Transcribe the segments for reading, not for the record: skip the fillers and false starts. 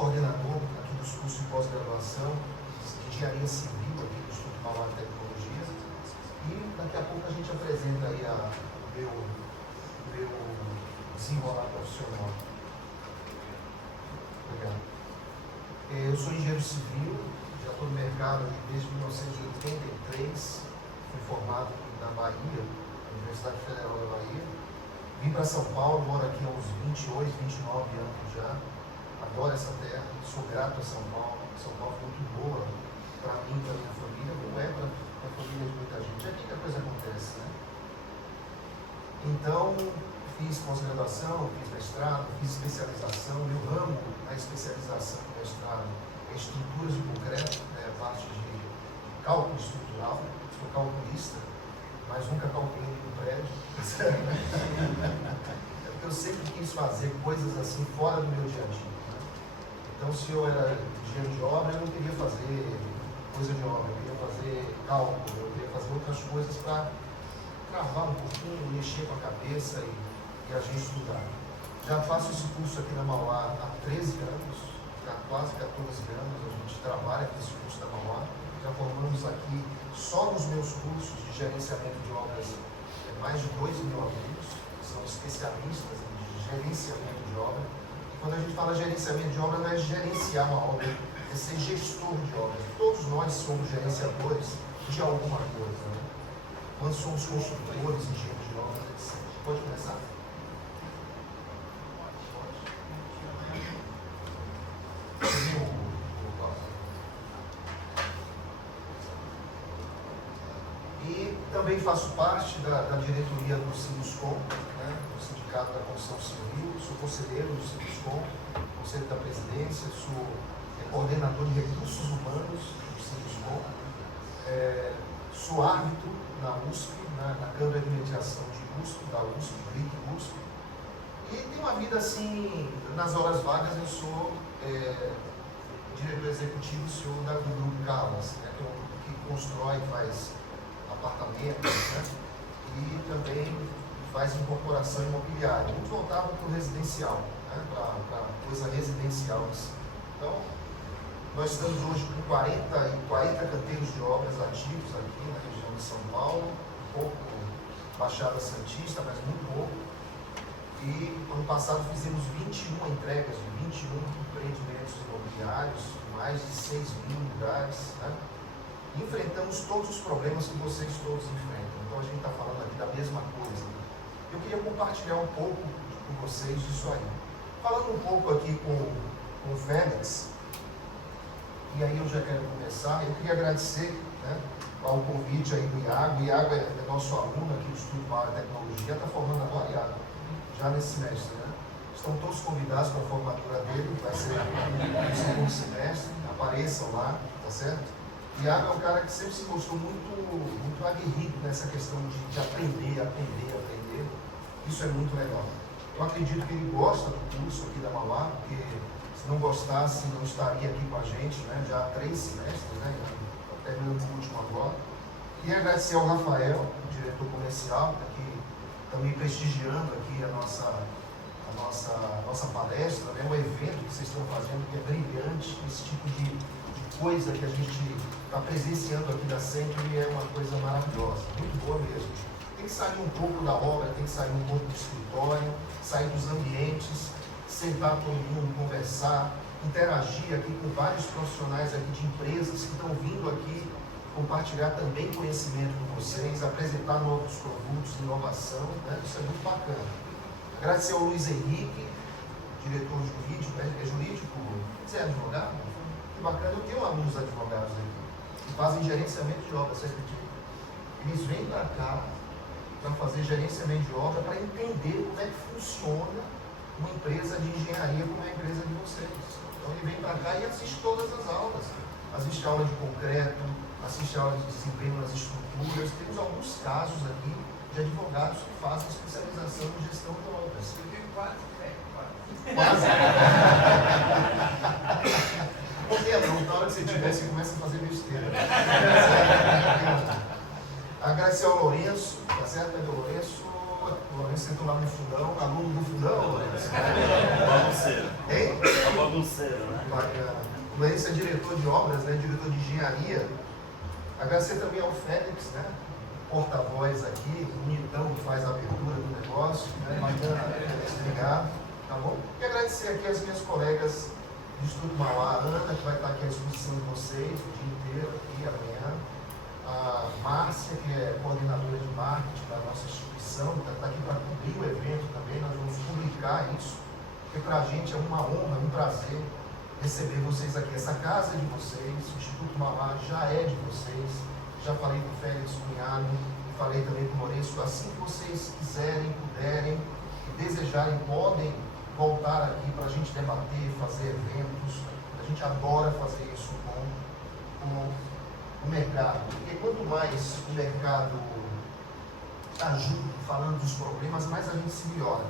coordenador aqui dos cursos de pós-graduação de engenharia civil aqui do Instituto Mauá de Tecnologia. E daqui a pouco a gente apresenta aí o meu desenrolar profissional. Obrigado. Eu sou engenheiro civil, já estou no mercado desde 1983, fui formado na Bahia, na Universidade Federal da Bahia. Vim para São Paulo, moro aqui há uns 28, 29 anos já. Adoro essa terra, sou grato a São Paulo. São Paulo é muito boa para mim e para minha família, não é para a família de muita gente. Aqui que a coisa acontece, né? Então, fiz pós-graduação, fiz mestrado, fiz especialização. Meu ramo na especialização e mestrado é estruturas de concreto, a parte de cálculo estrutural. Sou calculista, mas nunca calculei no prédio. É porque eu sempre quis fazer coisas assim fora do meu dia a dia. Então, se eu era engenheiro de obra, eu não queria fazer coisa de obra, eu queria fazer cálculo, eu queria fazer outras coisas para travar um pouquinho, mexer com a cabeça e a gente estudar. Já faço esse curso aqui na Mauá há 13 anos, há quase 14 anos a gente trabalha com esse curso da Mauá. Já formamos aqui, só nos meus cursos de gerenciamento de obras, mais de 2.000 alunos, que são especialistas em gerenciamento de obra. Quando a gente fala gerenciamento de obra, não é gerenciar uma obra, é ser gestor de obras. Todos nós somos gerenciadores de alguma coisa, né? Quando somos construtores, engenheiros de obras, etc. Pode começar? E também faço parte da diretoria do Sinduscom, né, do Sindicato da Construção Civil, sou conselheiro do Sinduscom, conselho da presidência, sou coordenador de recursos humanos do Sinduscom, sou árbitro na USP, na Câmara de Mediação de USP, da USP, RIC USP, e tenho uma vida assim, nas horas vagas eu sou diretor executivo e CEO do Grupo Calas, né, que é um grupo que constrói, faz apartamentos, né? E também faz incorporação imobiliária, muito voltado para o residencial, né? Para coisa residencial. Então, nós estamos hoje com 40 canteiros de obras ativos aqui na região de São Paulo, um pouco Baixada Santista, mas muito pouco. E ano passado fizemos 21 entregas de 21 empreendimentos imobiliários, mais de 6.000 lugares, né? Enfrentamos todos os problemas que vocês todos enfrentam. Então a gente está falando aqui da mesma coisa. Eu queria compartilhar um pouco com vocês disso aí. Falando um pouco aqui com o Félix, e aí eu já quero começar, eu queria agradecer, né, ao convite aí do Iago. O Iago é nosso aluno aqui do Instituto Mauá de Tecnologia, está formando agora, Iago, já nesse semestre, né? Estão todos convidados para a formatura dele, que vai ser no segundo semestre, apareçam lá, tá certo? Iago é um cara que sempre se mostrou muito aguerrido nessa questão de aprender. Isso é muito legal. Eu acredito que ele gosta do curso aqui da Mauá, porque se não gostasse, não estaria aqui com a gente, né? Já há 3 semestres, né? Terminando o último agora. E agradecer ao Rafael, o diretor comercial, que está aqui também prestigiando aqui a nossa palestra, né? O evento que vocês estão fazendo, que é brilhante, esse tipo de coisa que a gente está presenciando aqui da Century é uma coisa maravilhosa, muito boa mesmo. Tem que sair um pouco da obra, tem que sair um pouco do escritório, sair dos ambientes, sentar todo mundo, conversar, interagir aqui com vários profissionais aqui de empresas que estão vindo aqui compartilhar também conhecimento com vocês, apresentar novos produtos, inovação, né? Isso é muito bacana. Agradecer ao Luiz Henrique, diretor jurídico, né? É jurídico? Você é advogado? Que bacana, eu tenho alunos advogados aqui que fazem gerenciamento de obra, você acredita? Eles vêm para cá para fazer gerenciamento de obra, para entender como é que funciona uma empresa de engenharia como é a empresa de vocês. Então ele vem para cá e assiste todas as aulas. Assiste aula de concreto, assiste aula de desempenho nas estruturas. Temos alguns casos aqui de advogados que fazem especialização em gestão de obras. Eu tenho quase. Quase. Porque não, na hora que você tiver, você começa a fazer besteira. Agradecer ao Lourenço, tá certo? É do Lourenço. O Lourenço sentou lá no fundão, aluno do fundão, Lourenço. Bagunceiro. Hein? bagunceiro, né? Bacana. O Luiz é diretor de obras, né? Diretor de engenharia. Agradecer também ao Félix, né? Porta-voz aqui, bonitão que faz a abertura do negócio, né? Bacana, Félix, obrigado, tá bom? E agradecer aqui as minhas colegas do Instituto Mauá, a Ana, que vai estar aqui à disposição de vocês o dia inteiro, aqui amanhã. A Márcia, que é coordenadora de marketing da nossa instituição, está aqui para cobrir o evento também, nós vamos publicar isso, porque para a gente é uma honra, um prazer receber vocês aqui. Essa casa é de vocês, o Instituto Mauá já é de vocês, já falei com o Félix Cunhado, e falei também com o Maurício, assim que vocês quiserem, puderem e desejarem, podem voltar aqui para a gente debater, fazer eventos. A gente adora fazer isso com o mercado, porque quanto mais o mercado ajuda falando dos problemas, mais a gente se melhora.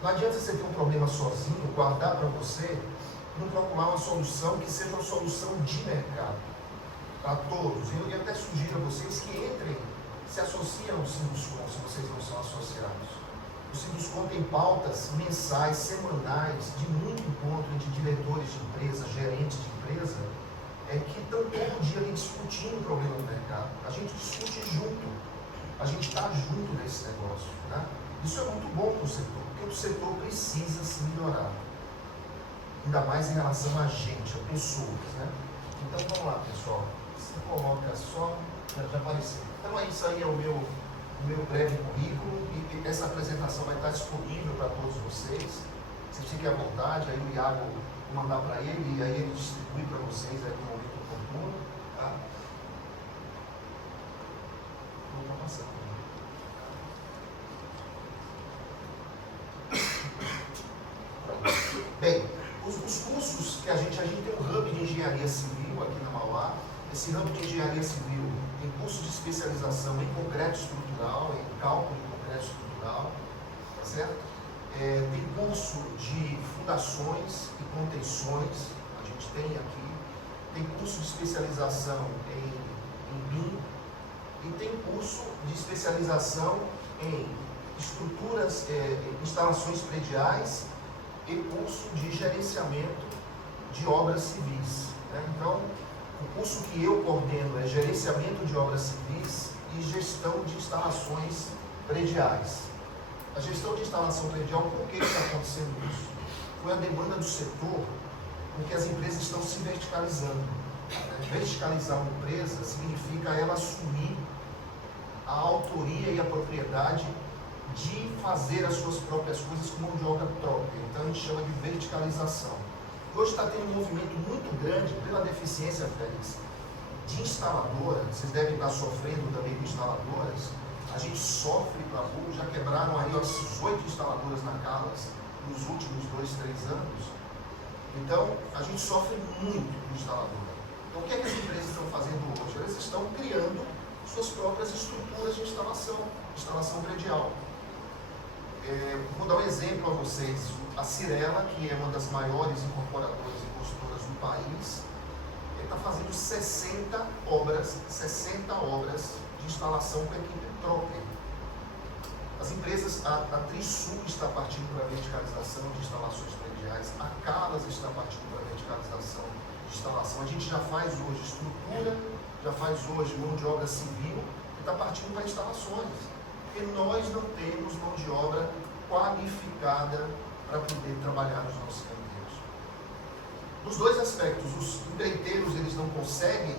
Não adianta você ter um problema sozinho, guardar para você, não procurar uma solução que seja uma solução de mercado para todos. Eu até sugiro a vocês que entrem, se associem ao Sinduscom, se vocês não são associados. O Sinduscom tem pautas mensais, semanais, de muito encontro entre diretores de empresa, gerentes de empresa, que estão todo dia ali discutindo o problema do mercado. A gente discute junto, a gente está junto nesse negócio, né? Isso é muito bom para o setor, porque o setor precisa se melhorar, ainda mais em relação a gente, a pessoas, né? Então vamos lá, pessoal, você coloca só, já apareceu. Então é isso aí, é o meu breve currículo, e essa apresentação vai estar disponível para todos vocês. Vocês fiquem à vontade, aí o Iago vou mandar para ele, e aí ele distribui para vocês aí no momento oportuno, tá? Vou estar passando. Bem, os cursos que a gente tem um hub de engenharia civil aqui na Mauá. Esse hub de engenharia civil tem curso de especialização em concreto estrutural, em cálculo de concreto estrutural, tá certo? Tem curso de fundações e contenções, a gente tem aqui. Tem curso de especialização em BIM e tem curso de especialização em estruturas, instalações prediais e curso de gerenciamento de obras civis, né? Então, o curso que eu coordeno é gerenciamento de obras civis e gestão de instalações prediais. A gestão de instalação predial, por que está acontecendo isso? Foi a demanda do setor, porque as empresas estão se verticalizando. Verticalizar uma empresa significa ela assumir a autoria e a propriedade de fazer as suas próprias coisas com mão de obra própria. Então a gente chama de verticalização. Hoje está tendo um movimento muito grande pela deficiência, Félix, de instaladora. Vocês devem estar sofrendo também com instaladoras. A gente sofre para burro, já quebraram aí as 8 instaladoras na Calas nos últimos 2, 3 anos. Então a gente sofre muito com instaladora. Então o que é que as empresas estão fazendo hoje? Elas estão criando suas próprias estruturas de instalação predial. Vou dar um exemplo a vocês. A Cirela, que é uma das maiores incorporadoras e construtoras do país, está fazendo 60 obras de instalação com equipe própria. As empresas, a Trisul está partindo para a verticalização de instalações prediais, a Calas está partindo para a verticalização de instalação. A gente já faz hoje estrutura, já faz hoje mão de obra civil, e está partindo para instalações. Porque nós não temos mão de obra qualificada para poder trabalhar nos nossos canteiros. Nos dois aspectos, os empreiteiros eles não conseguem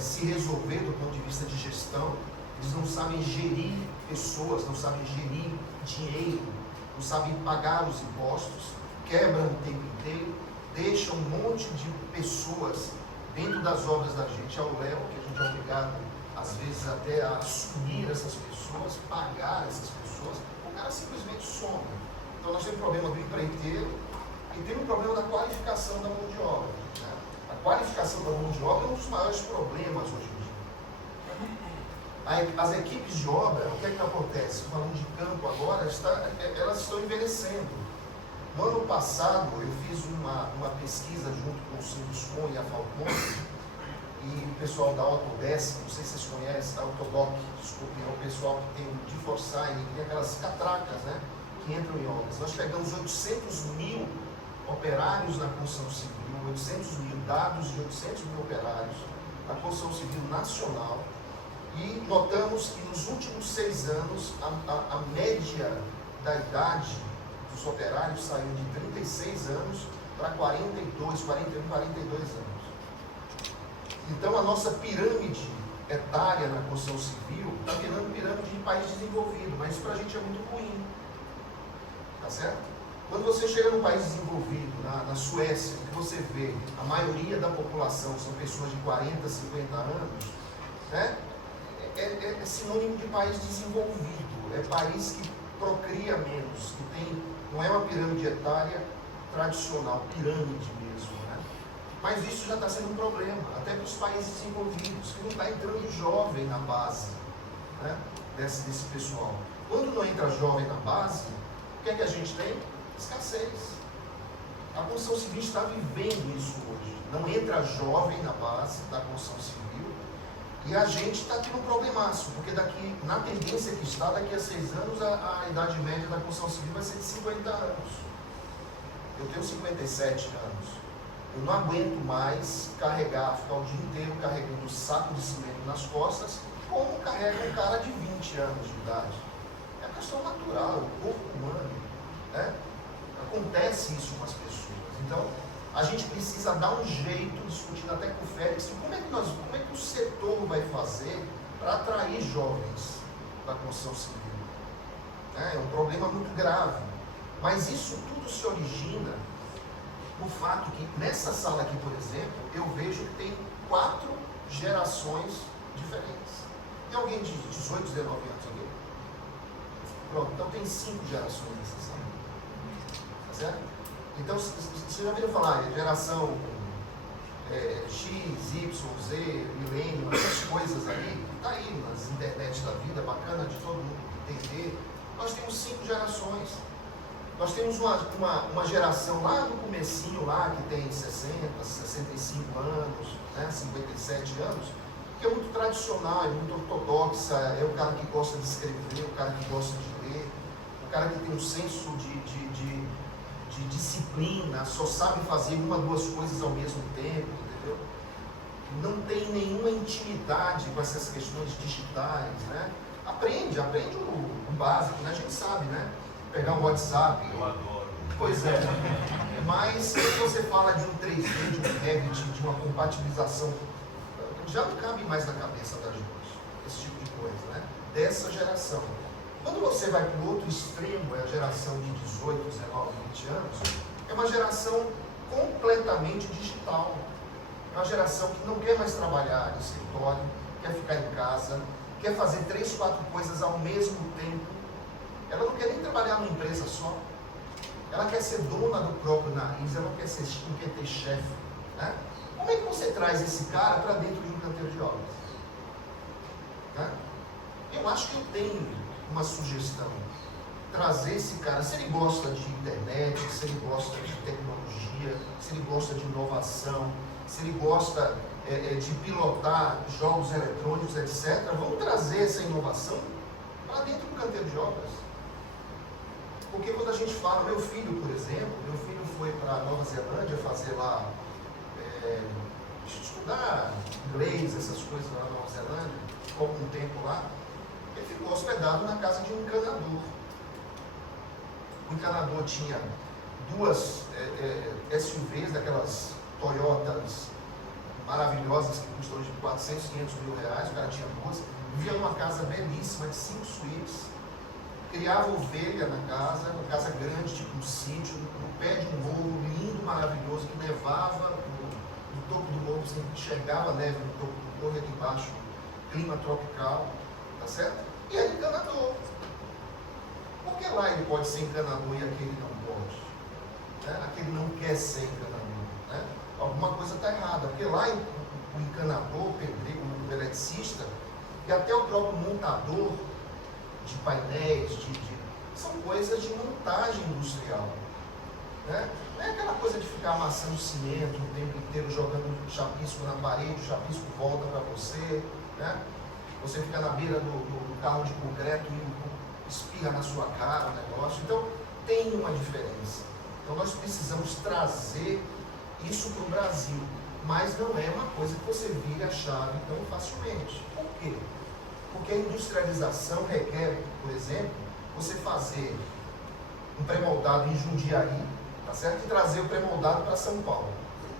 se resolver do ponto de vista de gestão, eles não sabem gerir pessoas, não sabem gerir dinheiro, não sabem pagar os impostos, quebram o tempo inteiro, deixam um monte de pessoas dentro das obras da gente ao léu, que a gente é obrigado às vezes até a assumir essas pessoas, pagar essas pessoas, o cara simplesmente some. Então nós temos o problema do empreiteiro e temos o problema da qualificação da mão de obra, né? A qualificação da mão de obra é um dos maiores problemas hoje em dia. As equipes de obra, o que é que acontece? O balão de campo agora, elas estão envelhecendo. No ano passado eu fiz uma pesquisa junto com o Sinduscom e a Falcone, e o pessoal da Autodesk, não sei se vocês conhecem, da Autodoc, desculpe, é o pessoal que tem de Forsyth, que tem aquelas catracas, né, que entram em obras. Nós pegamos 800 mil operários na construção civil, 800 mil dados de 800 mil operários na construção civil nacional, e notamos que nos últimos 6 anos a média da idade dos operários saiu de 36 anos para 42, 41, 42 anos. Então a nossa pirâmide etária na construção civil está virando pirâmide de país desenvolvido, mas isso para a gente é muito ruim. Tá certo? Quando você chega num país desenvolvido, na Suécia, que você vê a maioria da população são pessoas de 40, 50 anos, né? É sinônimo de país desenvolvido, é país que procria menos, que tem, não é uma pirâmide etária tradicional, pirâmide mesmo, né? Mas isso já está sendo um problema, até para os países desenvolvidos, que não está entrando jovem na base, né? desse pessoal. Quando não entra jovem na base, o que é que a gente tem? Escassez. A construção civil está vivendo isso hoje. Não entra jovem na base da construção civil e a gente está tendo um problemaço, porque na tendência que está, daqui a 6 anos, a idade média da construção civil vai ser de 50 anos. Eu tenho 57 anos. Eu não aguento mais ficar o dia inteiro carregando saco de cimento nas costas, como carrega um cara de 20 anos de idade. É uma questão natural, o corpo humano, né? Acontece isso com as pessoas. Então, a gente precisa dar um jeito, discutindo até com o Félix, como é que o setor vai fazer para atrair jovens da construção civil. É um problema muito grave. Mas isso tudo se origina no fato que, nessa sala aqui, por exemplo, eu vejo que tem 4 gerações diferentes. Tem alguém de 18, 19 anos aqui? Pronto, então tem 5 gerações nessa sala. Tá certo? Então, você já ouviu falar geração X, Y, Z, milênio, essas coisas aí, está aí nas internet da vida, bacana de todo mundo entender. Nós temos 5 gerações. Nós temos uma geração lá no comecinho, lá, que tem 60, 65 anos, né, 57 anos, que é muito tradicional, é muito ortodoxa, é o cara que gosta de escrever, o cara que gosta de ler, o cara que tem um senso de disciplina, só sabe fazer 1, 2 coisas ao mesmo tempo, entendeu? Não tem nenhuma intimidade com essas questões digitais, né? Aprende o básico, né? A gente sabe, né? Pegar um WhatsApp. Eu adoro. Pois é. Mas quando você fala de um 3D, de um Revit, de uma compatibilização, já não cabe mais na cabeça da gente, esse tipo de coisa, né? Dessa geração. Quando você vai para o outro extremo, é a geração de 18, 19, 20 anos, é uma geração completamente digital. É uma geração que não quer mais trabalhar em escritório, quer ficar em casa, quer fazer 3, 4 coisas ao mesmo tempo. Ela não quer nem trabalhar numa empresa só. Ela quer ser dona do próprio nariz, ela não quer ter chefe. Né? Como é que você traz esse cara para dentro de um canteiro de obras? Né? Eu acho que eu tenho uma sugestão, trazer esse cara, se ele gosta de internet, se ele gosta de tecnologia, se ele gosta de inovação, se ele gosta de pilotar jogos eletrônicos, etc., vamos trazer essa inovação para dentro do canteiro de obras. Porque quando a gente fala, meu filho, por exemplo, foi para Nova Zelândia fazer lá, estudar inglês, essas coisas lá na Nova Zelândia, ficou um tempo lá. Ele ficou hospedado na casa de um encanador. O encanador tinha 2 SUVs, daquelas Toyotas maravilhosas que custam de 400, 500 mil reais. O cara tinha 2. Vivia numa casa belíssima de 5 suítes. Criava ovelha na casa, uma casa grande, tipo um sítio, no pé de um morro lindo, maravilhoso, que nevava no topo do morro, você enxergava a neve no topo do morro, aqui embaixo, clima tropical. Tá certo? E é encanador. Por que lá ele pode ser encanador e aquele não pode? Né? Aquele não quer ser encanador. Né? Alguma coisa está errada. Porque lá o encanador, o pedreiro, o eletricista e até o próprio montador de painéis, são coisas de montagem industrial. Né? Não é aquela coisa de ficar amassando cimento o tempo inteiro, jogando chapisco na parede, o chapisco volta para você. Né? Você fica na beira do carro de concreto e espirra na sua cara o negócio. Então, tem uma diferença. Então nós precisamos trazer isso para o Brasil, mas não é uma coisa que você vira a chave tão facilmente. Por quê? Porque a industrialização requer, por exemplo, você fazer um pré-moldado em Jundiaí, tá certo? E trazer o pré-moldado para São Paulo.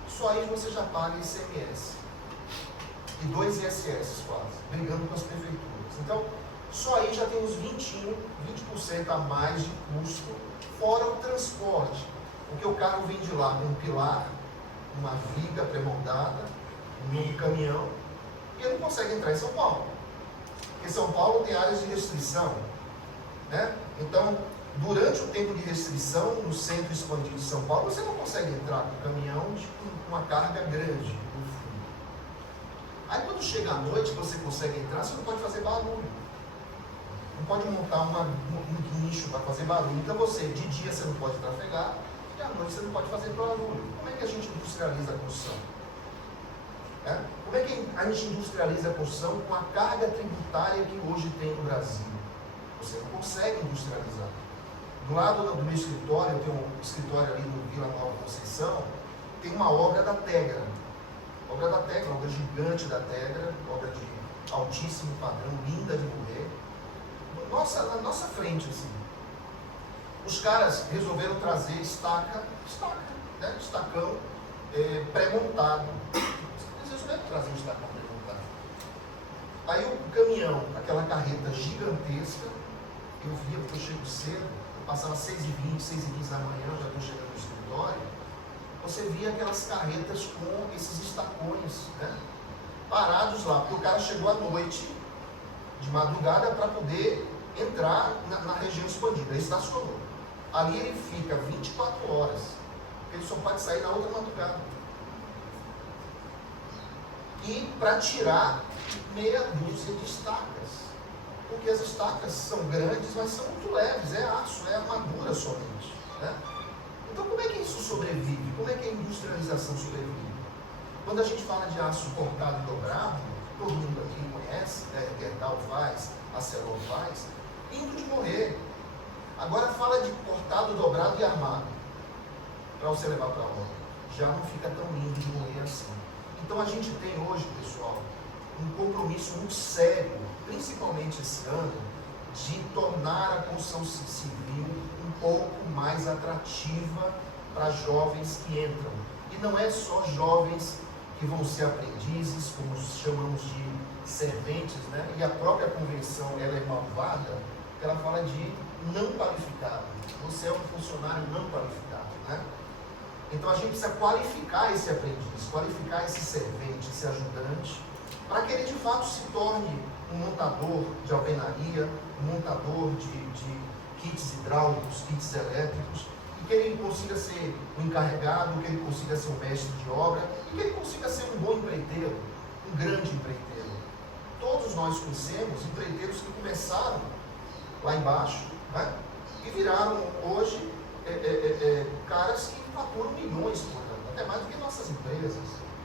Só aí você já paga ICMS. E 2 ISS quase, brigando com as prefeituras. Então, só aí já tem uns 20% a mais de custo, fora o transporte. Porque o carro vem de lá num pilar, uma viga pré-moldada, num caminhão, e ele não consegue entrar em São Paulo. Porque São Paulo tem áreas de restrição, né? Então, durante o tempo de restrição, no centro expandido de São Paulo, você não consegue entrar com o caminhão com uma carga grande no fundo. Aí quando chega à noite, você consegue entrar, você não pode fazer barulho. Não pode montar um nicho para fazer barulho. Então de dia você não pode trafegar, e à noite você não pode fazer barulho. Como é que a gente industrializa a construção? Como é que a gente industrializa a construção com a carga tributária que hoje tem no Brasil? Você não consegue industrializar. Do lado do meu escritório, eu tenho um escritório ali no Vila Nova Conceição, tem uma obra da Tegra. Obra da Tegra, obra gigante da Tegra, obra de altíssimo padrão, linda de morrer. Na nossa frente, assim. Os caras resolveram trazer estacão pré-montado. Eles resolveram trazer um estacão pré-montado. Aí o caminhão, aquela carreta gigantesca, eu via, porque eu chego cedo, eu passava 6h20, 6h15 da manhã, já estou chegando no escritório, você via aquelas carretas com esses estacões, né, parados lá, porque o cara chegou à noite, de madrugada, para poder entrar na região expandida, ele estacionou. Ali ele fica 24 horas, ele só pode sair na outra madrugada. E para tirar meia dúzia de estacas. Porque as estacas são grandes, mas são muito leves, é aço, é armadura somente. Né? Então como é que isso sobrevive? Como é que a industrialização sobrevive? Quando a gente fala de aço cortado e dobrado, todo mundo aqui conhece, né? Gerdau faz, Acerol faz, lindo de morrer. Agora fala de cortado, dobrado e armado, para você levar para a obra. Já não fica tão lindo de morrer assim. Então a gente tem hoje, pessoal, um compromisso muito sério, principalmente esse ano, de tornar a construção civil um pouco mais atrativa para jovens que entram. E não é só jovens que vão ser aprendizes, como chamamos de serventes, né? E a própria convenção ela é malvada, ela fala de não qualificado. Você é um funcionário não qualificado, né? Então a gente precisa qualificar esse aprendiz, qualificar esse servente, esse ajudante, para que ele de fato se torne um montador de alvenaria, um montador de kits hidráulicos, kits elétricos, e que ele consiga ser um encarregado, que ele consiga ser um mestre de obra, e que ele consiga ser um bom empreiteiro, um grande empreiteiro. Todos nós conhecemos empreiteiros que começaram lá embaixo, né? E viraram hoje caras que faturam milhões por ano, até mais do que nossas empresas,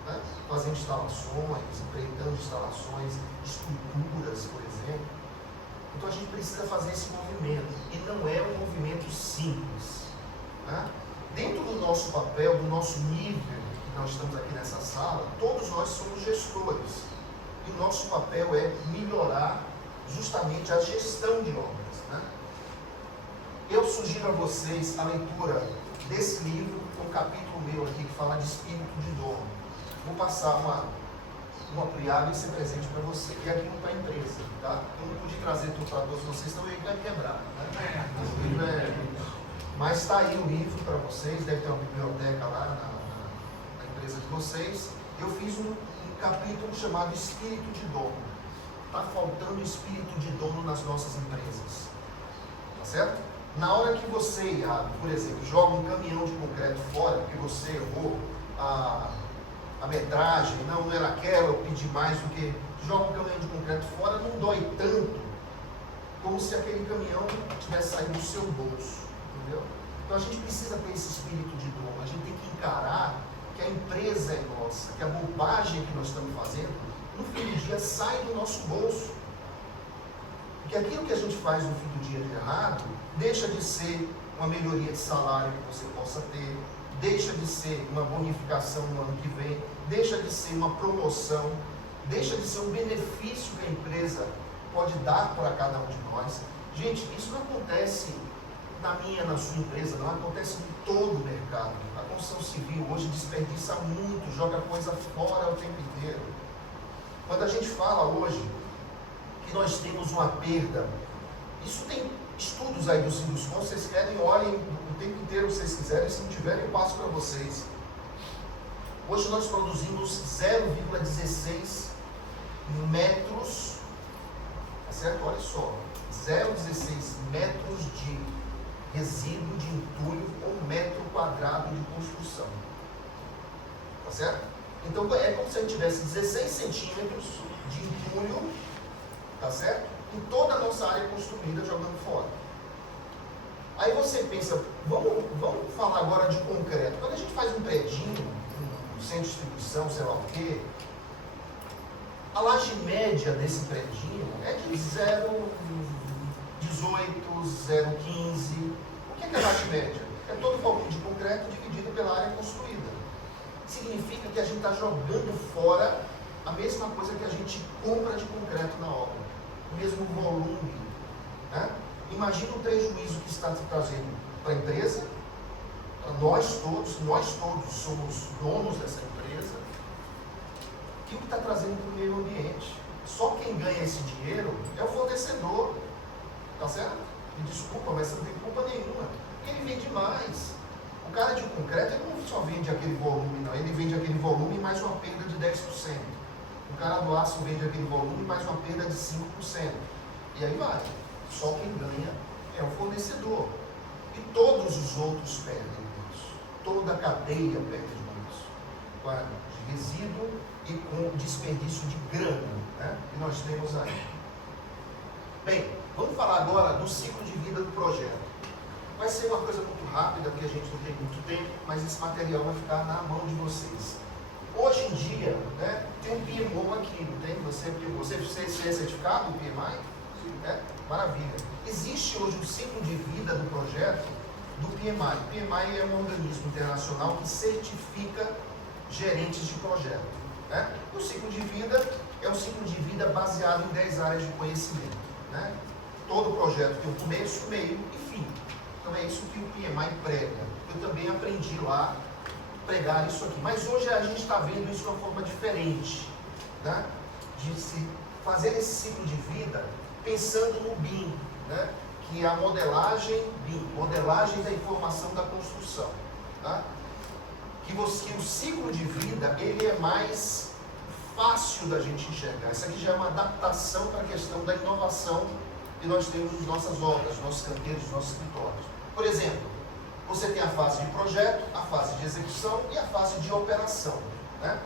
né? Fazendo instalações, empreitando instalações, estruturas, por exemplo. Então a gente precisa fazer esse movimento, e não é um movimento simples, né? Dentro do nosso papel, do nosso nível, que nós estamos aqui nessa sala, todos nós somos gestores, e o nosso papel é melhorar justamente a gestão de obras, né? Eu sugiro a vocês a leitura desse livro, um capítulo meu aqui que fala de espírito de dono. Vou passar uma ampliada e ser presente para você. E aqui não está a empresa, tá? Eu não pude trazer tudo para todos vocês, então ele vai quebrar, né? O livro mas está aí o livro para vocês, deve ter uma biblioteca lá na empresa de vocês. Eu fiz um capítulo chamado Espírito de Dono. Está faltando espírito de dono nas nossas empresas, tá certo? Na hora que você, por exemplo, joga um caminhão de concreto fora, porque você errou a metragem, não era aquela, eu pedi mais do que... Joga um caminhão de concreto fora, não dói tanto, como se aquele caminhão tivesse saído do seu bolso, entendeu? Então a gente precisa ter esse espírito de dono, a gente tem que encarar que a empresa é nossa, que a bobagem que nós estamos fazendo, no fim do dia, sai do nosso bolso. Porque aquilo que a gente faz no fim do dia de errado, deixa de ser uma melhoria de salário que você possa ter, deixa de ser uma bonificação no ano que vem, deixa de ser uma promoção, deixa de ser um benefício que a empresa pode dar para cada um de nós. Gente, isso não acontece na minha, na sua empresa, não acontece em todo o mercado. A construção civil hoje desperdiça muito, joga coisa fora o tempo inteiro. Quando a gente fala hoje que nós temos uma perda, isso tem estudos aí do Sinduscon, vocês querem, olhem o tempo inteiro, se vocês quiserem, se não tiverem, eu passo para vocês. Hoje nós produzimos 0,16 metros, tá certo? Olha só, 0,16 metros de resíduo de entulho por metro quadrado de construção, tá certo? Então é como se a gente tivesse 16 centímetros de entulho, tá certo? Em toda a nossa área construída jogando fora. Aí você pensa, vamos falar agora de concreto. Quando a gente faz um predinho, um centro de distribuição, sei lá o quê, a laje média desse predinho é de 0,18, 0,15. O que é a laje média? É todo o volume de concreto dividido pela área construída. Significa que a gente está jogando fora a mesma coisa que a gente compra de concreto na obra, o mesmo volume, né? Imagina o prejuízo que está trazendo para a empresa, para nós todos somos donos dessa empresa, e o que está trazendo para o meio ambiente. Só quem ganha esse dinheiro é o fornecedor, tá certo? Me desculpa, mas você não tem culpa nenhuma, porque ele vende mais. O cara de concreto, ele não só vende aquele volume, não, ele vende aquele volume mais uma perda de 10%. O cara do aço vende aquele volume mais uma perda de 5%. E aí vai. Só quem ganha é o fornecedor. E todos os outros perdem com isso. Toda a cadeia perde com isso. Claro, de resíduo e com desperdício de grana, né, que nós temos aí. Bem, vamos falar agora do ciclo de vida do projeto. Vai ser uma coisa muito rápida, porque a gente não tem muito tempo, mas esse material vai ficar na mão de vocês. Hoje em dia, né, tem um PMO aqui, não tem? Você é certificado do PMI? Né? Maravilha. Existe hoje um ciclo de vida do projeto do PMI. O PMI é um organismo internacional que certifica gerentes de projeto. Né? O ciclo de vida é um ciclo de vida baseado em 10 áreas de conhecimento. Né? Todo projeto tem um começo, meio e fim. Então é isso que o PMI prega. Eu também aprendi lá a pregar isso aqui. Mas hoje a gente está vendo isso de uma forma diferente. Né? De se fazer esse ciclo de vida pensando no BIM, né? Que é a modelagem BIM, modelagem da informação da construção. Tá? Que o ciclo de vida ele é mais fácil da gente enxergar. Isso aqui já é uma adaptação para a questão da inovação que nós temos nas nossas obras, nos nossos canteiros, nos nossos escritórios. Por exemplo, você tem a fase de projeto, a fase de execução e a fase de operação. Né?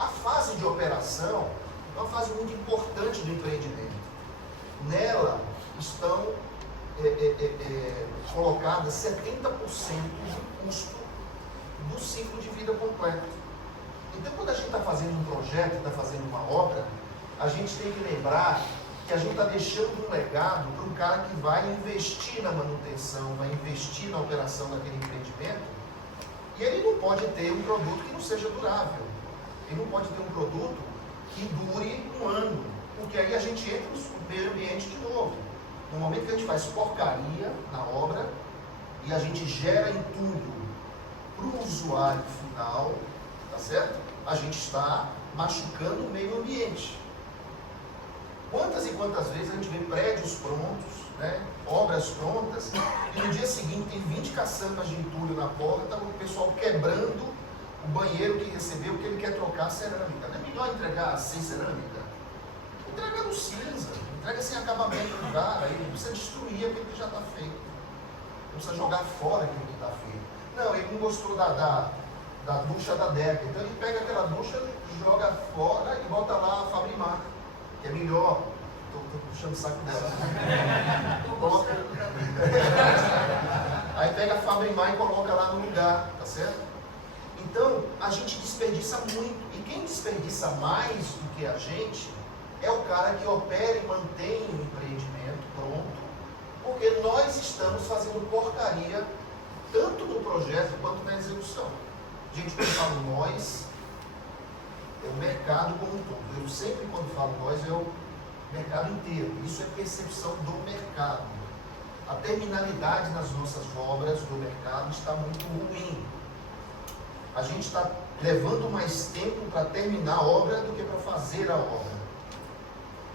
A fase de operação é uma fase muito importante do empreendimento. Nela estão colocadas 70% do custo do ciclo de vida completo. Então, quando a gente está fazendo um projeto, está fazendo uma obra, a gente tem que lembrar que a gente está deixando um legado para um cara que vai investir na manutenção, vai investir na operação daquele empreendimento, e ele não pode ter um produto que não seja durável. Ele não pode ter um produto que dure um ano, porque aí a gente entra no meio ambiente de novo. No momento que a gente faz porcaria na obra e a gente gera entulho para o usuário final, tá certo? A gente está machucando o meio ambiente. Quantas e quantas vezes a gente vê prédios prontos, né, obras prontas, e no dia seguinte tem 20 caçambas de entulho na porta, o pessoal quebrando o banheiro que recebeu, porque ele quer trocar a cerâmica. Não é melhor entregar sem cerâmica? Entrega no cinza, entrega sem acabamento do cara, aí não precisa destruir aquilo que já está feito. Não precisa jogar fora aquilo que está feito. Não, ele não gostou da ducha da Deca, então ele pega aquela ducha, joga fora e volta lá a Fabrimar, que é melhor. Estou puxando o saco dela. Coloca... Aí pega a Fabrimar e coloca lá no lugar, tá certo? Então, a gente desperdiça muito. E quem desperdiça mais do que a gente é o cara que opera e mantém o empreendimento pronto Porque nós estamos fazendo porcaria tanto no projeto quanto na execução. Gente, quando eu falo nós, é o mercado como um todo. Eu sempre, quando falo nós, é o mercado inteiro. Isso é percepção do mercado. A terminalidade nas nossas obras do mercado está muito ruim. A gente está levando mais tempo para terminar a obra do que para fazer a obra.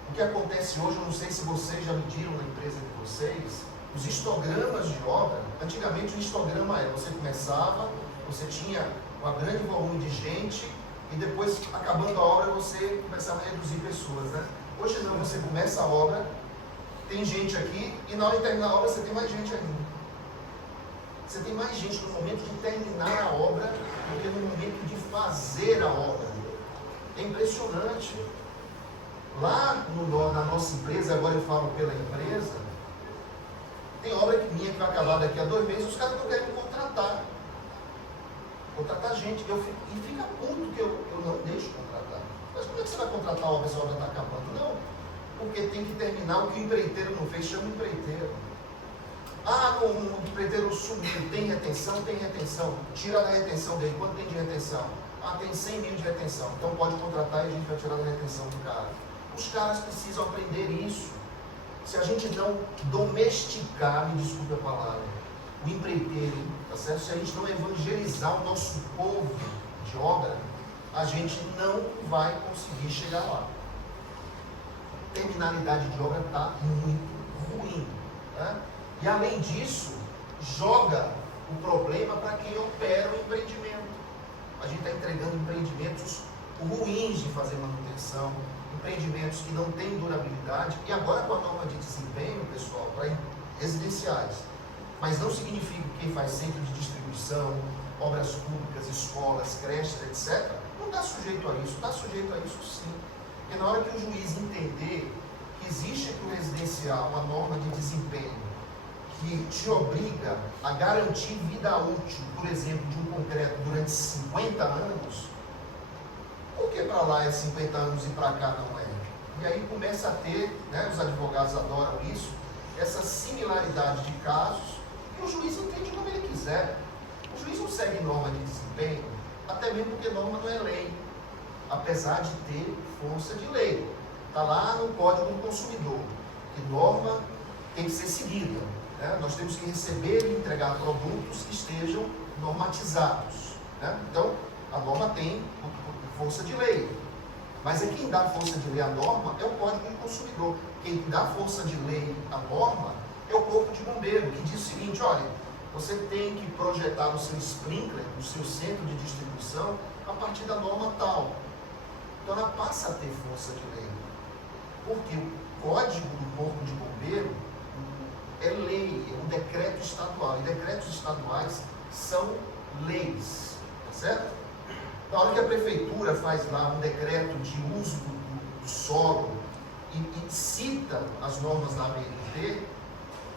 O que acontece hoje, eu não sei se vocês já mediram na empresa de vocês, os histogramas de obra. Antigamente o histograma era, você começava, você tinha um grande volume de gente e depois, acabando a obra, você começava a reduzir pessoas, né? Hoje não, você começa a obra, tem gente aqui e na hora de terminar a obra você tem mais gente ainda. Você tem mais gente no momento de terminar a obra do que no momento de fazer a obra. É impressionante. Lá na nossa empresa, agora eu falo pela empresa, tem obra minha que vai acabar daqui a 2 meses, os caras não querem contratar gente, e fica puto que eu não deixo contratar. Mas como é que você vai contratar a obra se a obra está acabando? Não, porque tem que terminar o que o empreiteiro não fez, chama o empreiteiro. Ah, o empreiteiro sumiu, tem retenção? Tem retenção. Tira da retenção dele, quanto tem de retenção? Ah, tem 100 mil de retenção, então pode contratar e a gente vai tirar da retenção do cara. Os caras precisam aprender isso. Se a gente não domesticar, me desculpe a palavra, o empreiteiro, tá certo? Se a gente não evangelizar o nosso povo de obra, a gente não vai conseguir chegar lá. A terminalidade de obra está muito ruim. Né? E além disso, joga o problema para quem opera o empreendimento. A gente está entregando empreendimentos ruins de fazer manutenção, empreendimentos que não têm durabilidade, e agora com a norma de desempenho, pessoal, para residenciais. Mas não significa que quem faz centro de distribuição, obras públicas, escolas, creches, etc., não está sujeito a isso. Está sujeito a isso sim. Porque na hora que o juiz entender que existe aqui no residencial uma norma de desempenho que te obriga a garantir vida útil, por exemplo, de um concreto durante 50 anos, por que para lá é 50 anos e para cá não é? E aí começa a ter, né, os advogados adoram isso, essa similaridade de casos, e o juiz entende como ele quiser. O juiz não segue norma de desempenho, até mesmo porque norma não é lei, apesar de ter força de lei. Está lá no Código do Consumidor, que norma tem que ser seguida. Né? Nós temos que receber e entregar produtos que estejam normatizados. Né? Então, a norma tem força de lei. Mas é quem dá força de lei à norma é o Código do Consumidor. Quem dá força de lei à norma é o Corpo de Bombeiro, que diz o seguinte: olha, você tem que projetar o seu sprinkler, o seu centro de distribuição, a partir da norma tal. Então ela passa a ter força de lei. Porque o Código do Corpo de Bombeiro é lei, é um decreto estadual. E decretos estaduais são leis, tá certo? Na hora que a prefeitura faz lá um decreto de uso do solo e cita as normas da ABNT,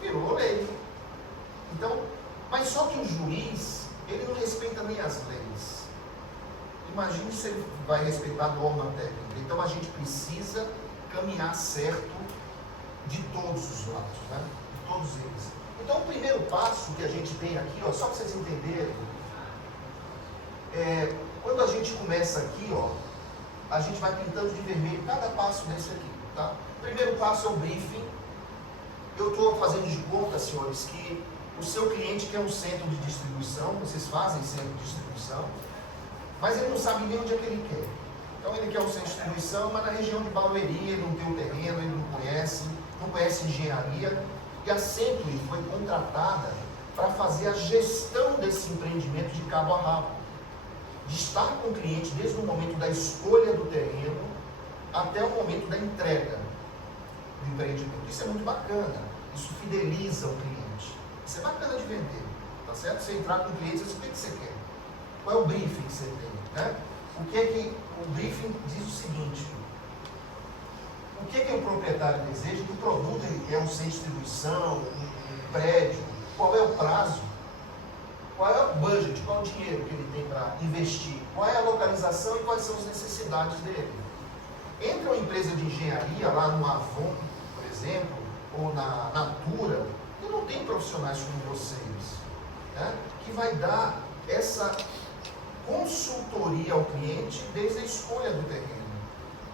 virou lei. Então, mas só que o juiz, ele não respeita nem as leis. Imagine se ele vai respeitar a norma técnica. Então a gente precisa caminhar certo de todos os lados, né? De todos eles. Então o primeiro passo que a gente tem aqui, ó, só para vocês entenderem, quando a gente começa aqui, ó, a gente vai pintando de vermelho cada passo desse aqui, tá? O primeiro passo é o briefing. Eu estou fazendo de conta, senhores, que o seu cliente quer um centro de distribuição, vocês fazem centro de distribuição, mas ele não sabe nem onde é que ele quer. Então ele quer um centro de distribuição, mas na região de Barueri, ele não tem o terreno, ele não conhece engenharia, e a Century foi contratada para fazer a gestão desse empreendimento de cabo a rabo. De estar com o cliente desde o momento da escolha do terreno até o momento da entrega do empreendimento. Isso é muito bacana, isso fideliza o cliente. Isso é bacana de vender, tá certo? Você entrar com o cliente e dizer: o que você quer? Qual é o briefing que você tem? Né? O que é que o briefing diz o seguinte: o que é que o proprietário deseja, que produto ele quer, um centro de distribuição, um prédio, qual é o prazo? Qual é o budget, qual é o dinheiro que ele tem para investir? Qual é a localização e quais são as necessidades dele? Entra uma empresa de engenharia lá no Avon, por exemplo, ou na Natura, E não tem profissionais como vocês, né, que vai dar essa consultoria ao cliente desde a escolha do terreno.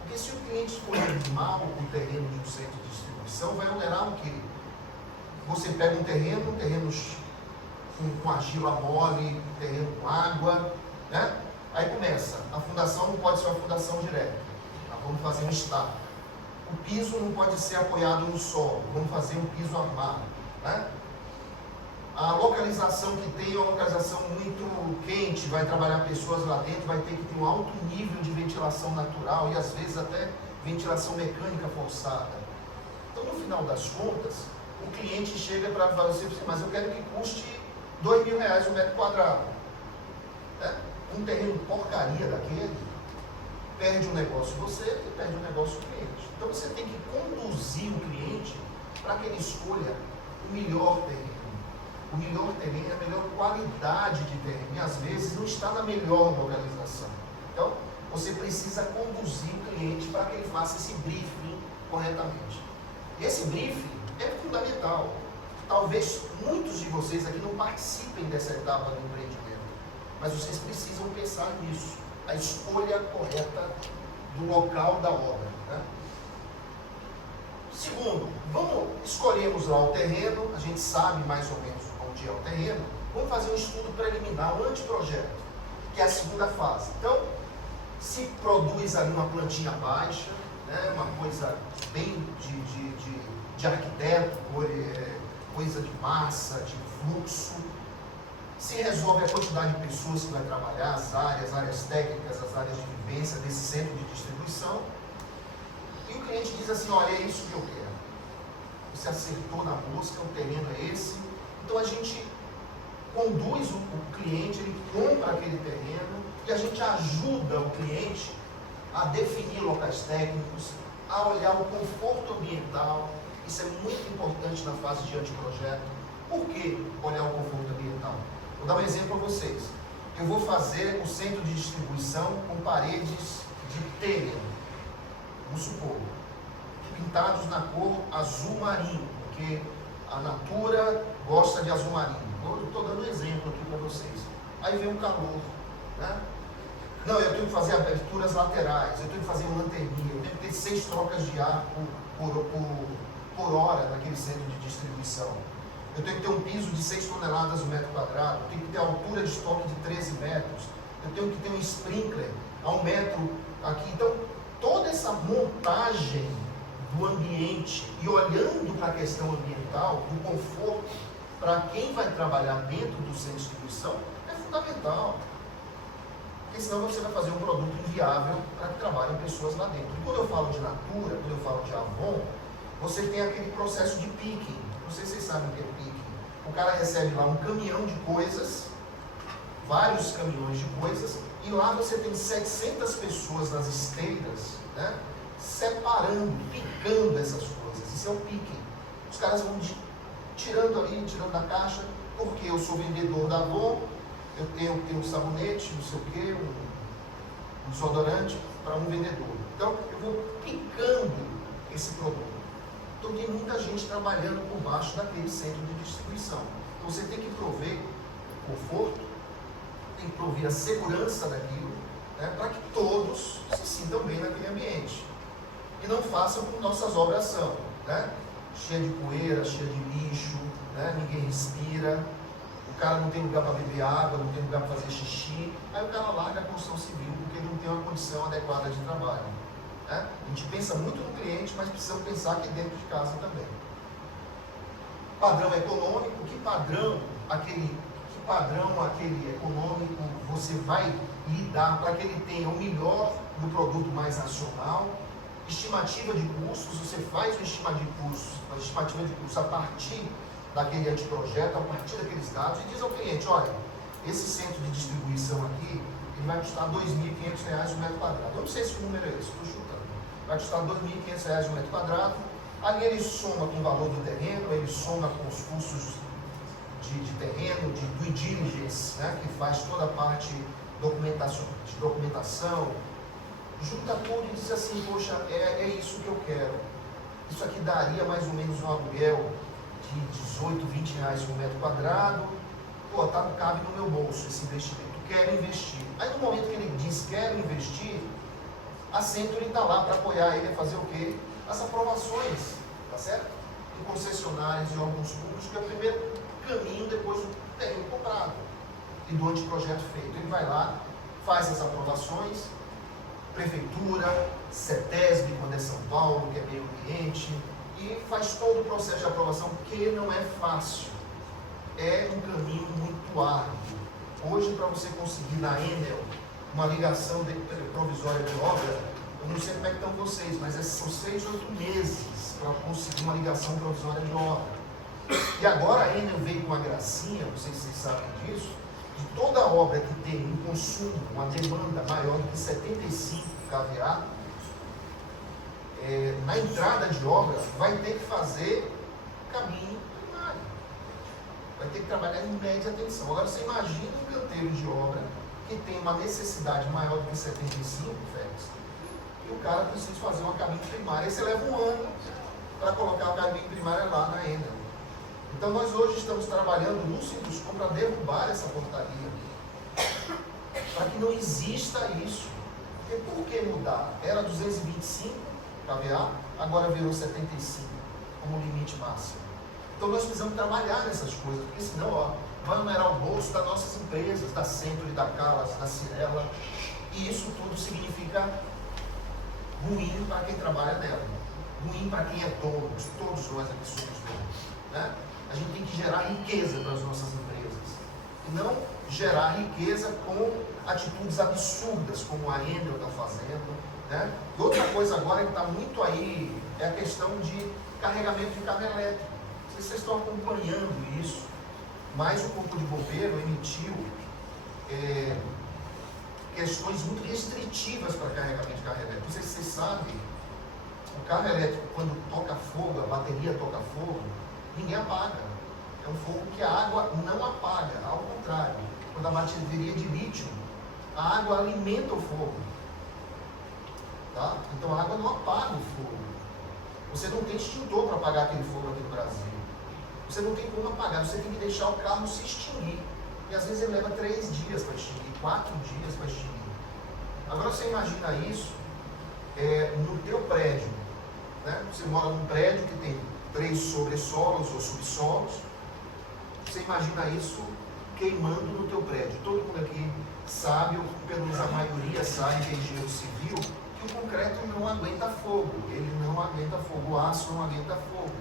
Porque se o cliente escolher mal o terreno de um centro de distribuição, vai onerar o quê? Você pega um terreno com argila mole, terreno com água, né? Aí começa, a fundação não pode ser uma fundação direta, nós vamos fazer um estaco. O piso não pode ser apoiado no solo, vamos fazer um piso armado, né? A localização que tem é uma localização muito quente, vai trabalhar pessoas lá dentro, vai ter que ter um alto nível de ventilação natural e às vezes até ventilação mecânica forçada. Então, no final das contas, o cliente chega para você, mas eu quero que custe R$2.000 o metro quadrado. Né? Um terreno porcaria daquele, perde um negócio você e perde um negócio o cliente. Então você tem que conduzir o cliente para que ele escolha o melhor terreno. O melhor terreno é a melhor qualidade de terreno e às vezes não está na melhor localização. Então você precisa conduzir o cliente para que ele faça esse briefing corretamente. E esse briefing é fundamental. Talvez muitos de vocês aqui não participem dessa etapa do empreendimento, mas vocês precisam pensar nisso, a escolha correta do local da obra. Né? Segundo, escolhemos lá o terreno, a gente sabe mais ou menos onde é o terreno, vamos fazer um estudo preliminar, um anteprojeto, que é a segunda fase. Então, se produz ali uma plantinha baixa, né, uma coisa bem de arquiteto, coisa de massa, de fluxo, se resolve a quantidade de pessoas que vai trabalhar, as áreas técnicas, as áreas de vivência desse centro de distribuição, e o cliente diz assim, olha, é isso que eu quero. Você acertou na busca, o terreno é esse. Então a gente conduz o cliente, ele compra aquele terreno e a gente ajuda o cliente a definir locais técnicos, a olhar o conforto ambiental. Isso é muito importante na fase de anteprojeto. Por que olhar o conforto ambiental? Vou dar um exemplo para vocês. Eu vou fazer o centro de distribuição com paredes de tênero, vamos supor, pintados na cor azul marinho, porque a Natura gosta de azul marinho. Eu estou dando um exemplo aqui para vocês. Aí vem o calor, né? Não, eu tenho que fazer aberturas laterais, eu tenho que fazer uma lanterninha, eu tenho que ter 6 trocas de ar por hora naquele centro de distribuição. Eu tenho que ter um piso de 6 toneladas o metro quadrado, eu tenho que ter altura de estoque de 13 metros, eu tenho que ter um sprinkler a 1 metro aqui. Então, toda essa montagem do ambiente e olhando para a questão ambiental, do conforto, para quem vai trabalhar dentro do centro de distribuição, é fundamental. Porque senão você vai fazer um produto inviável para que trabalhem pessoas lá dentro. E quando eu falo de Natura, quando eu falo de Avon, você tem aquele processo de picking. Não sei se vocês sabem o que é picking. O cara recebe lá um caminhão de coisas, vários caminhões de coisas, e lá você tem 700 pessoas nas esteiras, né, separando, picando essas coisas. Isso é o picking. Os caras vão tirando ali, tirando da caixa, porque eu sou vendedor da Avon, eu tenho um sabonete, não sei o que, um desodorante para um vendedor. Então, eu vou picando esse produto. Então, tem muita gente trabalhando por baixo daquele centro de distribuição. Então, você tem que prover o conforto, tem que prover a segurança daquilo, né, para que todos se sintam bem naquele ambiente. E não façam como nossas obras são, né? Cheia de poeira, cheia de lixo, né? Ninguém respira. O cara não tem lugar para beber água, não tem lugar para fazer xixi, aí o cara larga a construção civil porque ele não tem uma condição adequada de trabalho. Né? A gente pensa muito no cliente, mas precisamos pensar aqui dentro de casa também. Padrão econômico, que padrão aquele econômico você vai lidar para que ele tenha o melhor do produto mais nacional? Estimativa de custos, você faz uma estimativa de custos a partir daquele anteprojeto, a partir daqueles dados, e diz ao cliente, olha, esse centro de distribuição aqui, ele vai custar R$2.500 o metro quadrado. Eu não sei se o número é esse, estou chutando. Vai custar R$2.500 o metro quadrado. Ali ele soma com o valor do terreno, ele soma com os custos de terreno, de due diligence, né, que faz toda a parte de documentação, junta tudo e diz assim, poxa, é isso que eu quero. Isso aqui daria mais ou menos um aluguel de 18, 20 reais por metro quadrado, pô, cabe no meu bolso esse investimento, quero investir. Aí no momento que ele diz quero investir, a Century está lá para apoiar ele a fazer o quê? As aprovações, tá certo? Em concessionários e órgãos públicos, que é o primeiro caminho depois do terreno comprado e do anteprojeto feito. Ele vai lá, faz as aprovações, prefeitura, CETESB, quando é São Paulo, que é meio ambiente, e faz todo o processo de aprovação, que não é fácil. É um caminho muito árduo. Hoje, para você conseguir na Enel uma ligação provisória de obra, eu não sei como é que estão vocês, mas são 6, 8 meses para conseguir uma ligação provisória de obra. E agora a Enel veio com uma gracinha, não sei se vocês sabem disso, de toda obra que tem um consumo, uma demanda maior do que 75 kVA, na entrada de obra vai ter que fazer caminho primário. Vai ter que trabalhar em média tensão. Agora você imagina um canteiro de obra que tem uma necessidade maior do que 75, Félix, e o cara precisa fazer uma caminho primária. Aí você leva um ano para colocar o caminho primário lá na Enel. Então nós hoje estamos trabalhando no Sinduscom para derrubar essa portaria, para que não exista isso. Porque por que mudar? Era 225 kVA, agora virou 75 como limite máximo. Então nós precisamos trabalhar nessas coisas, porque senão vai numerar o bolso das nossas empresas, da Century, da Calas, da Cirela, e isso tudo significa ruim para quem trabalha nela, ruim para quem é dono, todos nós aqui somos donos, né? A gente tem que gerar riqueza para as nossas empresas, e não gerar riqueza com atitudes absurdas, como a Enel está fazendo, né? E outra coisa agora que está muito aí, é a questão de carregamento de carro elétrico. Não sei se vocês estão acompanhando isso, mas o Corpo de Bombeiro emitiu questões muito restritivas para carregamento de carro elétrico. Não sei se vocês sabem, o carro elétrico, quando toca fogo, a bateria toca fogo, ninguém apaga. É um fogo que a água não apaga, ao contrário. Quando a bateria de lítio, a água alimenta o fogo. Tá? Então a água não apaga o fogo. Você não tem extintor para apagar aquele fogo aqui no Brasil. Você não tem como apagar, você tem que deixar o carro se extinguir. E às vezes ele leva 3 dias para extinguir, 4 dias para extinguir. Agora você imagina isso no teu prédio. Né? Você mora num prédio que tem 3 sobressolos ou subsolos. Você imagina isso queimando no teu prédio. Todo mundo aqui sabe, ou pelo menos a maioria sabe, que é engenheiro civil, que o concreto não aguenta fogo. Ele não aguenta fogo, o aço não aguenta fogo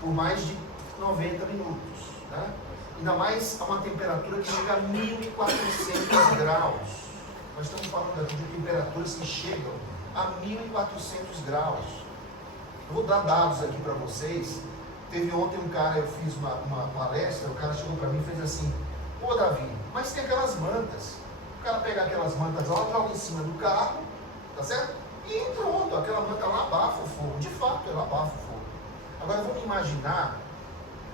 por mais de 90 minutos. Né? Ainda mais a uma temperatura que chega a 1.400 graus. Nós estamos falando aqui de temperaturas que chegam a 1.400 graus. Eu vou dar dados aqui para vocês. Teve ontem um cara, eu fiz uma palestra, o cara chegou para mim e fez assim: pô, Davi, mas tem aquelas mantas. O cara pega aquelas mantas lá, joga em cima do carro, tá certo? E pronto, aquela manta lá abafa o fogo. De fato, ela abafa o fogo. Agora vamos imaginar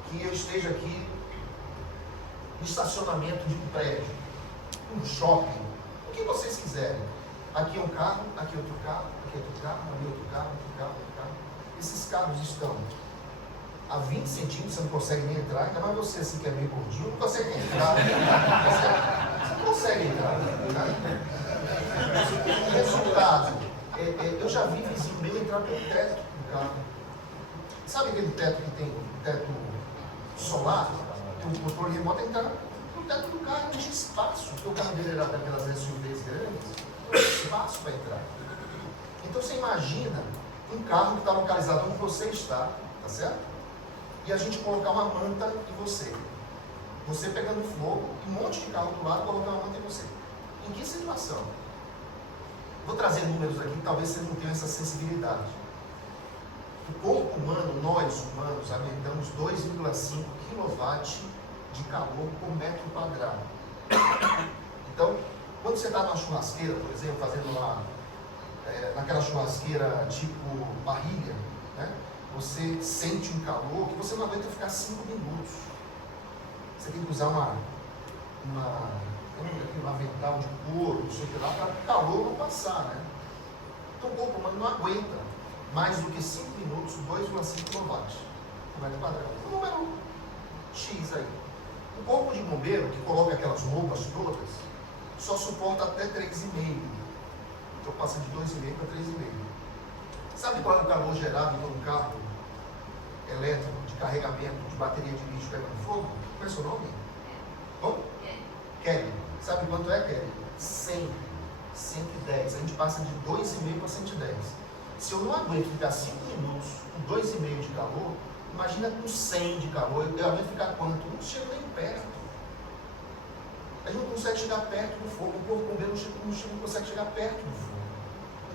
que eu esteja aqui no estacionamento de um prédio, um shopping, o que vocês quiserem. Aqui é um carro, aqui é outro carro, aqui é outro carro, ali outro carro, outro carro, outro carro. Esses carros estão a 20 centímetros, você não consegue nem entrar, ainda mais você assim que é meio gordinho, não consegue nem entrar. Você não consegue entrar. Tá? Resultado, eu já vi vizinho meu entrar pelo teto do carro. Sabe aquele teto que tem teto solar? Tem um controle remoto, entrar no teto do carro, não tinha espaço, porque o carro dele era daquelas SUVs grandes, não tinha espaço para entrar. Então você imagina um carro que está localizado onde você está, tá certo? E a gente colocar uma manta em você. Você pegando fogo, um monte de carro do lado, colocar uma manta em você. Em que situação? Vou trazer números aqui que talvez vocês não tenham essa sensibilidade. O corpo humano, nós humanos, aguentamos 2,5 kW de calor por metro quadrado. Então, quando você está numa churrasqueira, por exemplo, fazendo lá, naquela churrasqueira tipo parrilha, né? Você sente um calor que você não aguenta ficar 5 minutos. Você tem que usar um avental de couro, não sei o que lá, para o calor não passar, né? Então o corpo humano não aguenta mais do que 5 minutos, 2,5 kW. Um metro quadrado. Um número X aí. O corpo de bombeiro, que coloca aquelas roupas todas, só suporta até 3,5. Então passa de 2,5 para 3,5. Sabe qual é o calor gerado por um carro elétrico de carregamento de bateria de lixo pegando fogo? Qual é o seu nome? Como? Kelly. Sabe quanto é, Kelly? 100. 110. A gente passa de 2,5 para 110. Se eu não aguento ficar 5 minutos com 2,5 de calor, imagina com 100 de calor. Eu aguento ficar quanto? Não chega nem perto. A gente não consegue chegar perto do fogo. O corpo bombeiro não consegue chegar perto do fogo.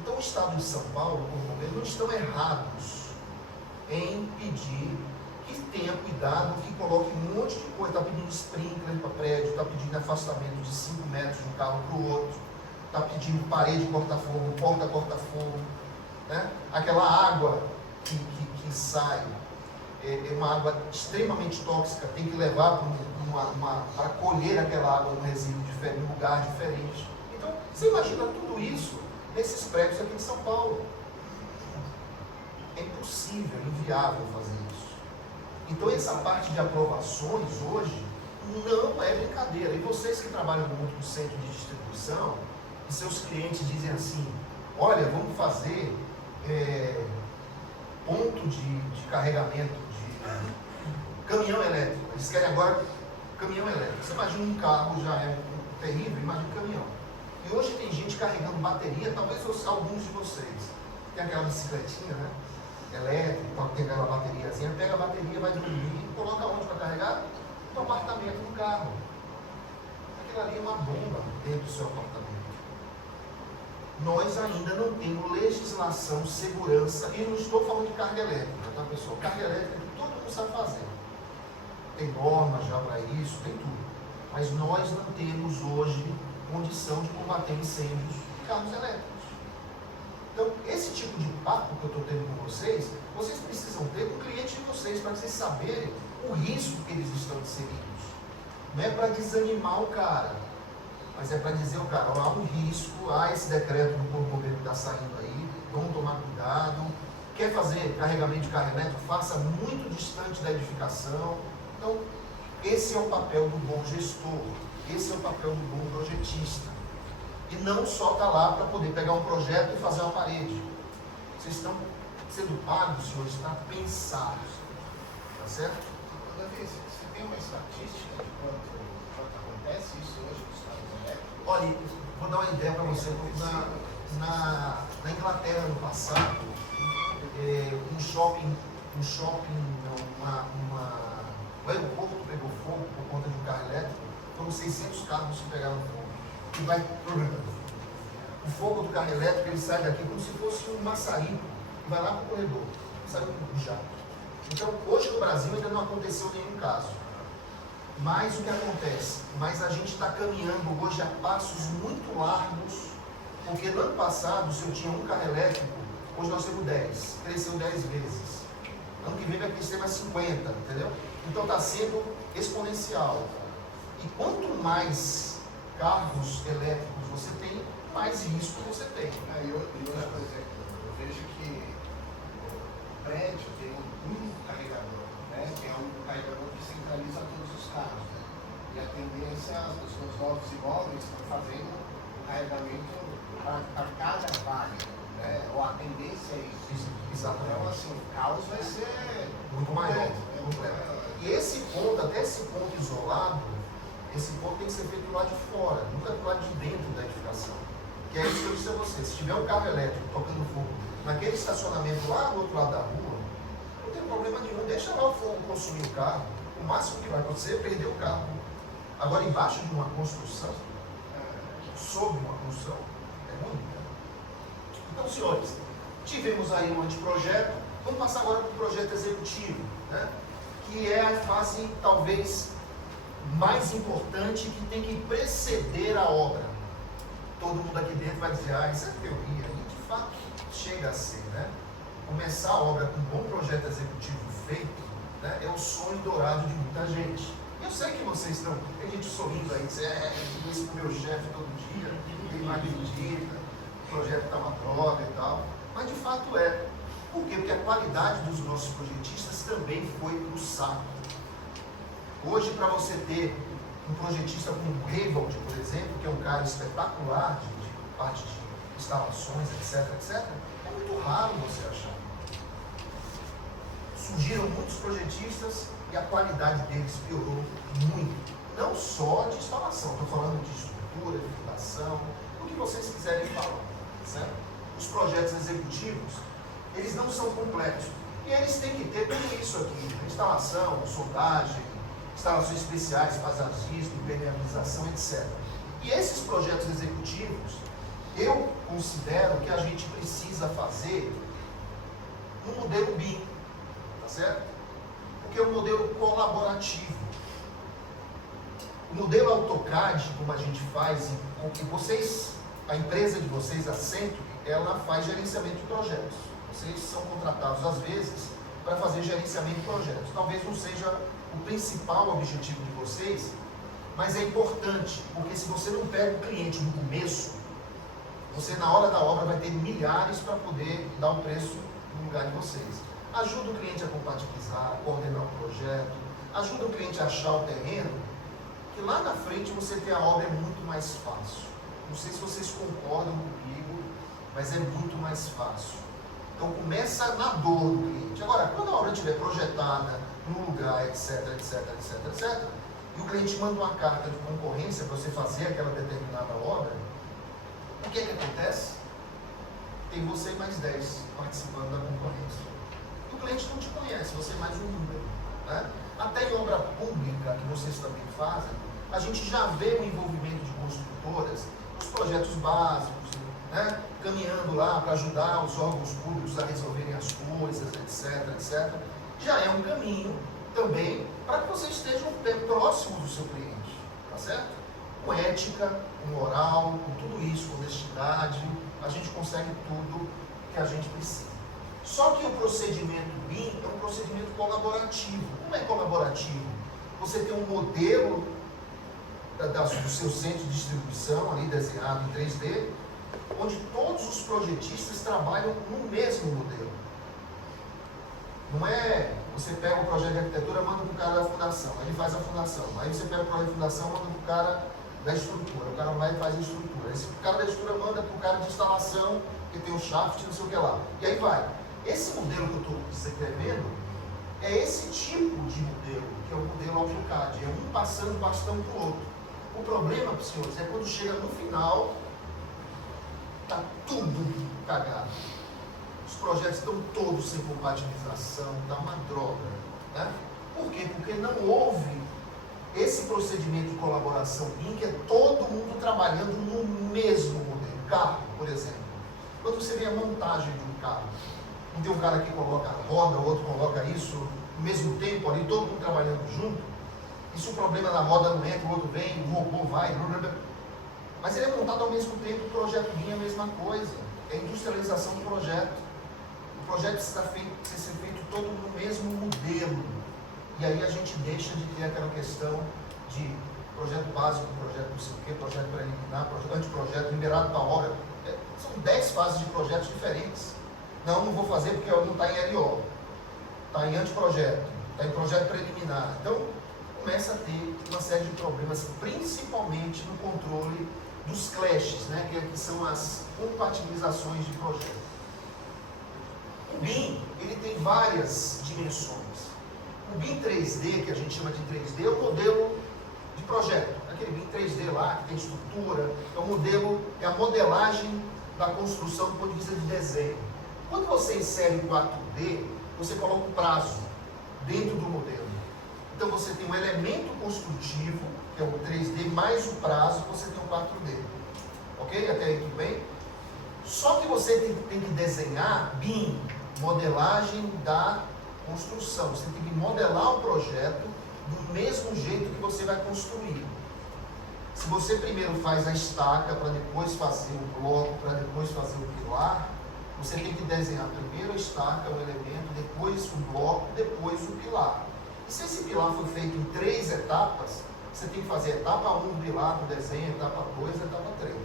Então o Estado de São Paulo, o corpo bombeiro, não estão errados em pedir que tenha cuidado, que coloque um monte de coisa. Está pedindo sprinkler para prédio, está pedindo afastamento de 5 metros de um carro para o outro, está pedindo parede corta-fogo, porta corta-fogo, né? Aquela água que sai é uma água extremamente tóxica, tem que levar para colher aquela água num resíduo diferente, num lugar diferente. Então, você imagina tudo isso nesses prédios aqui de São Paulo. É impossível, inviável fazer isso. Então essa parte de aprovações hoje não é brincadeira. E vocês que trabalham muito no centro de distribuição, e seus clientes dizem assim, olha, vamos fazer ponto de carregamento de caminhão elétrico. Eles querem agora caminhão elétrico. Você imagina um carro já é terrível, imagina um caminhão. E hoje tem gente carregando bateria, talvez alguns de vocês. Tem aquela bicicletinha, né? Elétrica, tem aquela bateriazinha, pega a bateria, vai dormir, coloca onde para carregar? No apartamento, no carro. Aquilo ali é uma bomba dentro do seu apartamento. Nós ainda não temos legislação, segurança, e não estou falando de carga elétrica, tá, pessoal? Carga elétrica todo mundo sabe fazer. Tem normas já para isso, tem tudo. Mas nós não temos hoje condição de combater incêndios de carros elétricos. Então, esse tipo de papo que eu estou tendo com vocês precisam ter com o cliente de vocês, para vocês saberem o risco que eles estão inseridos. Não é para desanimar o cara, mas é para dizer ao cara, há um risco, há esse decreto do corpo bombeiro que está saindo aí, vamos tomar cuidado. Quer fazer carregamento de carro elétrico? Faça muito distante da edificação. Então, esse é o papel do bom gestor, esse é o papel do bom projetista. E não só estar lá para poder pegar um projeto e fazer uma parede. Vocês estão sendo pagos hoje para pensar. Tá certo? Davi, você tem uma estatística de quanto acontece isso hoje nos Estados Unidos? Olha, vou dar uma ideia para você. Na Inglaterra, no passado, o aeroporto pegou fogo por conta de um carro elétrico, foram 600 carros que pegaram fogo. E vai o fogo do carro elétrico, ele sai daqui como se fosse um maçarico, e vai lá para o corredor, sai um jato. Então, hoje no Brasil ainda não aconteceu nenhum caso. Mas o que acontece? Mas a gente está caminhando hoje a passos muito largos, porque no ano passado, se eu tinha um carro elétrico, hoje nós temos 10, cresceu 10 vezes. Ano que vem vai crescer mais 50, entendeu? Então está sendo exponencial. E quanto mais carros elétricos você tem, mais risco você tem. E hoje, por exemplo, eu vejo que o prédio tem um carregador, né? Que é um carregador que centraliza todos os carros. Né? E a tendência, os novos imóveis estão fazendo o carregamento para cada vale. Né? Ou a tendência é isso. Exatamente. Então, assim, o caos vai ser muito maior. E esse ponto, até esse ponto isolado, esse ponto tem que ser feito do lado de fora, nunca do lado de dentro da edificação. Que é isso que eu disse a você, se tiver um carro elétrico tocando fogo naquele estacionamento lá do outro lado da rua, não tem problema nenhum, deixa lá o fogo consumir o carro. O máximo que vai acontecer é perder o carro. Agora, embaixo de uma construção, sob uma construção, é ruim. Então, senhores, tivemos aí um anteprojeto, vamos passar agora para o projeto executivo, né? Que é a fase, talvez, mais importante, que tem que preceder a obra. Todo mundo aqui dentro vai dizer, isso é teoria, e de fato chega a ser, né? Começar a obra com um bom projeto executivo feito, né, é o sonho dourado de muita gente. E eu sei que vocês estão, tem gente sorrindo aí, diz, eu isso com o meu chefe todo dia, ele não acredita, o projeto está uma droga e tal, mas de fato é. Por quê? Porque a qualidade dos nossos projetistas também foi para o saco. Hoje, para você ter um projetista como o Revald, por exemplo, que é um cara espetacular de parte de instalações, etc, é muito raro você achar. Surgiram muitos projetistas e a qualidade deles piorou muito. Não só de instalação, estou falando de estrutura, de fundação, o que vocês quiserem falar, certo? Os projetos executivos, eles não são completos. E eles têm que ter tudo isso aqui: instalação, sondagem, instalações especiais, paisagismo, impermeabilização, etc. E esses projetos executivos, eu considero que a gente precisa fazer um modelo BIM, tá certo? Porque é um modelo colaborativo. O modelo AutoCAD, como a gente faz, o que vocês, a empresa de vocês, a Centro, ela faz gerenciamento de projetos. Vocês são contratados, às vezes, para fazer gerenciamento de projetos. Talvez não seja o principal objetivo de vocês, mas é importante, porque se você não pega o cliente no começo, você na hora da obra vai ter milhares para poder dar o preço no lugar de vocês. Ajuda o cliente a compatibilizar, a coordenar o projeto, ajuda o cliente a achar o terreno, que lá na frente você ter a obra é muito mais fácil. Não sei se vocês concordam comigo, mas é muito mais fácil. Então começa na dor do cliente. Agora, quando a obra estiver projetada no lugar, etc, e o cliente manda uma carta de concorrência para você fazer aquela determinada obra, o que acontece? Tem você e mais 10 participando da concorrência. E o cliente não te conhece, você é mais um número, né? Até em obra pública, que vocês também fazem, a gente já vê o envolvimento de construtoras nos projetos básicos, né? Caminhando lá para ajudar os órgãos públicos a resolverem as coisas, etc. Já é um caminho também para que vocês estejam próximos do seu cliente, tá certo? Com ética, com moral, com tudo isso, com honestidade, a gente consegue tudo que a gente precisa. Só que o procedimento BIM é um procedimento colaborativo. Como é colaborativo? Você tem um modelo do seu centro de distribuição ali desenhado em 3D, onde todos os projetistas trabalham no mesmo modelo. Não é você pega um projeto de arquitetura, manda para o cara da fundação, aí ele faz a fundação. Aí você pega o projeto de fundação, manda para o cara da estrutura, o cara vai e faz a estrutura. Esse cara da estrutura manda para o cara de instalação, que tem o shaft, não sei o que lá. E aí vai. Esse modelo que eu estou descrevendo é esse tipo de modelo, que é o modelo AutoCAD. É um passando bastão para o outro. O problema, senhores, é quando chega no final, está tudo cagado. Os projetos estão todos sem compatibilização, está uma droga. Né? Por quê? Porque não houve esse procedimento de colaboração BIM, que é todo mundo trabalhando no mesmo modelo. Carro, por exemplo. Quando você vê a montagem de um carro, não tem um cara que coloca a roda, o outro coloca isso, no mesmo tempo ali, todo mundo trabalhando junto. E se o problema da roda não entra, o outro vem, o robô vai, mas ele é montado ao mesmo tempo, o projeto BIM é a mesma coisa. É a industrialização do projeto. O projeto precisa ser feito todo no mesmo modelo. E aí a gente deixa de ter aquela questão de projeto básico, projeto não sei o quê, projeto preliminar, anteprojeto, liberado para a obra. São 10 fases de projetos diferentes. Não vou fazer porque não está em LO. Está em anteprojeto, está em projeto preliminar. Então, começa a ter uma série de problemas, principalmente no controle dos clashes, né, que são as compatibilizações de projeto. O BIM, ele tem várias dimensões. O BIM 3D, que a gente chama de 3D, é o modelo de projeto. Aquele BIM 3D lá, que tem estrutura, é o modelo, é a modelagem da construção do ponto de vista de desenho. Quando você insere o 4D, você coloca o prazo dentro do modelo. Então você tem um elemento construtivo, que é o 3D, mais o prazo, você tem o 4D. Ok? Até aí tudo bem? Só que você tem que desenhar BIM, modelagem da construção. Você tem que modelar o projeto do mesmo jeito que você vai construir. Se você primeiro faz a estaca, para depois fazer o bloco, para depois fazer o pilar, você tem que desenhar primeiro a estaca, o elemento, depois o bloco, depois o pilar. E se esse pilar for feito em 3 etapas, você tem que fazer etapa 1 do pilar, do desenho, etapa 2, etapa 3.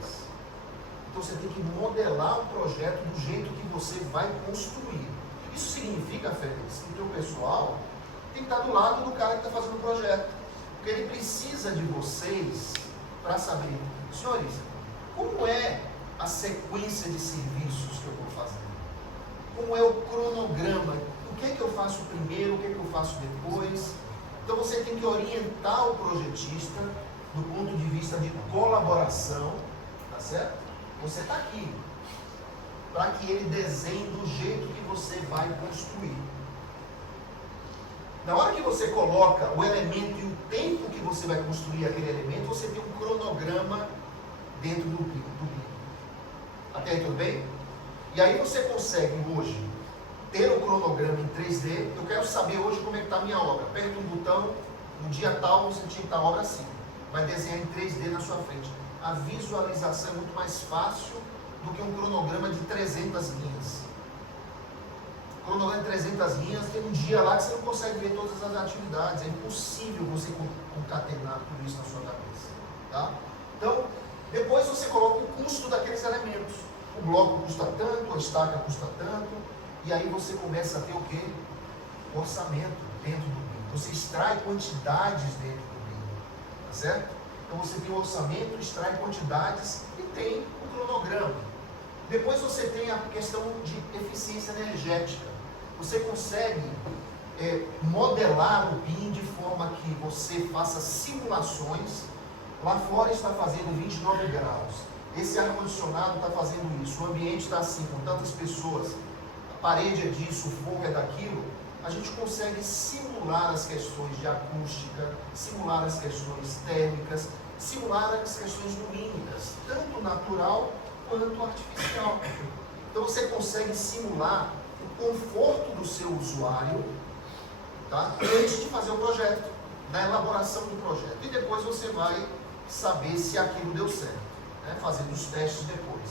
Então você tem que modelar o projeto do jeito que você vai construir. E Isso significa, Félix, que o teu pessoal tem que estar do lado do cara que está fazendo o projeto. Porque ele precisa de vocês para saber, senhores, como é a sequência de serviços que eu vou fazer? Como é o cronograma? O que é que eu faço primeiro, o que é que eu faço depois? Então você tem que orientar o projetista do ponto de vista de colaboração, tá certo? Você está aqui para que ele desenhe do jeito que você vai construir. Na hora que você coloca o elemento e o tempo que você vai construir aquele elemento, você tem um cronograma dentro do BIM. Até aí tudo bem? E aí você consegue hoje ter o cronograma em 3D. Eu quero saber hoje como é que está a minha obra. Aperta um botão, no dia tal você tinha que estar a obra assim. Vai desenhar em 3D na sua frente. A visualização é muito mais fácil do que um cronograma de 300 linhas. Cronograma de 300 linhas, tem um dia lá que você não consegue ver todas as atividades. É impossível você concatenar tudo isso na sua cabeça. Tá? Então, depois você coloca o custo daqueles elementos. O bloco custa tanto, a estaca custa tanto, e aí você começa a ter o quê? O orçamento dentro do BIM. Você extrai quantidades dentro do BIM. Tá certo? Então você tem o orçamento, extrai quantidades e tem o cronograma. Depois você tem a questão de eficiência energética. Você consegue modelar o BIM de forma que você faça simulações. Lá fora está fazendo 29 graus. Esse ar-condicionado está fazendo isso. O ambiente está assim, com tantas pessoas. A parede é disso, o fogo é daquilo. A gente consegue simular as questões de acústica, simular as questões térmicas, simular as questões lumínicas, tanto natural quanto artificial. Então você consegue simular o conforto do seu usuário, tá? Antes de fazer o projeto, na elaboração do projeto. E depois você vai saber se aquilo deu certo, né? Fazendo os testes depois.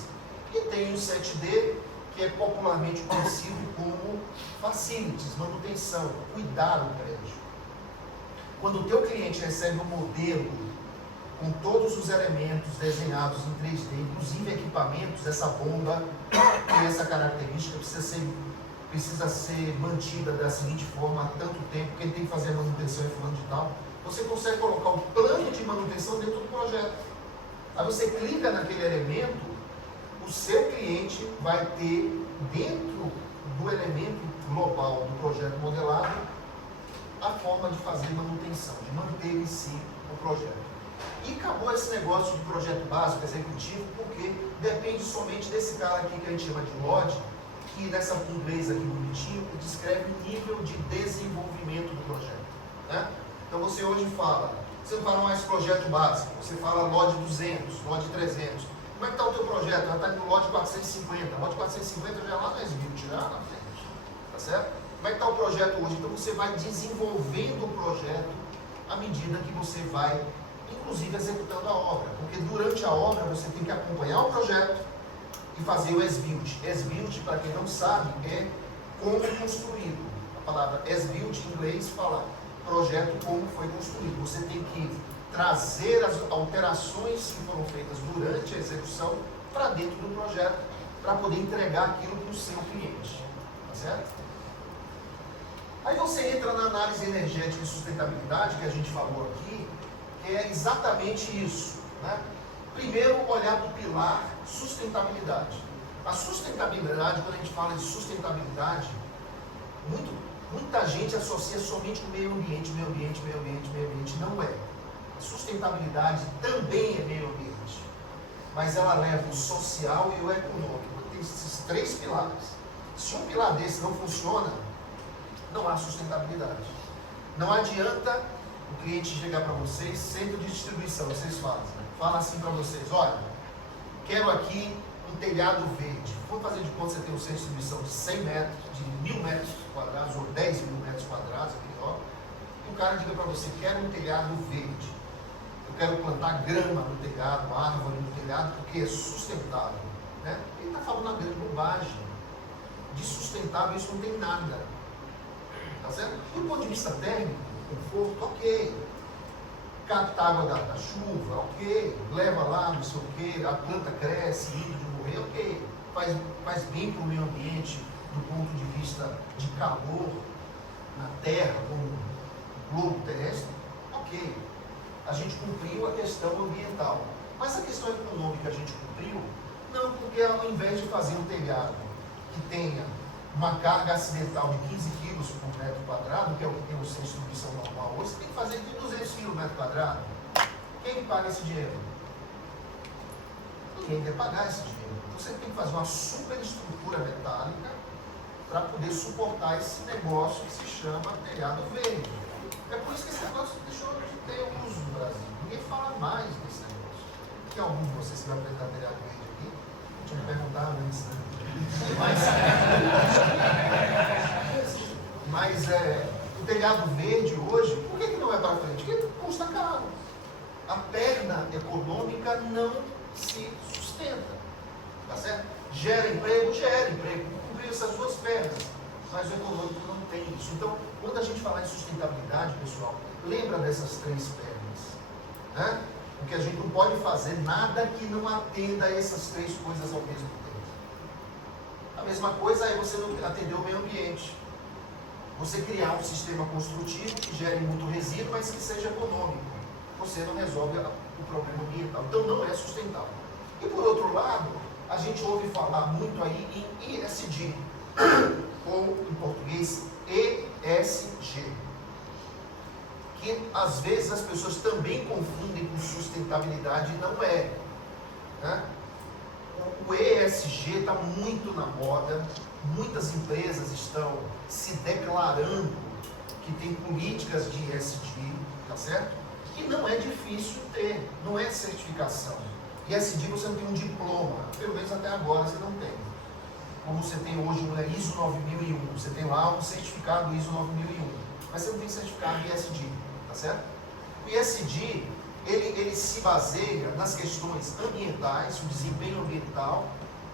E tem o 7D, que é popularmente conhecido como facilities, manutenção, cuidar do prédio. Quando o teu cliente recebe um modelo com todos os elementos desenhados em 3D, inclusive equipamentos, essa bomba tem essa característica, precisa ser mantida da seguinte forma há tanto tempo, porque ele tem que fazer a manutenção em fulano de tal. Você consegue colocar o plano de manutenção dentro do projeto. Aí você clica naquele elemento, o seu cliente vai ter dentro do elemento global do projeto modelado a forma de fazer manutenção, de manter em si o projeto. E acabou esse negócio de projeto básico, executivo, porque depende somente desse cara aqui que a gente chama de LOD, que nessa inglês aqui bonitinho, descreve o nível de desenvolvimento do projeto. Né? Então você hoje fala, você não fala mais projeto básico, você fala LOD 200, LOD 300. Como é que está o teu projeto? Já está no LOD 450. LOD 450 já é lá no SBILT, já na frente. Tá certo? Como é que está o projeto hoje? Então você vai desenvolvendo o projeto à medida que você vai, inclusive, executando a obra. Porque durante a obra você tem que acompanhar o projeto e fazer o SBILT. SBILT, para quem não sabe, é como construído. A palavra SBILT em inglês fala projeto como foi construído. Você tem que trazer as alterações que foram feitas durante a execução para dentro do projeto, para poder entregar aquilo para o seu cliente. Tá certo? Aí você entra na análise energética e sustentabilidade, que a gente falou aqui, que é exatamente isso. Né? Primeiro, olhar para o pilar sustentabilidade. A sustentabilidade, quando a gente fala de sustentabilidade, muita gente associa somente com meio ambiente. Não é. A sustentabilidade também é meio ambiente, mas ela leva o social e o econômico. Tem esses três pilares. Se um pilar desse não funciona, não há sustentabilidade. Não adianta o cliente chegar para vocês, centro de distribuição, vocês fala assim para vocês, olha, quero aqui um telhado verde. Vamos fazer de conta que você tem um centro de distribuição de 100 metros, de 1000 metros quadrados ou 10 mil metros quadrados, e o cara diga para você, quero um telhado verde. Eu quero plantar grama no telhado, árvore no telhado, porque é sustentável. Né? Ele está falando uma grande bobagem. De sustentável isso não tem nada. Tá certo? Do ponto de vista térmico, conforto, ok. Capta água da chuva, ok. Leva lá, não sei o quê, a planta cresce, livre de morrer, ok. Faz bem para o meio ambiente, do ponto de vista de calor na Terra, como o globo terrestre, ok. A gente cumpriu a questão ambiental. Mas a questão econômica a gente cumpriu? Não, porque ao invés de fazer um telhado que tenha uma carga acidental de 15 quilos por metro quadrado, que é o que tem o centro de distribuição normal hoje, você tem que fazer de 200 quilos por metro quadrado. Quem paga esse dinheiro? Ninguém quer pagar esse dinheiro. Então você tem que fazer uma superestrutura metálica para poder suportar esse negócio que se chama telhado verde. É por isso que esse negócio deixou de ter uso no Brasil. Ninguém fala mais desse negócio. Tem algum de vocês que vai apresentar telhado verde aqui? Deixa eu me perguntar antes, né? Mas o telhado verde hoje, por que não é para frente? Porque custa caro. A perna econômica não se sustenta. Tá certo? Gera emprego, cumprir essas duas pernas. Mas o econômico não tem isso. Então, quando a gente falar em sustentabilidade, pessoal, lembra dessas três pernas. Né? Porque a gente não pode fazer nada que não atenda a essas três coisas ao mesmo tempo. A mesma coisa é você não atender o meio ambiente. Você criar um sistema construtivo que gere muito resíduo, mas que seja econômico. Você não resolve o problema ambiental. Então não é sustentável. E por outro lado, a gente ouve falar muito aí em ESG, ou em português ESG, que às vezes as pessoas também confundem com sustentabilidade e não é. Né? O ESG está muito na moda, muitas empresas estão se declarando que tem políticas de ESG, tá certo? E não é difícil ter, não é certificação. ESG você não tem um diploma, pelo menos até agora você não tem. Como você tem hoje no ISO 9001, você tem lá um certificado ISO 9001, mas você não tem certificado de ESG, tá certo? O ESG, ele se baseia nas questões ambientais, o desempenho ambiental,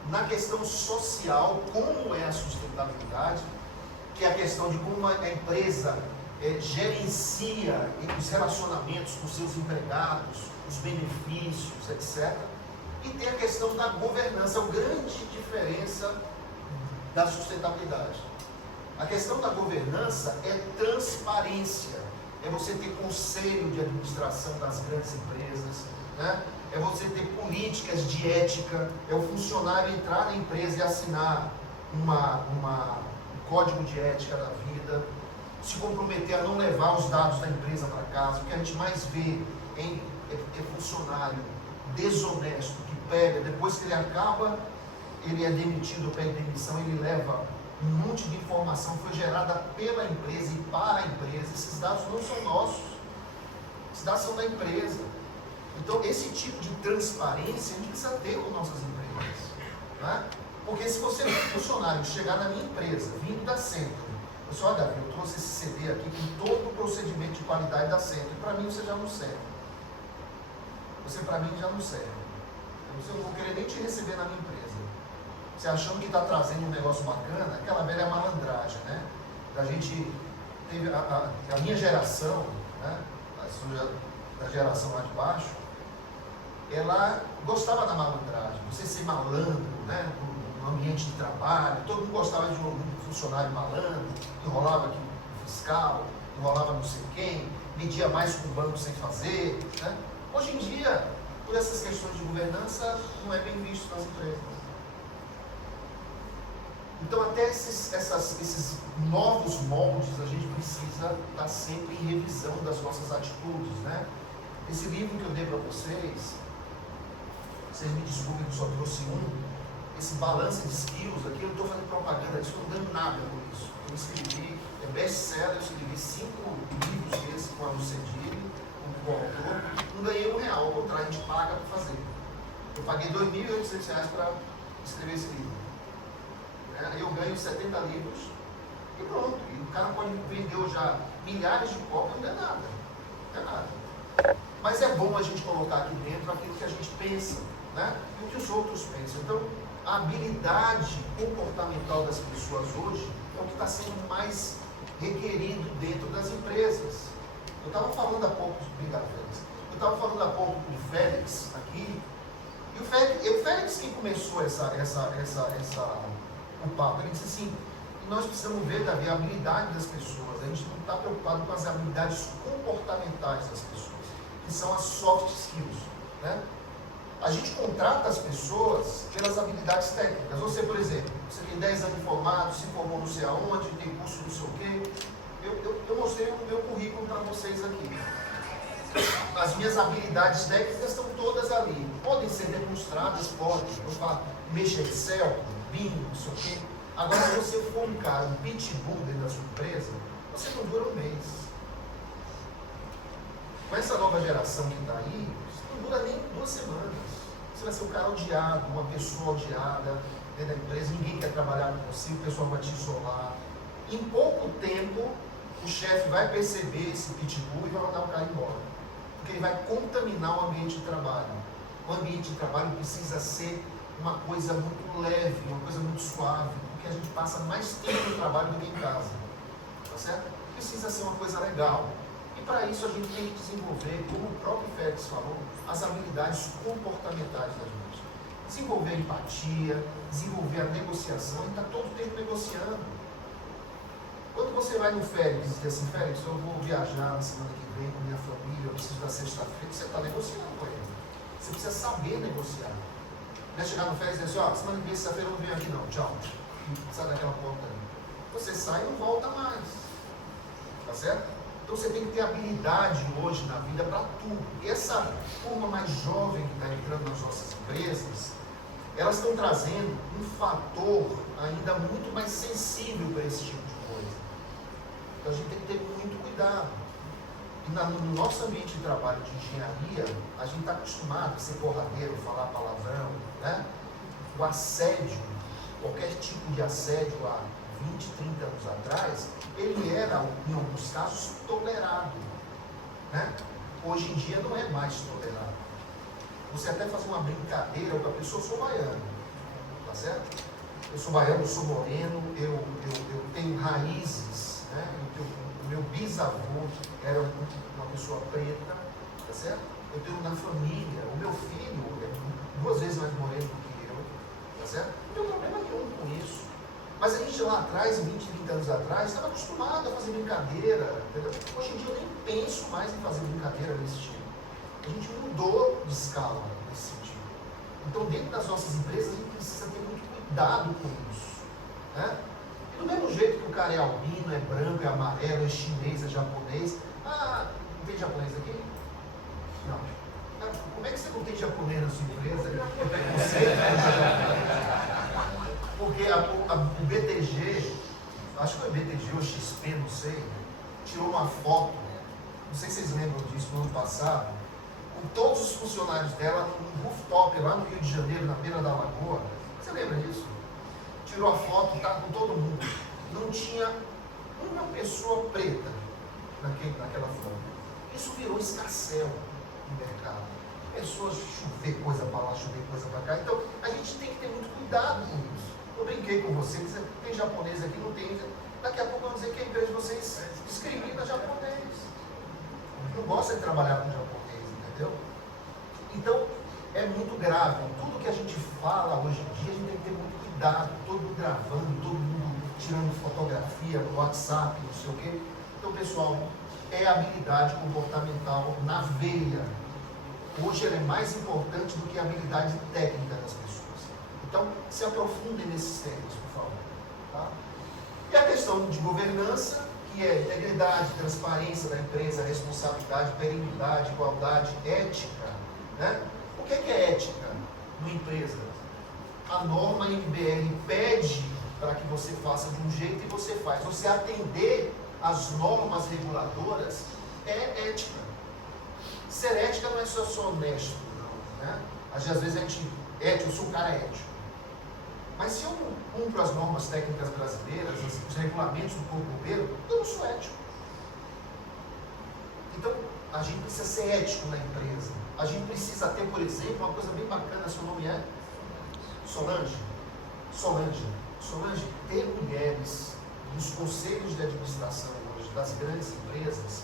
na questão social, como é a sustentabilidade, que é a questão de como a empresa gerencia os relacionamentos com seus empregados, os benefícios, etc. E tem a questão da governança, a grande diferença da sustentabilidade. A questão da governança é transparência, é você ter conselho de administração das grandes empresas, né? É você ter políticas de ética, é o funcionário entrar na empresa e assinar um código de ética da vida, se comprometer a não levar os dados da empresa para casa. O que a gente mais vê é funcionário desonesto, que pega, depois que ele acaba, ele é demitido, pega demissão, ele leva um monte de informação que foi gerada pela empresa e para a empresa. Esses dados não são nossos, esses dados são da empresa. Então, esse tipo de transparência a gente precisa ter com nossas empresas. Né? Porque se você, funcionário, chegar na minha empresa, vindo da Centro, eu sou, Davi, eu trouxe esse CD aqui com todo o procedimento de qualidade da Centro, e para mim você já não serve. Você para mim já não serve. Eu não vou querer nem te receber na minha empresa. Você achando que está trazendo um negócio bacana, aquela velha malandragem, né? Da gente teve a minha geração, né? Da geração lá de baixo, ela gostava da malandragem, você ser malandro, né? No ambiente de trabalho, todo mundo gostava de um funcionário malandro, enrolava aqui o fiscal, enrolava não sei quem, media mais com o banco sem fazer, né? Hoje em dia, por essas questões de governança, não é bem visto nas empresas. Então, até esses novos moldes, a gente precisa estar sempre em revisão das nossas atitudes, né? Esse livro que eu dei para vocês me desculpem que eu só trouxe esse balanço de skills aqui, eu não estou fazendo propaganda disso, não estou dando nada por isso. Eu escrevi, é best-seller, eu escrevi 5 livros desses com a Lucedile, com o autor, não ganhei R$1, ao contrário, a gente paga para fazer. Eu paguei R$2.800 para escrever esse livro. Eu ganho 70 livros e pronto. E o cara pode vender já milhares de cópias, não é nada. Não é nada. Mas é bom a gente colocar aqui dentro aquilo que a gente pensa, né? E o que os outros pensam. Então, a habilidade comportamental das pessoas hoje é o que está sendo mais requerido dentro das empresas. Eu estava falando há pouco, obrigado, Félix. Eu estava falando há pouco com o Félix aqui, e o Félix que começou essa o papo. Ele disse assim, nós precisamos ver, Davi, a habilidade das pessoas. A gente não está preocupado com as habilidades comportamentais das pessoas, que são as soft skills, né? A gente contrata as pessoas pelas habilidades técnicas. Você, por exemplo, você tem 10 anos formado, se formou não sei aonde, tem curso não sei o quê. Eu mostrei o meu currículo para vocês aqui. As minhas habilidades técnicas estão todas ali. Podem ser demonstradas, podem. Eu falo, mexa Excel, BIM, não sei o quê. Agora, se você for um cara, um pitbull dentro da sua empresa, você não dura um mês. Com essa nova geração que está aí, você não dura nem 2 semanas. Você vai ser um cara odiado, uma pessoa odiada dentro da empresa, ninguém quer trabalhar com você, o pessoal vai te isolar. Em pouco tempo, o chefe vai perceber esse pitbull e vai mandar o cara embora. Porque ele vai contaminar o ambiente de trabalho. O ambiente de trabalho precisa ser uma coisa muito leve, uma coisa muito suave, porque a gente passa mais tempo no trabalho do que em casa. Tá certo? Precisa ser uma coisa legal. E para isso a gente tem que desenvolver, como o próprio Félix falou, as habilidades comportamentais da gente. Desenvolver a empatia, desenvolver a negociação, e está todo o tempo negociando. Quando você vai no Félix e diz assim, Félix, eu vou viajar na semana que vem com minha família, eu preciso da sexta-feira, você está negociando com ele. Você precisa saber negociar. Não é chegar no Félix e dizer assim, semana que vem, sexta-feira eu não venho aqui não, tchau. Sai daquela porta ali. Você sai e não volta mais. Tá certo? Então você tem que ter habilidade hoje na vida para tudo. E essa turma mais jovem que está entrando nas nossas empresas, elas estão trazendo um fator ainda muito mais sensível para esse tipo de coisa. Então a gente tem que ter muito cuidado. E no nosso ambiente de trabalho de engenharia, a gente está acostumado a ser porradeiro, falar palavrão, né? O assédio, qualquer tipo de assédio há 20, 30 anos atrás, ele era, em alguns casos, tolerado, né? Hoje em dia não é mais tolerado. Você até faz uma brincadeira com a pessoa, eu sou baiano, tá certo? Eu sou baiano, eu sou moreno, eu tenho raízes, né? O meu bisavô era uma pessoa preta, tá certo? Eu tenho na família, o meu filho é 2 vezes mais moreno do que eu, tá certo? Não tem problema nenhum com isso. Mas a gente lá atrás, 20, 30 anos atrás, estava acostumado a fazer brincadeira, entendeu? Hoje em dia eu nem penso mais em fazer brincadeira desse tipo. A gente mudou de escala nesse sentido. Então, dentro das nossas empresas, a gente precisa ter muito cuidado com isso, né? E do mesmo jeito que o cara é albino, é branco, é amarelo, é chinês, é japonês. Ah, não tem japonês aqui? Não. Como é que você não tem japonês na sua empresa? É preconceito, porque o BTG, acho que foi BTG ou XP, não sei, tirou uma foto, não sei se vocês lembram disso, no ano passado, com todos os funcionários dela num rooftop lá no Rio de Janeiro, na beira da lagoa. Você lembra disso? Tirou a foto, tá com todo mundo. Não tinha uma pessoa preta naquela foto. Isso virou escarcéu no mercado. Pessoas chover coisa para lá, chover coisa para cá. Então, a gente tem que ter muito cuidado com isso. Eu brinquei com vocês, tem japonês aqui, não tem. Daqui a pouco vão dizer que a empresa de vocês discrimina japonês. Não gosta de trabalhar com japonês, entendeu? Então, é muito grave. Tudo que a gente fala hoje em dia, a gente tem que ter muito cuidado. Todo mundo gravando, todo mundo tirando fotografia no WhatsApp, não sei o quê. Então, pessoal, é habilidade comportamental na veia. Hoje ela é mais importante do que a habilidade técnica das pessoas. Então, se aprofundem nesses temas, por favor. Tá? E a questão de governança, que é integridade, transparência da empresa, responsabilidade, perenidade, igualdade, ética. Né? O que é ética numa empresa? A norma MBR pede para que você faça de um jeito e você faz. Você atender às normas reguladoras é ética. Ser ética não é só honesto, não. Né? Às vezes a gente, ético, eu sou um cara ético. Mas se eu não cumpro as normas técnicas brasileiras, os regulamentos do Corpo Bombeiro, eu não sou ético. Então, a gente precisa ser ético na empresa. A gente precisa ter, por exemplo, uma coisa bem bacana, seu nome é Solange. Solange, ter mulheres nos conselhos de administração hoje das grandes empresas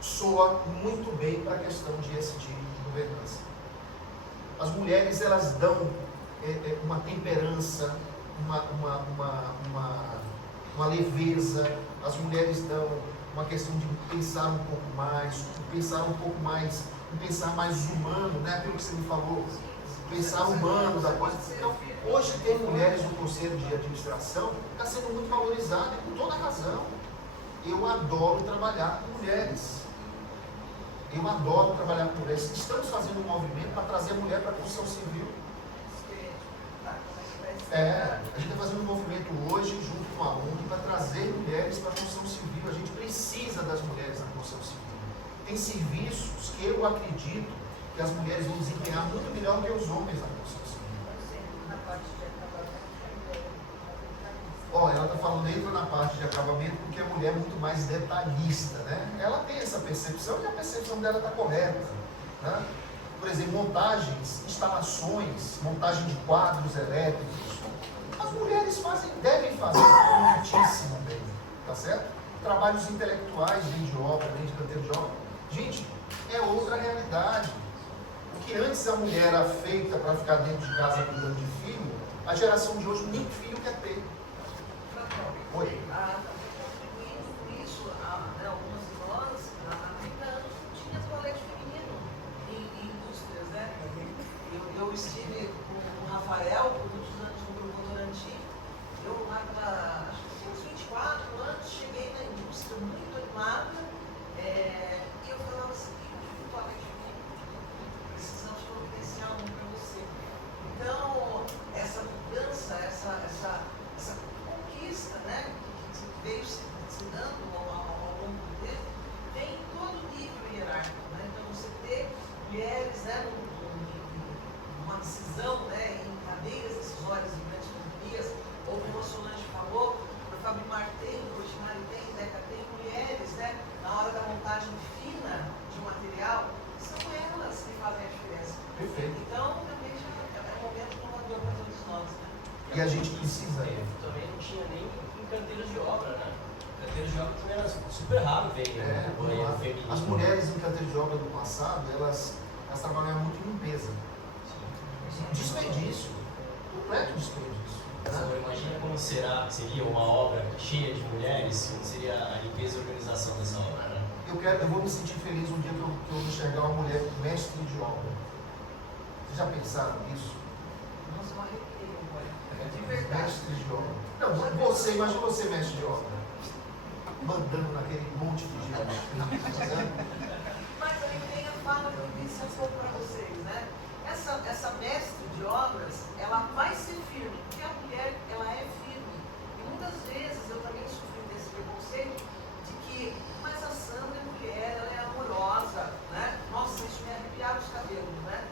soa muito bem para a questão de ESG, de governança. As mulheres, elas dão uma temperança, uma leveza, as mulheres dão uma questão de pensar um pouco mais, um pensar mais humano, né? Aquilo que você me falou, pensar humano da coisa. Então, hoje ter mulheres no conselho de administração está sendo muito valorizado e com toda razão. Eu adoro trabalhar com mulheres. Estamos fazendo um movimento para trazer a mulher para a construção civil. A gente está fazendo um movimento hoje, junto com a ONG, para trazer mulheres para a construção civil. A gente precisa das mulheres na construção civil. Tem serviços que eu acredito que as mulheres vão desempenhar muito melhor que os homens na construção civil. Ela está falando, entra na parte de acabamento porque a mulher é muito mais detalhista, né? Ela tem essa percepção e a percepção dela está correta, né? Por exemplo, montagens, instalações, montagem de quadros elétricos, as mulheres devem fazer muitíssimo bem, tá certo? Trabalhos intelectuais, dentro de obra, dentro de canteiro de obra, gente, é outra realidade. O que antes a mulher era feita para ficar dentro de casa cuidando de filho, a geração de hoje nem filho quer ter. Oi. Contribuindo com isso, algumas de nós, há 30 anos, não tinha toalete feminino em indústrias, né? Eu estive com o Rafael por muitos anos no Grupo Votorantim. Eu lá para, acho que uns 24 anos, cheguei na indústria muito animada, e eu falava assim, o toalete feminino, precisamos providenciar um para você. Então, essa mudança, essa conquista, né, que veio se dando ao longo do tempo, tem em todo nível hierárquico, né? Então você ter mulheres, né, numa decisão, né, em cadeiras decisórias de grandes companhias, ou como a Solange falou, o Fabimar tem, o Rotimari tem, Deca tem, mulheres, né, na hora da montagem fina de material, são elas que fazem a diferença. Perfeito. Então também já é um momento inovador para todos nós, né? E a gente precisa. Também não tinha nem em canteiros de obra, né? Canteiros de obra também era super raro ver banheiro feminino. As mulheres em canteiro de obra do passado, elas trabalhavam muito em limpeza. Desperdício. Completo desperdício. Né? Imagina como seria uma obra cheia de mulheres, como seria a limpeza e organização dessa obra, né? Eu vou me sentir feliz um dia que eu enxergar uma mulher mestre de obra. Vocês já pensaram nisso? Nossa, eu arrepiei, olha. De verdade. Mestre de obra. Não, imagina você mestre de obra. Mandando naquele monte de gente. Mas aí tem a fala que eu disse há pouco para vocês, né? Essa mestre de obras, ela vai ser firme, porque a mulher, ela é firme. E muitas vezes eu também sofri desse preconceito de que, mas a Sandra é mulher, ela é amorosa, né? Nossa, isso me arrepiava os cabelos, né?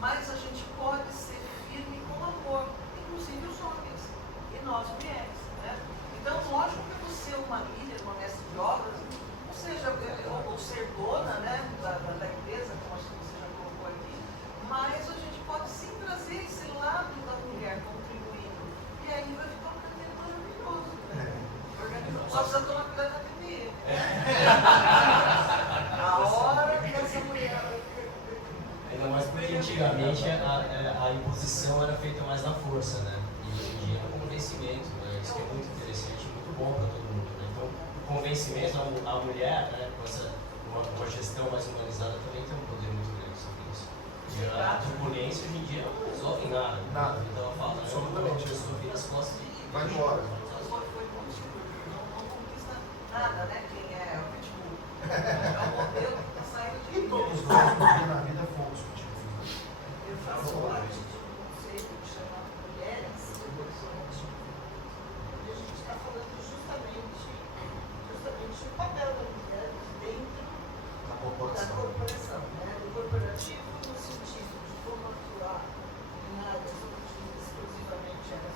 Mas a gente pode ser firme com amor, inclusive os homens, e nós mulheres, né? Então, lógico que você, uma líder, uma mestre de obras, ou seja, ou ser dona, né, da empresa, como acho que você já colocou aqui, mas a gente pode sim trazer esse lado da mulher contribuindo, e aí vai ficar um canteiro maravilhoso, né? Só precisa tomar cuidado na PPE. A hora que essa mulher... Ainda mais porque antigamente a imposição era feita mais na força, né? E hoje em dia é um convencimento, né? Isso que é muito interessante e muito bom para todo mundo, né? Então, o convencimento, a mulher, né, com uma gestão mais humanizada também tem um poder muito grande sobre isso. E a turbulência hoje em dia não resolve nada. Nada. Então ela fala, Absolutamente. A pessoa vira as costas e Vai embora. Não conquista nada, né? Quem é o pitbull. É um modelo que está saindo de... E todos nós, um dia na vida, fomos pitbull. Eu faço parte de um conceito chamado Mulheres e Horizonte, onde a gente está falando justamente o papel da mulher dentro Na da corporação. corporação, né? Do corporativo no sentido de como atuar em áreas onde exclusivamente era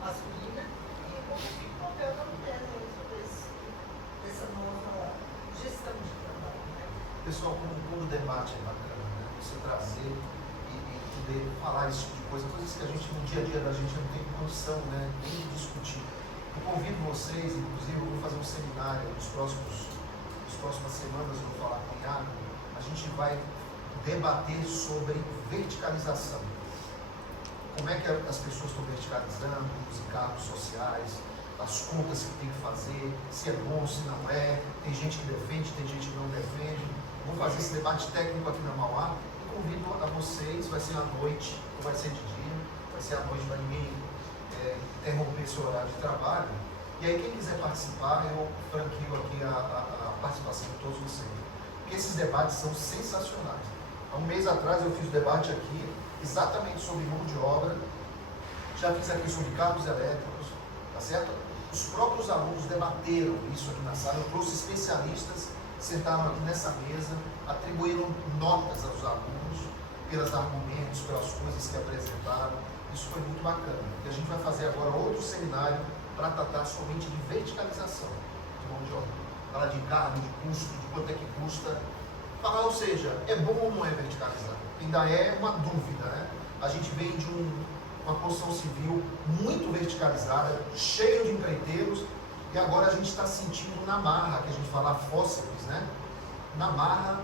masculina, e como fica o papel da mulher dentro dessa nova gestão de trabalho, né? Pessoal, quando o debate é bacana, né? Você trazer e poder falar esse tipo de coisa, coisas que a gente, no dia a dia da gente, não tem condição, né? Nem de discutir. Eu convido vocês, inclusive, eu vou fazer um seminário nas próximas semanas, eu vou falar com o Iago, a gente vai debater sobre verticalização. como é que as pessoas estão verticalizando os encargos sociais, as contas que tem que fazer, se é bom, se não é, tem gente que defende, tem gente que não defende. Vou fazer esse debate técnico aqui na Mauá e convido a vocês, vai ser à noite, não vai ser de dia, vai ser à noite para ninguém interromper seu horário de trabalho. E aí quem quiser participar, eu franquio aqui a participação de todos vocês. Porque esses debates são sensacionais. Há um mês atrás eu fiz um debate aqui exatamente sobre mão de obra, já fiz aqui sobre carros elétricos, tá certo? Os próprios alunos debateram isso aqui na sala, eu trouxe especialistas, sentaram aqui nessa mesa, atribuíram notas aos alunos pelos argumentos, pelas coisas que apresentaram. Isso foi muito bacana. E a gente vai fazer agora outro seminário para tratar somente de verticalização de mão de obra. Falar de encargo, de custo, de quanto é que custa. Falar, ou seja, é bom ou não é verticalizar? Ainda é uma dúvida, né? A gente vem de uma construção civil muito verticalizada, cheio de empreiteiros, e agora a gente está sentindo na marra, que a gente fala fósseis, né? Na marra,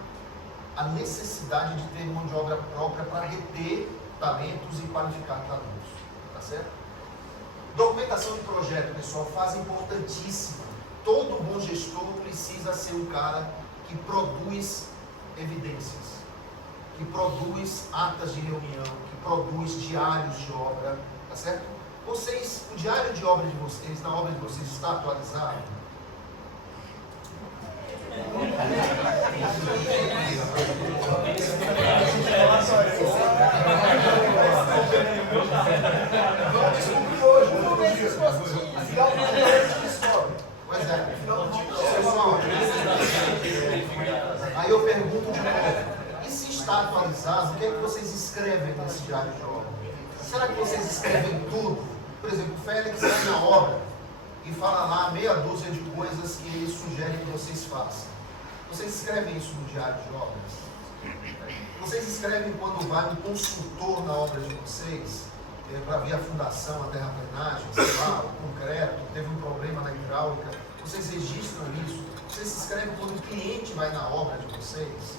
a necessidade de ter mão de obra própria para reter talentos e qualificar talentos, tá certo? Documentação de projeto, pessoal, fase importantíssima. Todo bom gestor precisa ser um cara que produz evidências, que produz atas de reunião, que produz diários de obra, tá certo? Vocês, o diário de obra de vocês, na obra de vocês, está atualizado? Vamos descobrir hoje, afinal do dia a gente descobre. Pois é, pessoal, aí eu pergunto de novo, e se está atualizado, o que é que vocês escrevem nesse diário de obra? Será que vocês escrevem tudo? Por exemplo, o Félix vai na obra e fala lá meia dúzia de coisas que ele sugere que vocês façam. Vocês escrevem isso no diário de obras? Vocês escrevem quando vai um consultor na obra de vocês, para ver a fundação, a terraplenagem, sei lá, o concreto, teve um problema na hidráulica, vocês registram isso? Vocês escrevem quando o cliente vai na obra de vocês?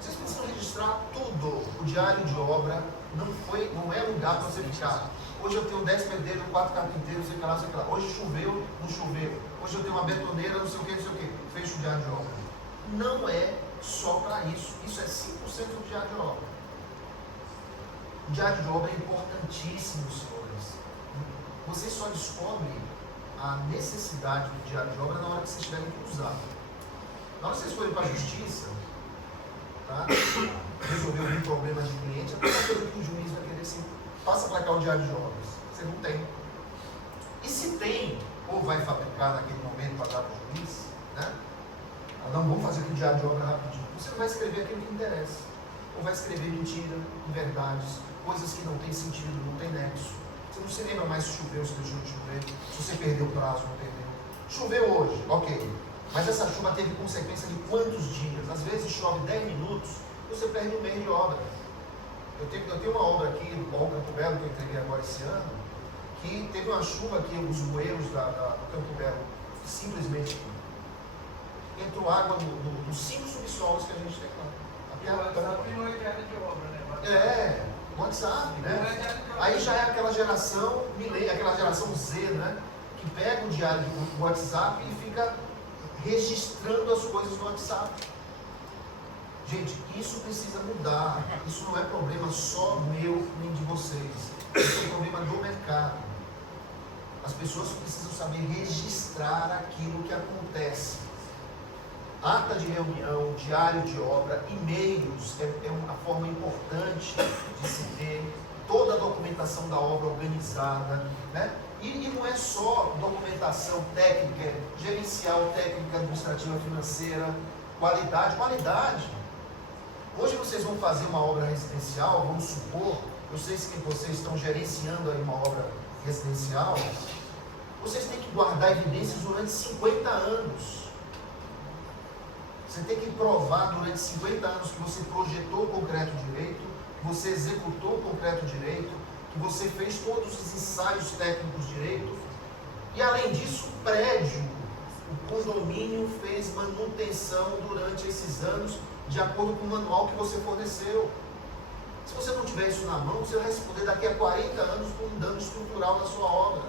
Vocês precisam registrar tudo. O diário de obra não é lugar para você ficar. Hoje eu tenho 10 pedreiros, 4 carpinteiros, sei lá, sei lá. Hoje choveu, não choveu. Hoje eu tenho uma betoneira, não sei o que, não sei o que. Fecha o diário de obra. Não é só para isso. Isso é 5% do diário de obra. O diário de obra é importantíssimo, senhores. Vocês só descobrem a necessidade do diário de obra na hora que vocês tiverem que usar. Na hora que vocês forem para a justiça, tá? Resolver algum problema de cliente, a primeira coisa que o juiz vai querer assim, passa para cá o diário de obras. Você não tem. E se tem, ou vai fabricar naquele momento para dar para o juiz, né? Não, vamos fazer aqui o diário de obra rapidinho. Você vai escrever aquilo que interessa. Ou vai escrever mentira, inverdades, coisas que não tem sentido, não tem nexo. Você não se lembra mais se choveu, se deixou de chover, se você perdeu o prazo, não perdeu. Choveu hoje, ok. Mas essa chuva teve consequência de quantos dias? Às vezes chove 10 minutos, você perde um mês de obra. Eu tenho uma obra aqui no Campo Belo, que eu entreguei agora esse ano, que teve uma chuva que os bueiros do Campo Belo simplesmente entrou água nos 5 subsolos que a gente tem lá. WhatsApp não é diário de obra, né? WhatsApp, né? Aí já é aquela geração aquela geração Z, né? Que pega o diário do WhatsApp e fica registrando as coisas no WhatsApp. Gente, isso precisa mudar. Isso não é problema só meu nem de vocês. Isso é um problema do mercado. As pessoas precisam saber registrar aquilo que acontece. Ata de reunião, diário de obra, e-mails é uma forma importante de se ter toda a documentação da obra organizada, né? E não é só documentação técnica, gerencial, técnica, administrativa, financeira, qualidade. Hoje vocês vão fazer uma obra residencial, vamos supor, eu sei que vocês estão gerenciando aí uma obra residencial, vocês têm que guardar evidências durante 50 anos. Você tem que provar durante 50 anos que você projetou o concreto direito, que você executou o concreto direito, que você fez todos os ensaios técnicos direito, e além disso, o prédio, o condomínio fez manutenção durante esses anos, de acordo com o manual que você forneceu. Se você não tiver isso na mão, você vai responder daqui a 40 anos por um dano estrutural na sua obra.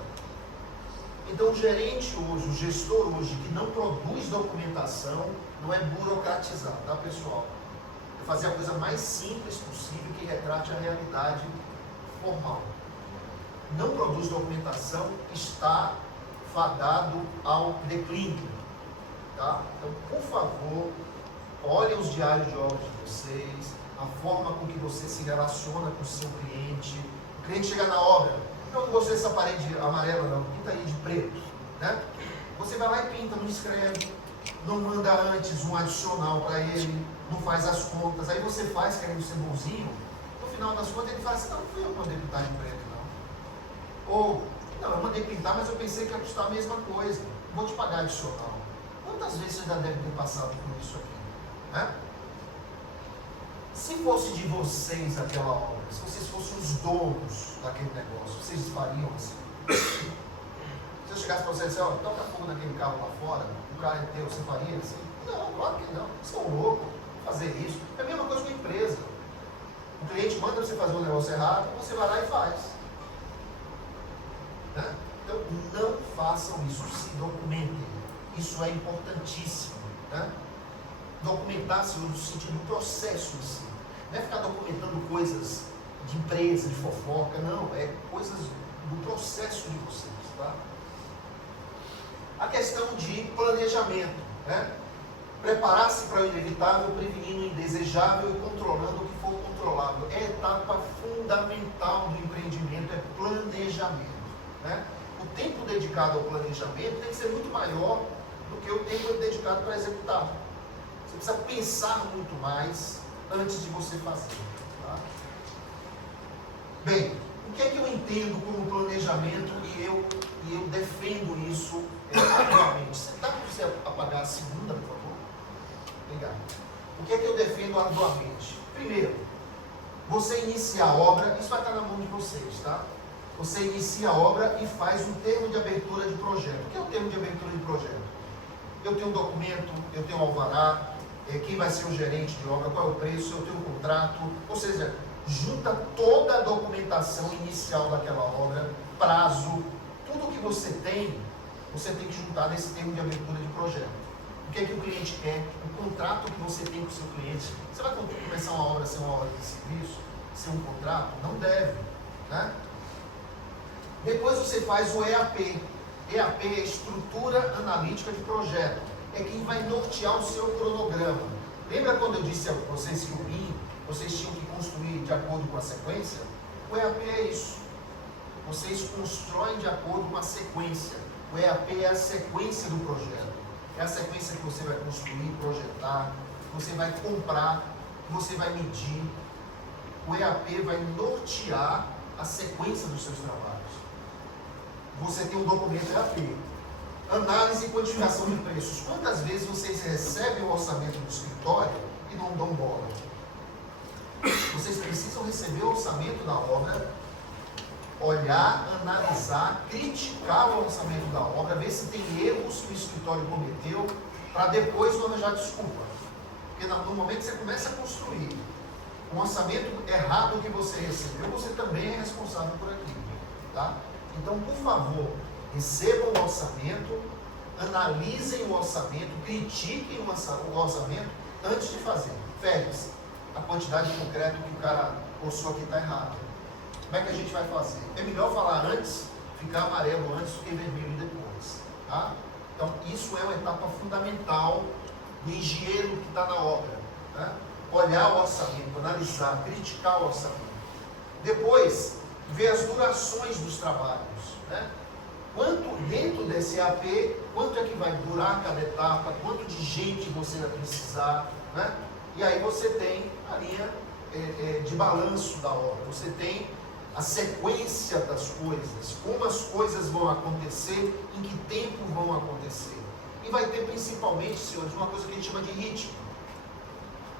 Então o gerente hoje, o gestor hoje, que não produz documentação, não é burocratizar, tá pessoal? É fazer a coisa mais simples possível que retrate a realidade formal. Não produz documentação, está fadado ao declínio. Tá? Então, por favor, olhem os diários de obras de vocês, a forma com que você se relaciona com o seu cliente. O cliente chega na obra, eu não gostei dessa parede amarela não, pinta aí de preto, né? Você vai lá e pinta, não escreve, não manda antes um adicional para ele, não faz as contas, aí você faz querendo ser bonzinho, no final das contas ele fala assim, não fui eu que mandei pintar de preto não. Ou, não, eu mandei pintar, mas eu pensei que ia custar a mesma coisa, vou te pagar adicional. Quantas vezes você já deve ter passado por isso aqui, né? Se fosse de vocês aquela obra, se vocês fossem os donos daquele negócio, vocês fariam assim? Se eu chegasse para você e dissesse, ó, toca fogo naquele carro lá fora, o carro é teu, você faria assim? Não, claro que não. Vocês são loucos fazer isso. É a mesma coisa com a empresa. O cliente manda você fazer um negócio errado, você vai lá e faz. Né? Então, não façam isso, se documentem. Isso é importantíssimo. Né? Documentar-se no sentido do processo em si. Não é ficar documentando coisas de empresa, de fofoca, não. É coisas do processo de vocês. Tá? A questão de planejamento. Né? Preparar-se para o inevitável, prevenindo o indesejável e controlando o que for controlável. É a etapa fundamental do empreendimento, é planejamento. Né? O tempo dedicado ao planejamento tem que ser muito maior do que o tempo dedicado para executar. Você precisa pensar muito mais antes de você fazer. Tá? Bem, o que é que eu entendo como planejamento e eu defendo isso atualmente? Dá para você apagar a segunda, por favor? Obrigado. O que é que eu defendo arduamente? Primeiro, você inicia a obra, isso vai estar na mão de vocês, tá? Você inicia a obra e faz um termo de abertura de projeto. O que é o termo de abertura de projeto? Eu tenho um documento, eu tenho um alvará, quem vai ser o gerente de obra, qual é o preço, eu tenho um contrato, ou seja, junta toda a documentação inicial daquela obra, prazo, tudo que você tem que juntar nesse termo de abertura de projeto. O que é que o cliente quer, o contrato que você tem com o seu cliente. Você vai começar uma obra sem uma obra de serviço, sem um contrato? Não deve. Né? Depois você faz o EAP. EAP é Estrutura Analítica de Projeto. É quem vai nortear o seu cronograma. Lembra quando eu disse a vocês que o BIM, vocês tinham que construir de acordo com a sequência? O EAP é isso. Vocês constroem de acordo com a sequência. O EAP é a sequência do projeto. É a sequência que você vai construir, projetar, você vai comprar, você vai medir. O EAP vai nortear a sequência dos seus trabalhos. Você tem um documento EAP. Análise e quantificação de preços. Quantas vezes vocês recebem o orçamento do escritório e não dão bola? Vocês precisam receber o orçamento da obra, olhar, analisar, criticar o orçamento da obra, ver se tem erros que o escritório cometeu, para depois não arranjar desculpa. Porque no momento que você começa a construir um orçamento errado que você recebeu, você também é responsável por aquilo. Tá? Então, por favor, recebam o orçamento, analisem o orçamento, critiquem o orçamento antes de fazer. Félix, a quantidade de concreto que o cara postou aqui está errada. Como é que a gente vai fazer? É melhor falar antes, ficar amarelo antes do que vermelho depois. Tá? Então, isso é uma etapa fundamental do engenheiro que está na obra. Né? Olhar o orçamento, analisar, criticar o orçamento. Depois, ver as durações dos trabalhos. Né? Quanto dentro desse AP, quanto é que vai durar cada etapa, quanto de gente você vai precisar. Né? E aí você tem a linha de balanço da obra. Você tem a sequência das coisas, como as coisas vão acontecer, em que tempo vão acontecer. E vai ter principalmente, senhores, uma coisa que a gente chama de ritmo.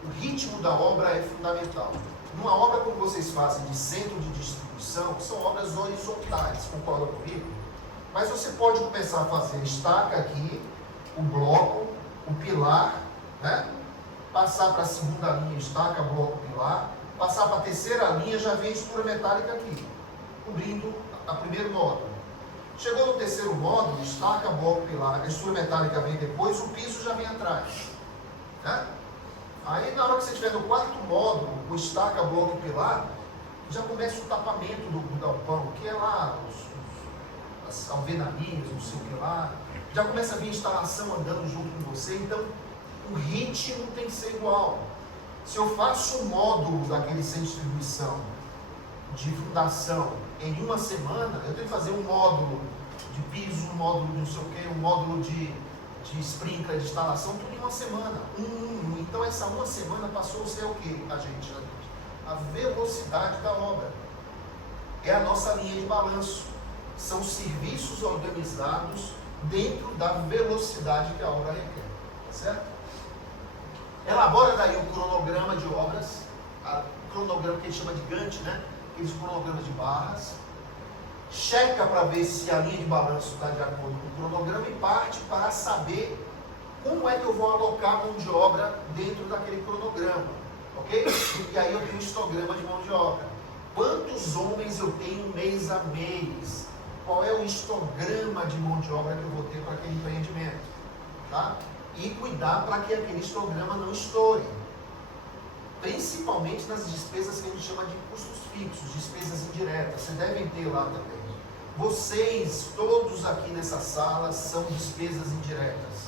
O ritmo da obra é fundamental. Numa obra como vocês fazem de centro de distribuição, são obras horizontais, concordam comigo? Mas você pode começar a fazer estaca aqui, o bloco, o pilar, né? Passar para a segunda linha, estaca, bloco, pilar, Passar para a terceira linha, já vem estrutura metálica aqui, cobrindo o primeiro módulo. Chegou no terceiro módulo, estaca, bloco, pilar, a estrutura metálica vem depois, o piso já vem atrás. Né? Aí na hora que você estiver no quarto módulo, o estaca, bloco e pilar, já começa o tapamento do galpão, que é lá as alvenarias, não sei o que lá. Já começa a vir a instalação andando junto com você, então o ritmo tem que ser igual. Se eu faço um módulo daquele sem distribuição de fundação em uma semana, eu tenho que fazer um módulo de piso, um módulo de não sei o que, um módulo de sprinkler, de instalação, tudo em uma semana. Então essa uma semana passou a ser o que, gente? A velocidade da obra. É a nossa linha de balanço. São serviços organizados dentro da velocidade que a obra requer. Tá certo? Elabora daí o cronograma de obras, o cronograma que a gente chama de Gantt, né? Aqueles cronogramas de barras. Checa para ver se a linha de balanço está de acordo com o cronograma e parte para saber como é que eu vou alocar mão de obra dentro daquele cronograma, ok? E aí eu tenho um histograma de mão de obra. Quantos homens eu tenho mês a mês? Qual é o histograma de mão de obra que eu vou ter para aquele empreendimento? Tá? E cuidar para que aquele histograma não estoure. Principalmente nas despesas que a gente chama de custos fixos, despesas indiretas. Vocês devem ter lá também. Vocês, todos aqui nessa sala, são despesas indiretas.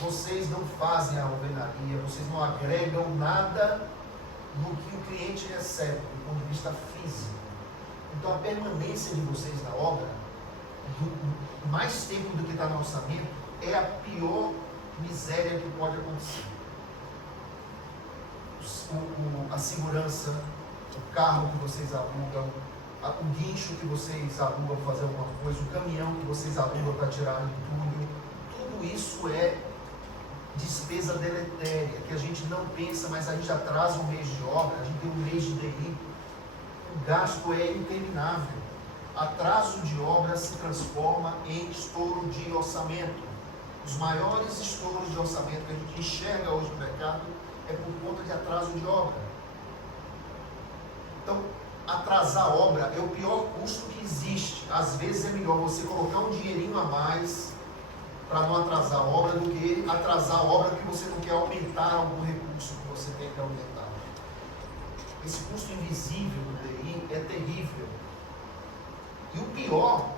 Vocês não fazem a alvenaria, vocês não agregam nada no que o cliente recebe, do ponto de vista físico. Então a permanência de vocês na obra, mais tempo do que está no orçamento, é a pior miséria que pode acontecer. A segurança, o carro que vocês alugam, o guincho que vocês alugam para fazer alguma coisa, o caminhão que vocês alugam para tirar entulho, tudo isso é despesa deletéria, que a gente não pensa, mas a gente atrasa um mês de obra, a gente tem um mês de DI, o gasto é interminável. Atraso de obra se transforma em estouro de orçamento. Os maiores estouros de orçamento que a gente enxerga hoje no mercado é por conta de atraso de obra. Então, atrasar a obra é o pior custo que existe. Às vezes é melhor você colocar um dinheirinho a mais para não atrasar a obra do que atrasar a obra porque você não quer aumentar algum recurso que você tem que aumentar. Esse custo invisível do DI é terrível. E o pior,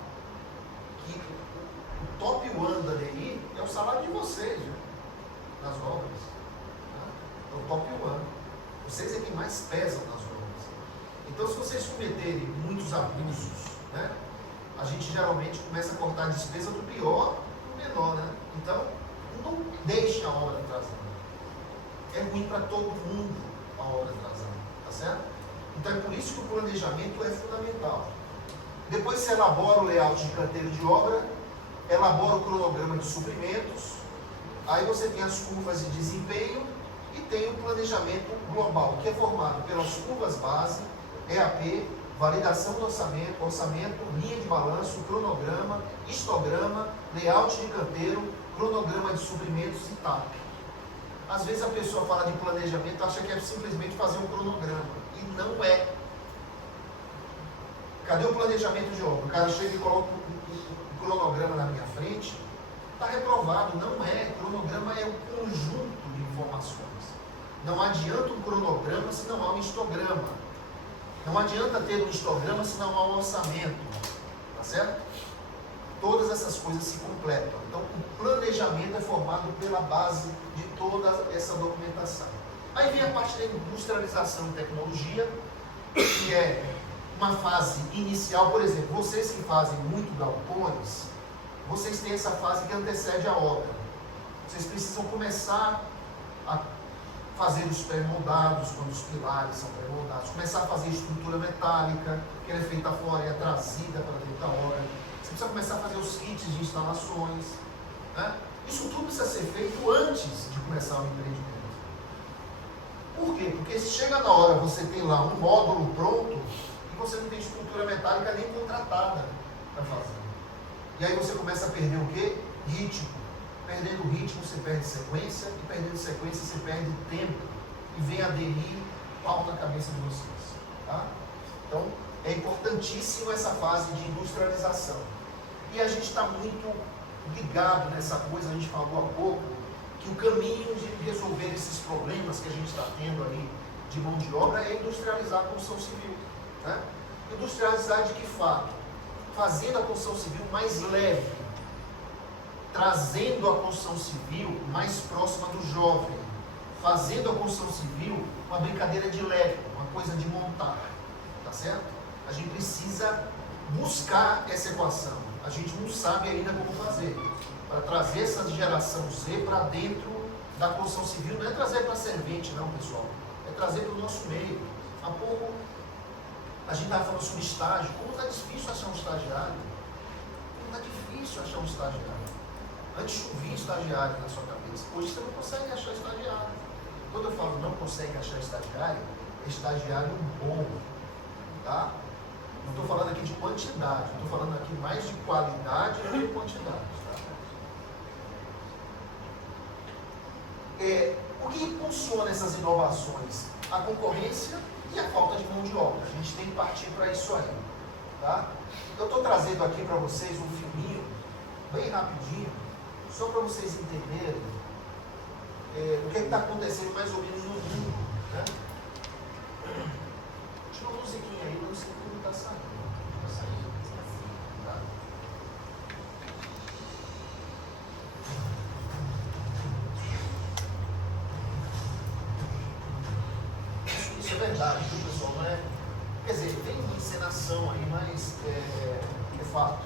que o top one da DI é o salário de vocês, né? Nas obras. É o top one. Vocês é quem mais pesam nas obras. Então, se vocês cometerem muitos abusos, né, a gente geralmente começa a cortar a despesa do pior para o menor, né? Então, não deixe a obra atrasada. É ruim para todo mundo a obra atrasada, tá certo? Então, é por isso que o planejamento é fundamental. Depois você elabora o layout de canteiro de obra, elabora o cronograma de suprimentos, aí você tem as curvas de desempenho e tem o planejamento global, que é formado pelas curvas base, EAP, validação do orçamento, linha de balanço, cronograma, histograma, layout de canteiro, cronograma de suprimentos e TAP. Às vezes a pessoa fala de planejamento, acha que é simplesmente fazer um cronograma, e não é. Cadê o planejamento de obra? O cara chega e coloca o cronograma na minha frente, está reprovado. Não é. Cronograma é um conjunto de informações. Não adianta um cronograma se não há um histograma. Não adianta ter um histograma se não há um orçamento. Tá certo? Todas essas coisas se completam. Então, o planejamento é formado pela base de toda essa documentação. Aí vem a parte da industrialização e tecnologia, que é uma fase inicial. Por exemplo, vocês que fazem muito galpões, vocês têm essa fase que antecede a obra. Vocês precisam começar a fazer os pré-moldados, quando os pilares são pré-moldados, começar a fazer estrutura metálica, que ela é feita fora e é trazida para dentro da obra. Você precisa começar a fazer os kits de instalações, né? Isso tudo precisa ser feito antes de começar o empreendimento. Por quê? Porque se chega na hora, você tem lá um módulo pronto e você não tem estrutura metálica nem contratada para fazer. E aí você começa a perder o quê? Ritmo. Perdendo o ritmo, você perde sequência, e perdendo sequência, você perde tempo. E vem a DI pau na cabeça de vocês. Tá? Então, é importantíssimo essa fase de industrialização. E a gente está muito ligado nessa coisa, a gente falou há pouco, que o caminho de resolver esses problemas que a gente está tendo aí de mão de obra é industrializar a construção civil. Né? Industrializar de que fato? Fazendo a construção civil mais leve, trazendo a construção civil mais próxima do jovem, fazendo a construção civil uma brincadeira de leve, uma coisa de montar, tá certo? A gente precisa buscar essa equação, a gente não sabe ainda como fazer, para trazer essa geração Z para dentro da construção civil. Não é trazer para servente não, pessoal, é trazer para o nosso meio. Há pouco a gente estava falando sobre estágio. Como está difícil achar um estagiário? Como está difícil achar um estagiário? Antes chovia estagiário na sua cabeça, hoje você não consegue achar estagiário. Quando eu falo não consegue achar estagiário, é estagiário bom, tá? Não estou falando aqui de quantidade, estou falando aqui mais de qualidade do que quantidade. Tá? O que impulsiona essas inovações? A concorrência e a falta de mão de obra. A gente tem que partir para isso aí. Tá? Eu estou trazendo aqui para vocês um filminho, bem rapidinho, só para vocês entenderem o que está acontecendo mais ou menos no mundo. Né? Tinha uma musiquinha aí, não sei como está saindo. Está saindo. Tá? Isso é verdade, viu, pessoal? Não é? Quer dizer, tem uma encenação aí, mas é fato.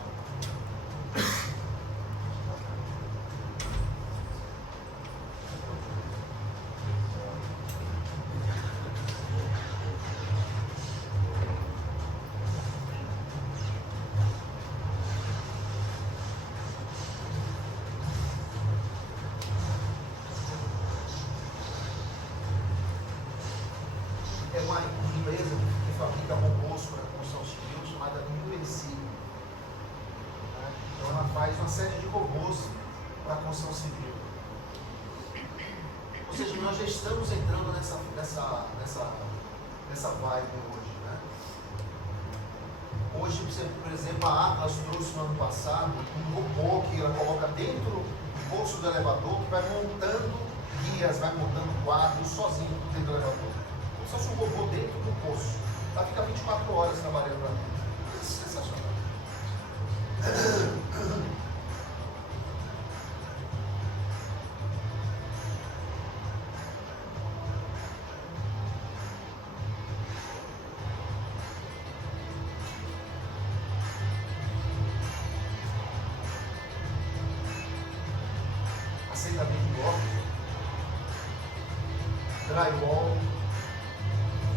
É uma empresa que fabrica robôs para construção civil chamada UNC. Né? Então ela faz uma série de robôs para a construção civil. Ou seja, nós já estamos entrando nessa vibe hoje. Né? Hoje, por exemplo, a Atlas trouxe no ano passado um robô que ela coloca dentro do bolso do elevador, que vai montando guias, vai montando quadros sozinho dentro do elevador. Como se fosse um robô dentro do poço. Ela fica 24 horas trabalhando lá dentro. Isso é sensacional. Aceitamento de obras, drywall,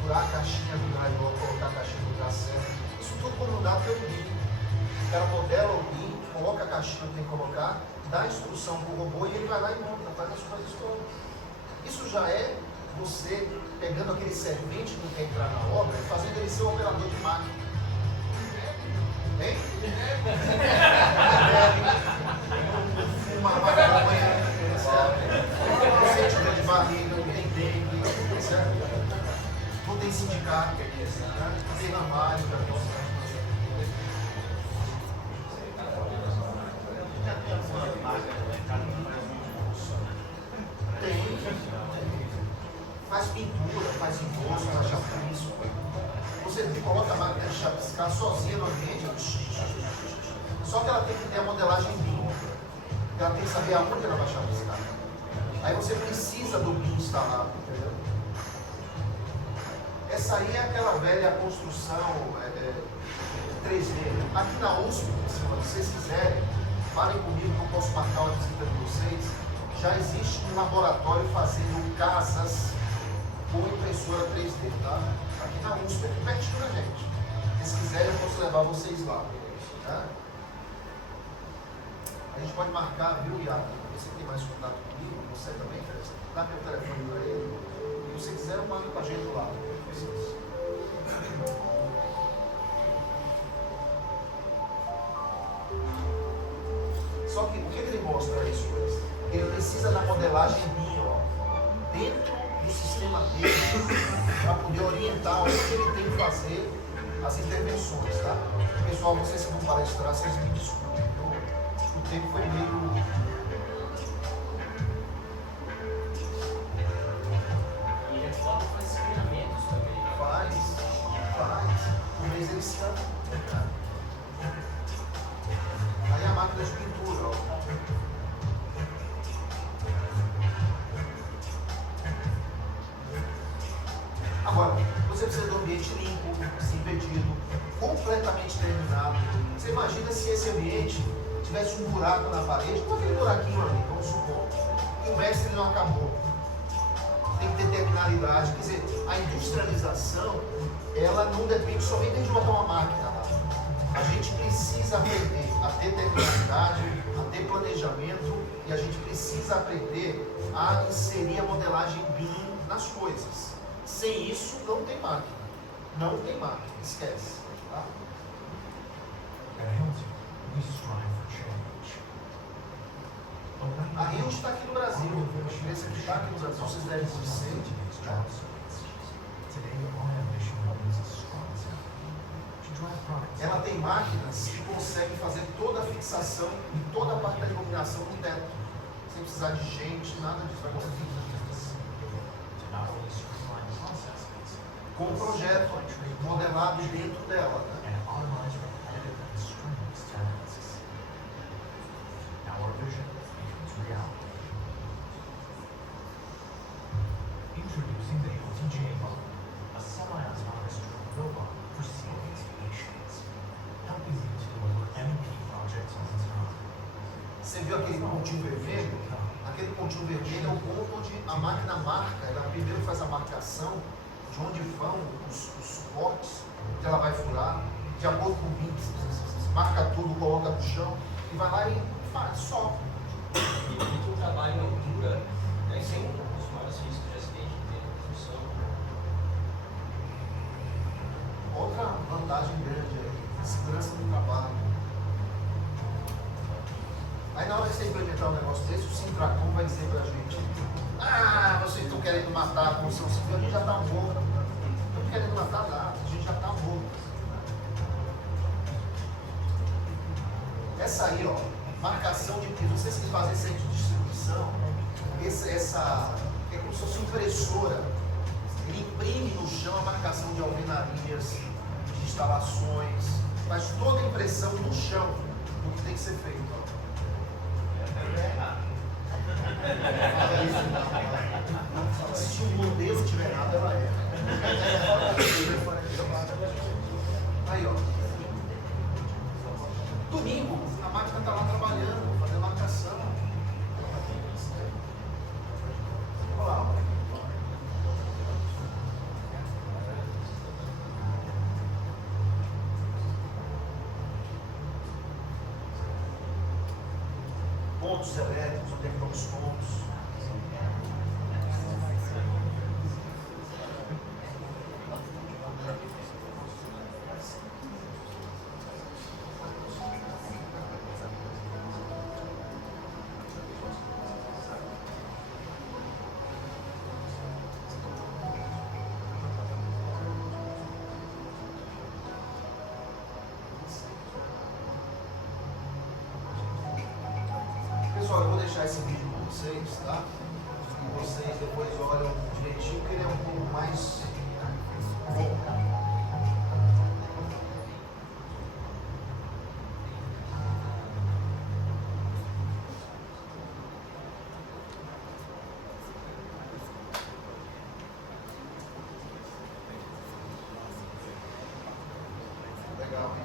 furar a caixinha do drywall, colocar a caixinha no lugar certo. Isso tudo comandado pelo BIM. O cara modela o BIM, coloca a caixinha que tem que colocar, dá a instrução para o robô e ele vai lá e monta, faz as coisas todas. Isso já é você pegando aquele servente que não quer entrar na obra e fazendo ele ser o operador de máquina. Hein? Fuma maconha, você tiver de barriga, não tem dengue, certo? Não tem sindicato, não tem trabalho para nós. Tem. Faz pintura, faz endosso, faz chapisco. Você coloca a máquina de chapiscar sozinha no ambiente. Só que ela tem que ter a modelagem BIM. Ela tem que saber aonde ela vai chapiscar. Aí você precisa do BIM instalado, entendeu? Essa aí é aquela velha construção 3D. Aqui na USP, se vocês quiserem, falem comigo que eu posso marcar uma visita de vocês. Já existe um laboratório fazendo casas com impressora 3D, tá? Aqui na USP, aqui pertinho da gente. Se vocês quiserem, eu posso levar vocês lá. Tá? A gente pode marcar, viu, Iago? Você tem mais contato comigo, você também, dá meu telefone para ele. E se você quiser, eu mando para a gente lá. Só que o que ele mostra isso? Ele precisa da modelagem minha, ó, dentro do sistema dele para poder orientar o que ele tem que fazer as intervenções, tá? Pessoal, vocês que vão palestrar, vocês me desculpem. O tempo foi meio... E a foto faz treinamentos também. Faz. Um mês eles estão. Aí a máquina de pintura, ó. Agora, você precisa de um ambiente limpo, desimpedido, completamente terminado. Você imagina se esse ambiente tivesse um buraco na parede, com aquele buraquinho ali, vamos supor, e o mestre não acabou. Tem que ter terminalidade. Quer dizer, a industrialização, ela não depende somente de botar uma máquina lá. A gente precisa aprender a ter terminalidade, a ter planejamento, e a gente precisa aprender a inserir a modelagem BIM nas coisas. Sem isso, não tem máquina. Não tem máquina, esquece. Tá? A Rio está aqui no Brasil, a empresa que está aqui no Brasil, vocês devem conhecer. Ela tem máquinas que conseguem fazer toda a fixação e toda a parte da iluminação no teto, sem precisar de gente, nada disso. Vai conseguir. Com o projeto modelado dentro dela. Né? Introducing the LTJ model, a semi-autonomous drone robot for sea investigations, helping you to deliver MEP projects on time. Você viu aquele pontinho vermelho? Aquele pontinho vermelho é o ponto onde a máquina marca, ela primeiro faz a marcação de onde vão os suportes, que ela vai furar, de acordo com o BIM, marca tudo, coloca no chão e vai lá e faz só. E muito trabalho em altura, né? Sem os maiores riscos de acidente que tem na função. Outra vantagem grande aí, a segurança do trabalho. Aí na hora que você implementar um negócio desse, o Sintracom vai dizer pra gente: ah, vocês estão querendo matar a construção civil, a gente já está morto. Não estão querendo matar nada, a gente já está morto. Essa aí, ó, marcação de piso, vocês que fazem centro de distribuição, essa é como se fosse impressora. Ele imprime no chão a marcação de alvenarias, de instalações, faz toda a impressão no chão do que tem que ser feito. Ó. Se o modelo tiver errado, ela erra. Aí, ó. Domingo, a máquina está lá trabalhando, fazendo marcação. Olha lá, ó. Pontos elétricos, onde é que estão os pontos. Pessoal, eu vou deixar esse vídeo com vocês, tá? E vocês depois olham direitinho, porque ele é um pouco mais longo. Legal, hein?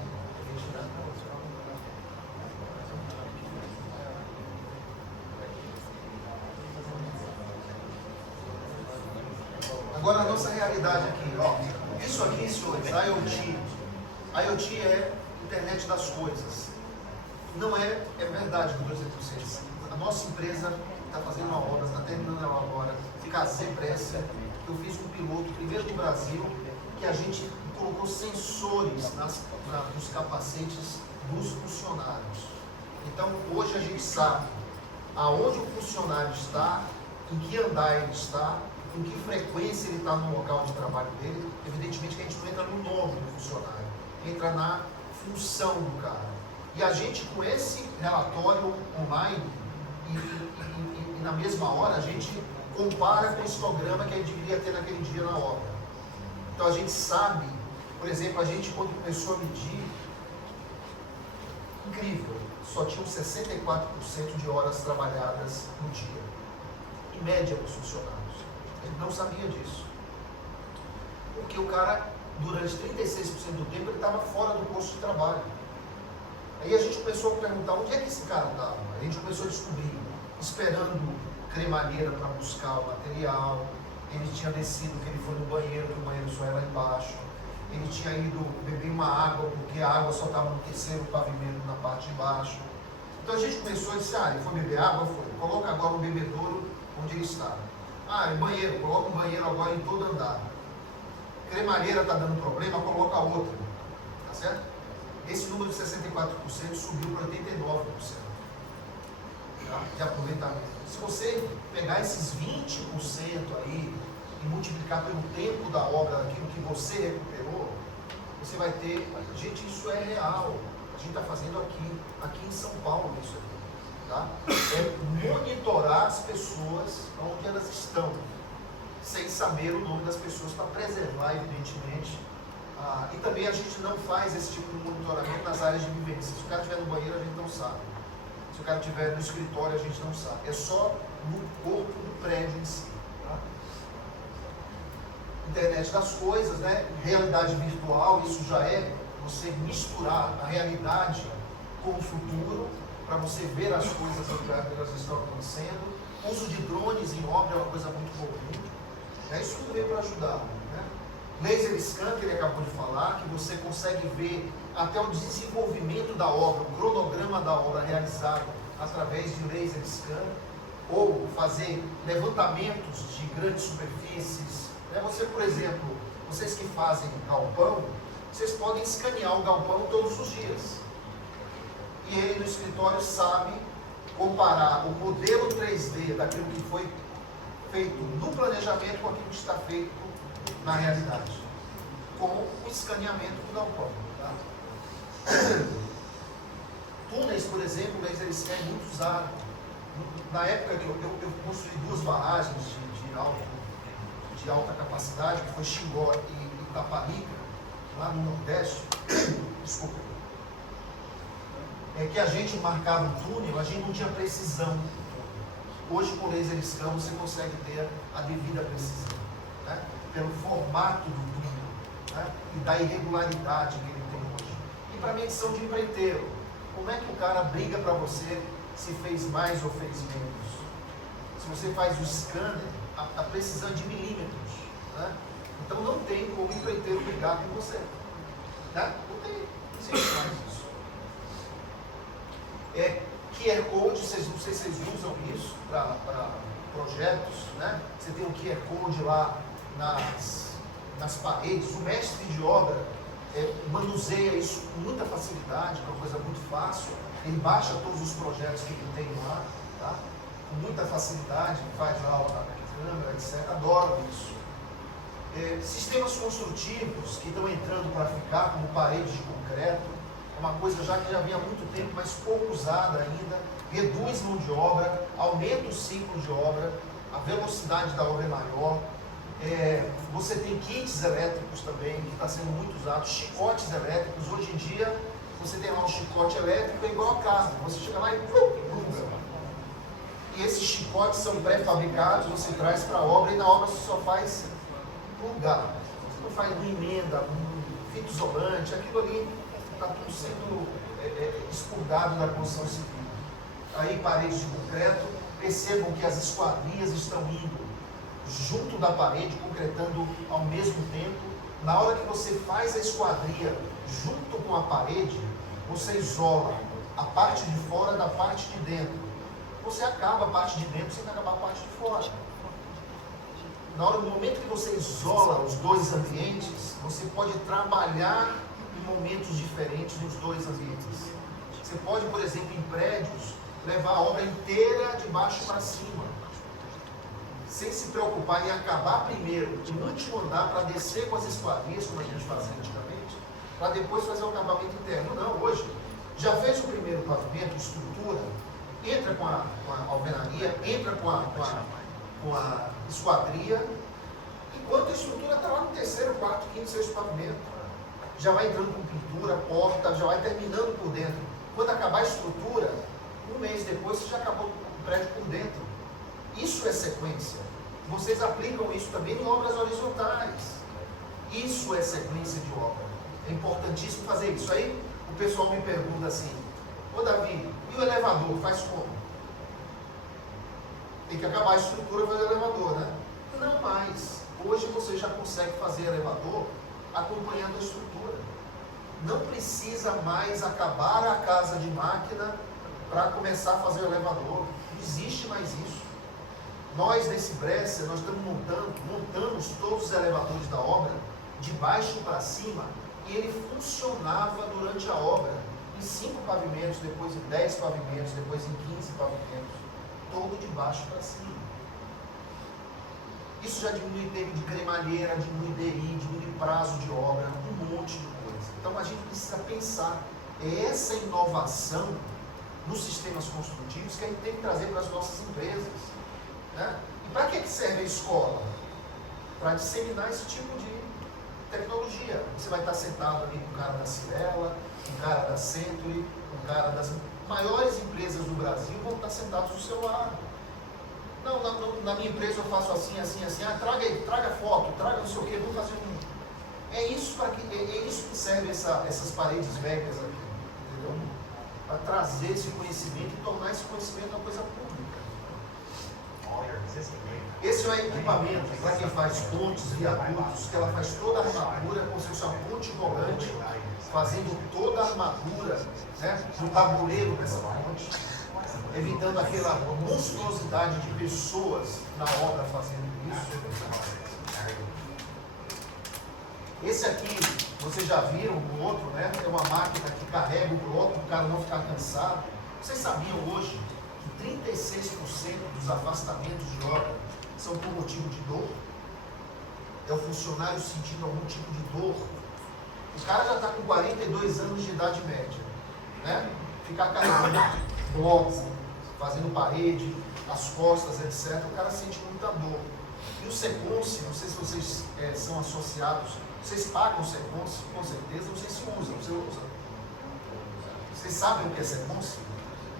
Agora a nossa realidade aqui, ó. Isso aqui, senhores, IoT. IoT é internet das coisas. Não é verdade do 200%. A nossa empresa está fazendo uma obra, está terminando ela agora, Casepressa. Eu fiz um piloto, primeiro do Brasil, que a gente colocou sensores nos capacetes dos funcionários. Então, hoje a gente sabe aonde o funcionário está, em que andar ele está, em que frequência ele está no local de trabalho dele. Evidentemente que a gente não entra no nome do funcionário, entra na função do cara. E a gente, com esse relatório online, e na mesma hora, a gente compara com o histograma que a gente deveria ter naquele dia na obra. Então a gente sabe, por exemplo, a gente quando começou a medir, incrível, só tinham 64% de horas trabalhadas no dia, em média dos funcionários. A gente não sabia disso. Porque o cara, durante 36% do tempo, ele estava fora do posto de trabalho. Aí a gente começou a perguntar onde é que esse cara estava. A gente começou a descobrir, esperando cremalheira para buscar o material. Ele tinha descido, que ele foi no banheiro, que o banheiro só era lá embaixo. Ele tinha ido beber uma água, porque a água só estava no terceiro pavimento na parte de baixo. Então a gente começou a dizer, ele foi beber água? Foi. Coloca agora o bebedouro onde ele estava. Banheiro, coloca um banheiro agora em todo andar. Cremalheira está dando problema, coloca outra. Tá certo? Esse número de 64% subiu para 89%. Tá? De aproveitamento. Se você pegar esses 20% aí e multiplicar pelo tempo da obra, aquilo que você recuperou, você vai ter, gente, isso é real. A gente está fazendo aqui em São Paulo isso aqui. Tá? É monitorar as pessoas onde elas estão, sem saber o nome das pessoas, para preservar, evidentemente. E também a gente não faz esse tipo de monitoramento nas áreas de vivência. Se o cara estiver no banheiro, a gente não sabe. Se o cara estiver no escritório, a gente não sabe. É só no corpo do prédio em si. Tá? Internet das coisas, né? Realidade virtual, isso já é você misturar a realidade com o futuro, para você ver as coisas que elas estão acontecendo. O uso de drones em obra é uma coisa muito comum. Isso tudo veio para ajudar. Né? Laser scan, que ele acabou de falar, que você consegue ver até o desenvolvimento da obra, o cronograma da obra realizado através de laser scan, ou fazer levantamentos de grandes superfícies. Você, por exemplo, vocês que fazem galpão, vocês podem escanear o galpão todos os dias. E ele no escritório sabe comparar o modelo 3D daquilo que foi feito no planejamento com aquilo que está feito na realidade, com o escaneamento do galpão. Tá? Túneis, por exemplo, o laser scan é muito usado. Na época que eu construí 2 barragens de alta capacidade, que foi Xingó e Itaparica, lá no Nordeste, desculpa, que a gente marcava o túnel, a gente não tinha precisão. Hoje, com laser scan, você consegue ter a devida precisão, né? Pelo formato do túnel, né? E da irregularidade que ele tem hoje. E para medição de empreiteiro, como é que o cara briga para você se fez mais ou fez menos? Se você faz o scanner, a precisão é de milímetros, né? Então não tem como o empreiteiro brigar com você, né? Não tem, não existe mais isso. QR Code, não sei se vocês usam isso para projetos, né? Você tem o QR Code lá nas paredes, o mestre de obra manuseia isso com muita facilidade, que é uma coisa muito fácil. Ele baixa todos os projetos que ele tem lá, tá? Com muita facilidade, faz lá a câmera, etc. Adoro isso. Sistemas construtivos que estão entrando para ficar, como paredes de concreto, é uma coisa já que já vinha há muito tempo, mas pouco usada ainda, reduz mão de obra, aumenta o ciclo de obra, a velocidade da obra é maior. Você tem kits elétricos também, que está sendo muito usado, chicotes elétricos. Hoje em dia, você tem lá um chicote elétrico, é igual a carro, você chega lá e pluga. E esses chicotes são pré-fabricados, você traz para a obra e na obra você só faz plugar. Você não faz uma emenda, um fita isolante, aquilo ali está tudo sendo expurgado na construção civil. Aí paredes de concreto, percebam que as esquadrias estão indo junto da parede, concretando ao mesmo tempo. Na hora que você faz a esquadria junto com a parede, você isola a parte de fora da parte de dentro. Você acaba a parte de dentro sem acabar a parte de fora. No momento que você isola os dois ambientes, você pode trabalhar em momentos diferentes nos dois ambientes. Você pode, por exemplo, em prédios, levar a obra inteira de baixo para cima. sem se preocupar em acabar primeiro o último andar para descer com as esquadrias, como a gente fazia antigamente, para depois fazer o acabamento interno. Não, hoje, já fez o primeiro pavimento, estrutura, entra com a alvenaria, entra com a esquadria, enquanto a estrutura está lá no terceiro, quarto, quinto, sexto pavimento. Já vai entrando com pintura, porta, já vai terminando por dentro. Quando acabar a estrutura, um mês depois você já acabou o prédio por dentro. Isso é sequência. Vocês aplicam isso também em obras horizontais. Isso é sequência de obra. É importantíssimo fazer isso. Aí o pessoal me pergunta assim: ô Davi, e o elevador? Faz como? Tem que acabar a estrutura para fazer o elevador, né? Não mais. Hoje você já consegue fazer elevador acompanhando a estrutura. Não precisa mais acabar a casa de máquina para começar a fazer o elevador. Não existe mais isso. Nós, nesse Brescia, nós estamos montamos todos os elevadores da obra, de baixo para cima, e ele funcionava durante a obra, em 5 pavimentos, depois em 10 pavimentos, depois em 15 pavimentos, todo de baixo para cima. Isso já diminui tempo de cremalheira, diminui DI, diminui prazo de obra, um monte de coisa. Então a gente precisa pensar, é essa inovação nos sistemas construtivos que a gente tem que trazer para as nossas empresas. Né? E para que serve a escola? Para disseminar esse tipo de tecnologia. Você vai estar sentado ali com o cara da Cirela, com o cara da Century, com o cara das maiores empresas do Brasil, vão estar sentados do seu lado. Não, na minha empresa eu faço assim, assim, assim. Ah, traga foto, traga não sei o quê, vamos fazer um. É isso que serve essas paredes velhas aqui, entendeu? Para trazer esse conhecimento e tornar esse conhecimento uma coisa pública. Esse é o equipamento para quem faz pontes, viadutos, que ela faz toda a armadura, como se fosse uma ponte rolante, fazendo toda a armadura, né, do tabuleiro dessa ponte, evitando aquela monstruosidade de pessoas na obra fazendo isso. Esse aqui, vocês já viram o outro, né? É uma máquina que carrega o bloco para o cara não ficar cansado. Vocês sabiam hoje que 36% dos afastamentos de obra são por motivo de dor? É o funcionário sentindo algum tipo de dor. O cara já está com 42 anos de idade média, né? Ficar carregando bloco, fazendo parede, as costas, etc. O cara sente muita dor. E o Seconce, não sei se vocês são associados, vocês pagam o Seconce, com certeza, não sei se usam, você usa. Vocês sabem o que é Seconce?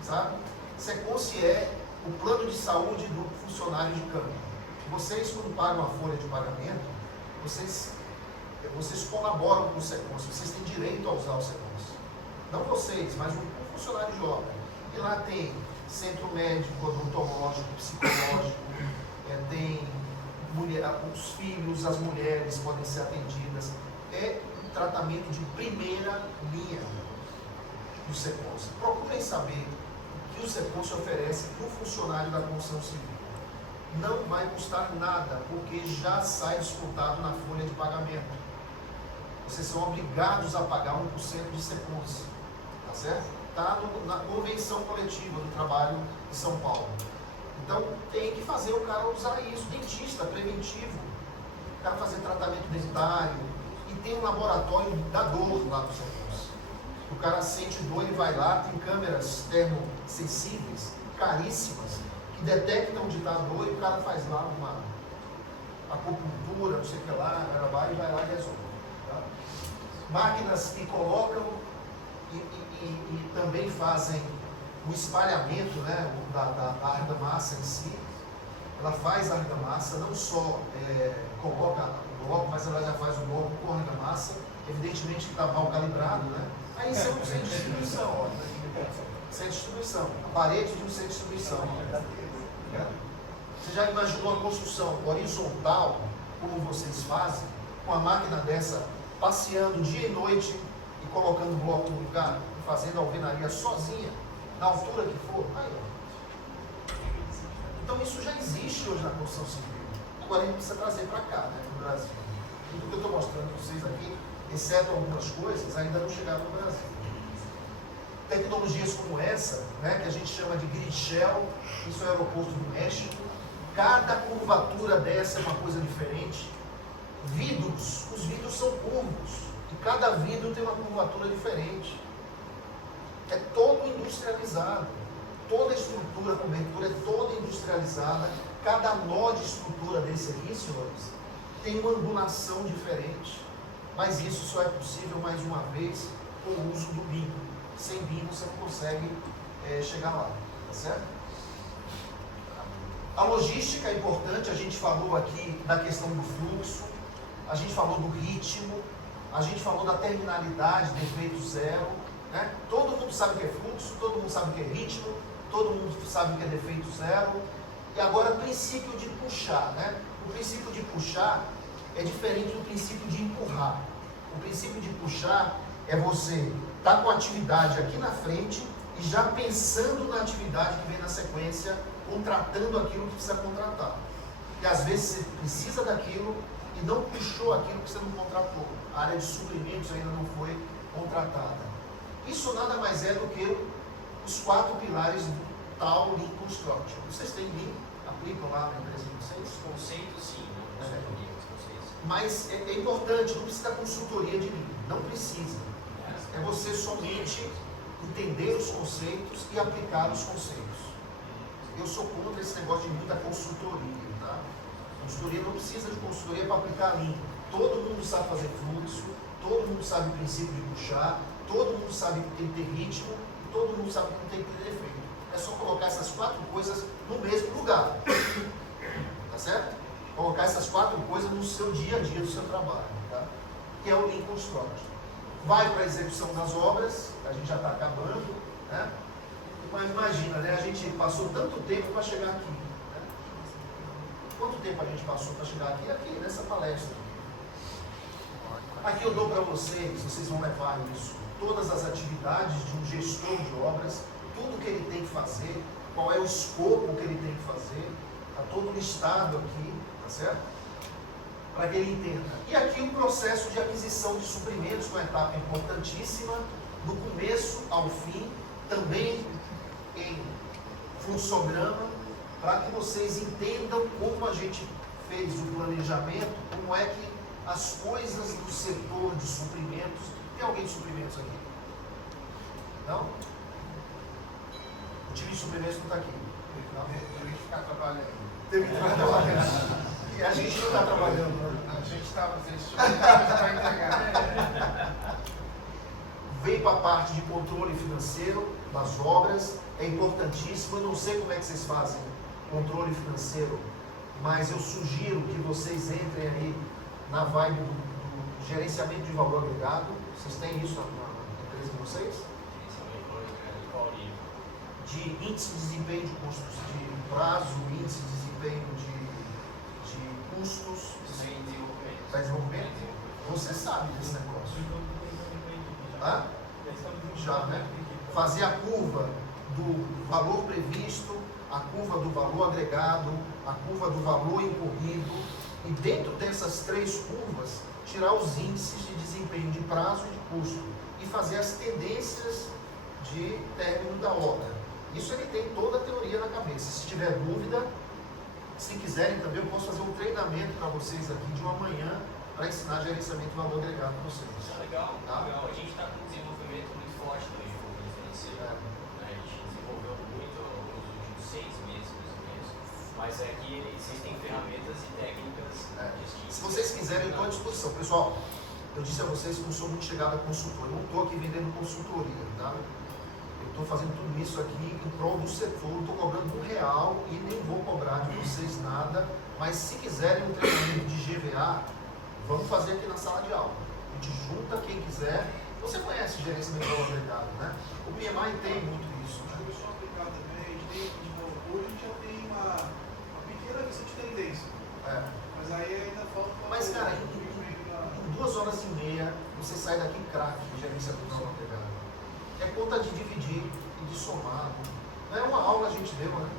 Sabe? Seconce é o plano de saúde do funcionário de campo. Vocês, quando pagam a folha de pagamento, vocês colaboram com o Seconce, vocês têm direito a usar o Seconce. Não vocês, mas o funcionário de obra. E lá tem centro médico, odontológico, psicológico, tem os filhos, as mulheres podem ser atendidas. É um tratamento de primeira linha do Seconce. Procurem saber o que o Seconce oferece para o funcionário da construção civil. Não vai custar nada, porque já sai descontado na folha de pagamento. Vocês são obrigados a pagar 1% de Seconce, tá certo? Está na convenção coletiva do trabalho de São Paulo. Então tem que fazer o cara usar isso. Dentista, preventivo, o cara fazer tratamento dentário, e tem um laboratório da dor lá do Seconce. O cara sente dor, ele vai lá, tem câmeras termosensíveis, caríssimas, que detectam onde está a dor, e o cara faz lá uma acupuntura, não sei o que lá, e vai lá e resolve. Tá? Máquinas que colocam e também fazem o espalhamento, né, da argamassa em si. Ela faz a argamassa, não só coloca o bloco, mas ela já faz o bloco com argamassa, evidentemente que está mal calibrado, né? Aí isso é um centro de distribuição, centro de distribuição, a parede de um centro de distribuição. Você já imaginou a construção horizontal, como vocês fazem, com a máquina dessa, passeando dia e noite e colocando o bloco no lugar, e fazendo a alvenaria sozinha, na altura que for? Aí, ó. Então isso já existe hoje na construção civil. Agora a gente precisa trazer para cá, né, no Brasil. Tudo que eu estou mostrando para vocês aqui, exceto algumas coisas, ainda não chegaram no Brasil. Tecnologias como essa, né, que a gente chama de grid shell, isso é o aeroporto do México, Cada curvatura dessa é uma coisa diferente. Vidros, os vidros são curvos. E cada vidro tem uma curvatura diferente. É todo industrializado. Toda a estrutura, a cobertura é toda industrializada. Cada nó de estrutura desse aqui, senhores, tem uma angulação diferente. Mas isso só é possível, mais uma vez, com o uso do BIM. Sem BIM você não consegue chegar lá. Tá certo? A logística é importante. A gente falou aqui da questão do fluxo. A gente falou do ritmo. A gente falou da terminalidade, defeito zero. Né? Todo mundo sabe o que é fluxo, todo mundo sabe o que é ritmo, todo mundo sabe o que é defeito zero. E agora, princípio de puxar. Né? O princípio de puxar é diferente do princípio de empurrar. O princípio de puxar é você estar com a atividade aqui na frente e já pensando na atividade que vem na sequência, contratando aquilo que precisa contratar. E às vezes você precisa daquilo e não puxou aquilo que você não contratou. A área de suprimentos ainda não foi contratada. Isso nada mais é do que os 4 pilares do tal Lean Construction. Vocês têm Lean? Aplicam lá na empresa de vocês? Os conceitos, sim, né? Os conceitos. Mas é importante, não precisa da consultoria de Lean. Não precisa. É você somente entender os conceitos e aplicar os conceitos. Eu sou contra esse negócio de muita consultoria. Tá? Consultoria não precisa de consultoria para aplicar Lean. Todo mundo sabe fazer fluxo, todo mundo sabe o princípio de puxar, todo mundo sabe que tem que ter ritmo, e todo mundo sabe que não tem que ter defeito. É só colocar essas 4 coisas no mesmo lugar. Tá certo? Colocar essas 4 coisas no seu dia a dia do seu trabalho. Tá? Que é o Lean Construction. Vai para a execução das obras, a gente já está acabando. Né? Mas imagina, né? A gente passou tanto tempo para chegar aqui. Né? Quanto tempo a gente passou para chegar aqui? Aqui, nessa palestra. Aqui eu dou para vocês vão levar isso, todas as atividades de um gestor de obras, tudo que ele tem que fazer, qual é o escopo que ele tem que fazer, está todo listado aqui, tá certo? Para que ele entenda. E aqui o processo de aquisição de suprimentos, uma etapa importantíssima, do começo ao fim, também em fluxograma, para que vocês entendam como a gente fez o planejamento, como é que as coisas do setor de suprimentos. Tem alguém de suprimentos aqui? Não? O time de suprimentos não está aqui. Não? Teve que ficar trabalhando. Teve que ficar trabalhando. E a gente não está trabalhando, né? A gente estava para entregar. Vem para a parte de controle financeiro das obras, é importantíssimo. Eu não sei como é que vocês fazem controle financeiro, mas eu sugiro que vocês entrem aí na vibe do gerenciamento de valor agregado. Vocês têm isso na empresa de vocês? De índice de desempenho de custos de prazo, índice de desempenho de custos para desenvolvimento. Você sabe desse negócio. Hã? Já, né? Fazer a curva do valor previsto, a curva do valor agregado, a curva do valor incorrido, e dentro dessas 3 curvas, tirar os índices de desempenho de prazo e de custo, e fazer as tendências de término da obra. Isso ele tem toda a teoria na cabeça. Se tiver dúvida, se quiserem também, eu posso fazer um treinamento para vocês aqui de uma manhã, para ensinar gerenciamento de valor agregado para vocês. Legal, tá? legal. A gente está com um desenvolvimento muito forte no desenvolvimento financeiro. Né? A gente desenvolveu muito nos últimos 6 meses, mais ou menos. Mas é que existem ferramentas e técnicas distintas. Se vocês quiserem, eu estou à disposição. Pessoal, eu disse a vocês que não sou muito chegado a consultor. Eu não estou aqui vendendo consultoria, tá? Eu estou fazendo tudo isso aqui em prol do setor. Não estou cobrando R$1 e nem vou cobrar de vocês nada. Mas se quiserem um treinamento de GVA, vamos fazer aqui na sala de aula. A gente junta quem quiser. Você conhece gerenciamento de valor agregado, né? O PMI tem muito isso. Acho que eu sou aplicado também, a gente tem hoje a gente já tem uma pequena visão de tendência. É. Mas aí ainda falta. Mas, cara, em 2 horas e meia, você sai daqui craque de gerenciamento de valor agregado. É conta de dividir e de somar. Não é uma aula a gente deu, né?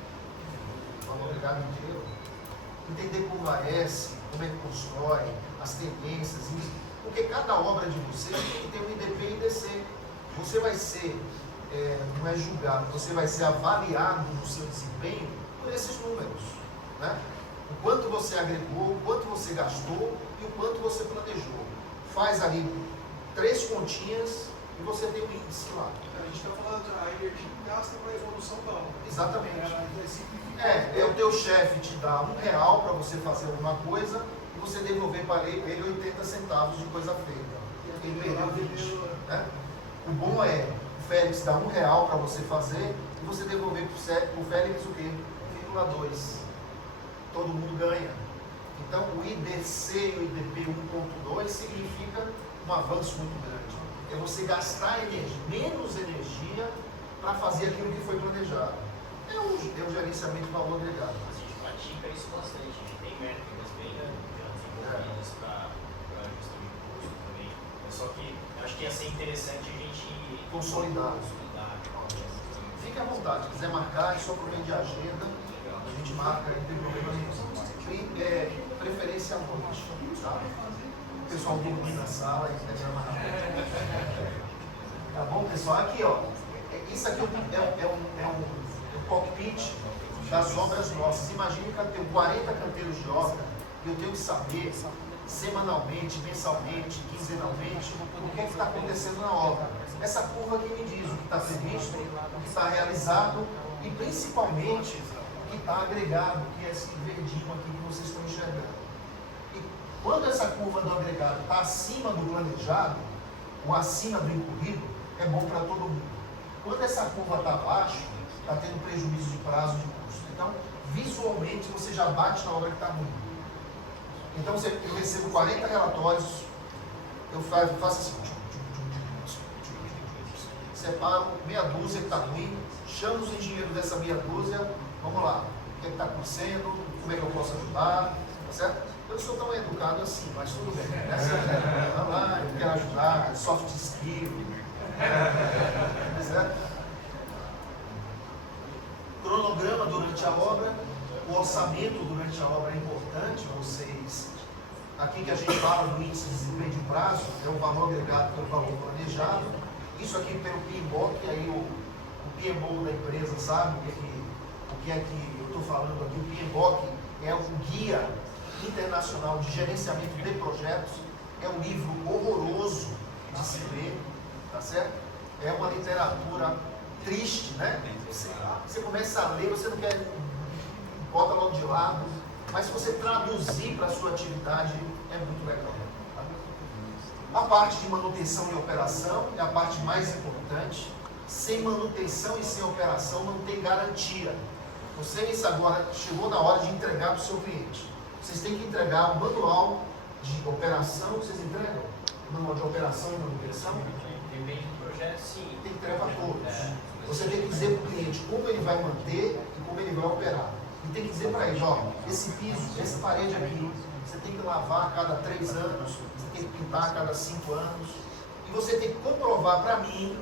Valor agregado inteiro. Entender como AS, como é que constrói, as tendências, isso. Porque cada obra de vocês tem que ter um IDP e IDC. Você vai ser, não é julgado, você vai ser avaliado no seu desempenho por esses números. né? O quanto você agregou, o quanto você gastou e o quanto você planejou. Faz ali 3 continhas e você tem um índice lá. A gente está falando a energia que gasta para a evolução da obra. Exatamente. É simplificar. É o teu chefe te dá R$1 para você fazer alguma coisa e você devolver para ele 80 centavos de coisa feita. Ele perdeu 20. Né? O bom é, o Félix dá R$1 para você fazer e você devolver para o Félix o quê? 0,2. Todo mundo ganha. Então o IDC e o IDP 1.2 significa um avanço muito grande. É você gastar menos energia para fazer aquilo que foi planejado. É o gerenciamento do valor agregado. A gente pratica isso bastante, a gente tem métricas bem desenvolvidas para gestão de custo também. Só que eu acho que ia ser interessante a gente Consolidar. Fique à vontade, se quiser marcar, é só por meio de agenda. A gente marca, não tem problema nenhum. Preferência à noite. Tá? O pessoal dormir na sala e pede amarrar. Tá bom, pessoal? Aqui, ó. Isso aqui é um cockpit das obras nossas. Imagine que eu tenho 40 canteiros de obra e eu tenho que saber semanalmente, mensalmente, quinzenalmente o que está acontecendo na obra. Essa curva aqui me diz o que está previsto, o que está realizado e principalmente o que está agregado, que é esse verdinho aqui que vocês estão enxergando. E quando essa curva do agregado está acima do planejado, ou acima do incluído, é bom para todo mundo. Quando essa curva está abaixo, está tendo prejuízo de prazo de custo. Então, visualmente, você já bate na obra que está ruim. Então, eu recebo 40 relatórios, eu faço assim, separo meia dúzia que está ruim, chamo os engenheiros dessa meia dúzia, vamos lá, o que está acontecendo, como é que eu posso ajudar, tá certo? Eu não sou tão educado assim, mas tudo bem. Né? Vamos lá, eu quero ajudar, soft skill, certo? Cronograma durante a obra, o orçamento durante a obra é importante para vocês. Aqui que a gente fala do índice de desempenho de prazo, é o valor agregado pelo valor planejado. Isso aqui pelo PMBOK, aí o PMO da empresa sabe o que é que eu estou falando aqui. O PMBOK é um guia internacional de gerenciamento de projetos, é um livro horroroso de se ler, tá certo? É uma literatura triste, né? Você começa a ler, você não quer, bota logo de lado, mas se você traduzir para a sua atividade, é muito legal. A parte de manutenção e operação é a parte mais importante. Sem manutenção e sem operação não tem garantia. Vocês agora, chegou na hora de entregar para o seu cliente. Vocês têm que entregar o manual de operação, vocês entregam? O manual de operação e manutenção? Depende do projeto, sim. Tem que entregar para todos. Você tem que dizer para o cliente como ele vai manter e como ele vai operar. E tem que dizer para ele, ó, esse piso, essa parede aqui, você tem que lavar a cada 3 anos, você tem que pintar a cada 5 anos. E você tem que comprovar para mim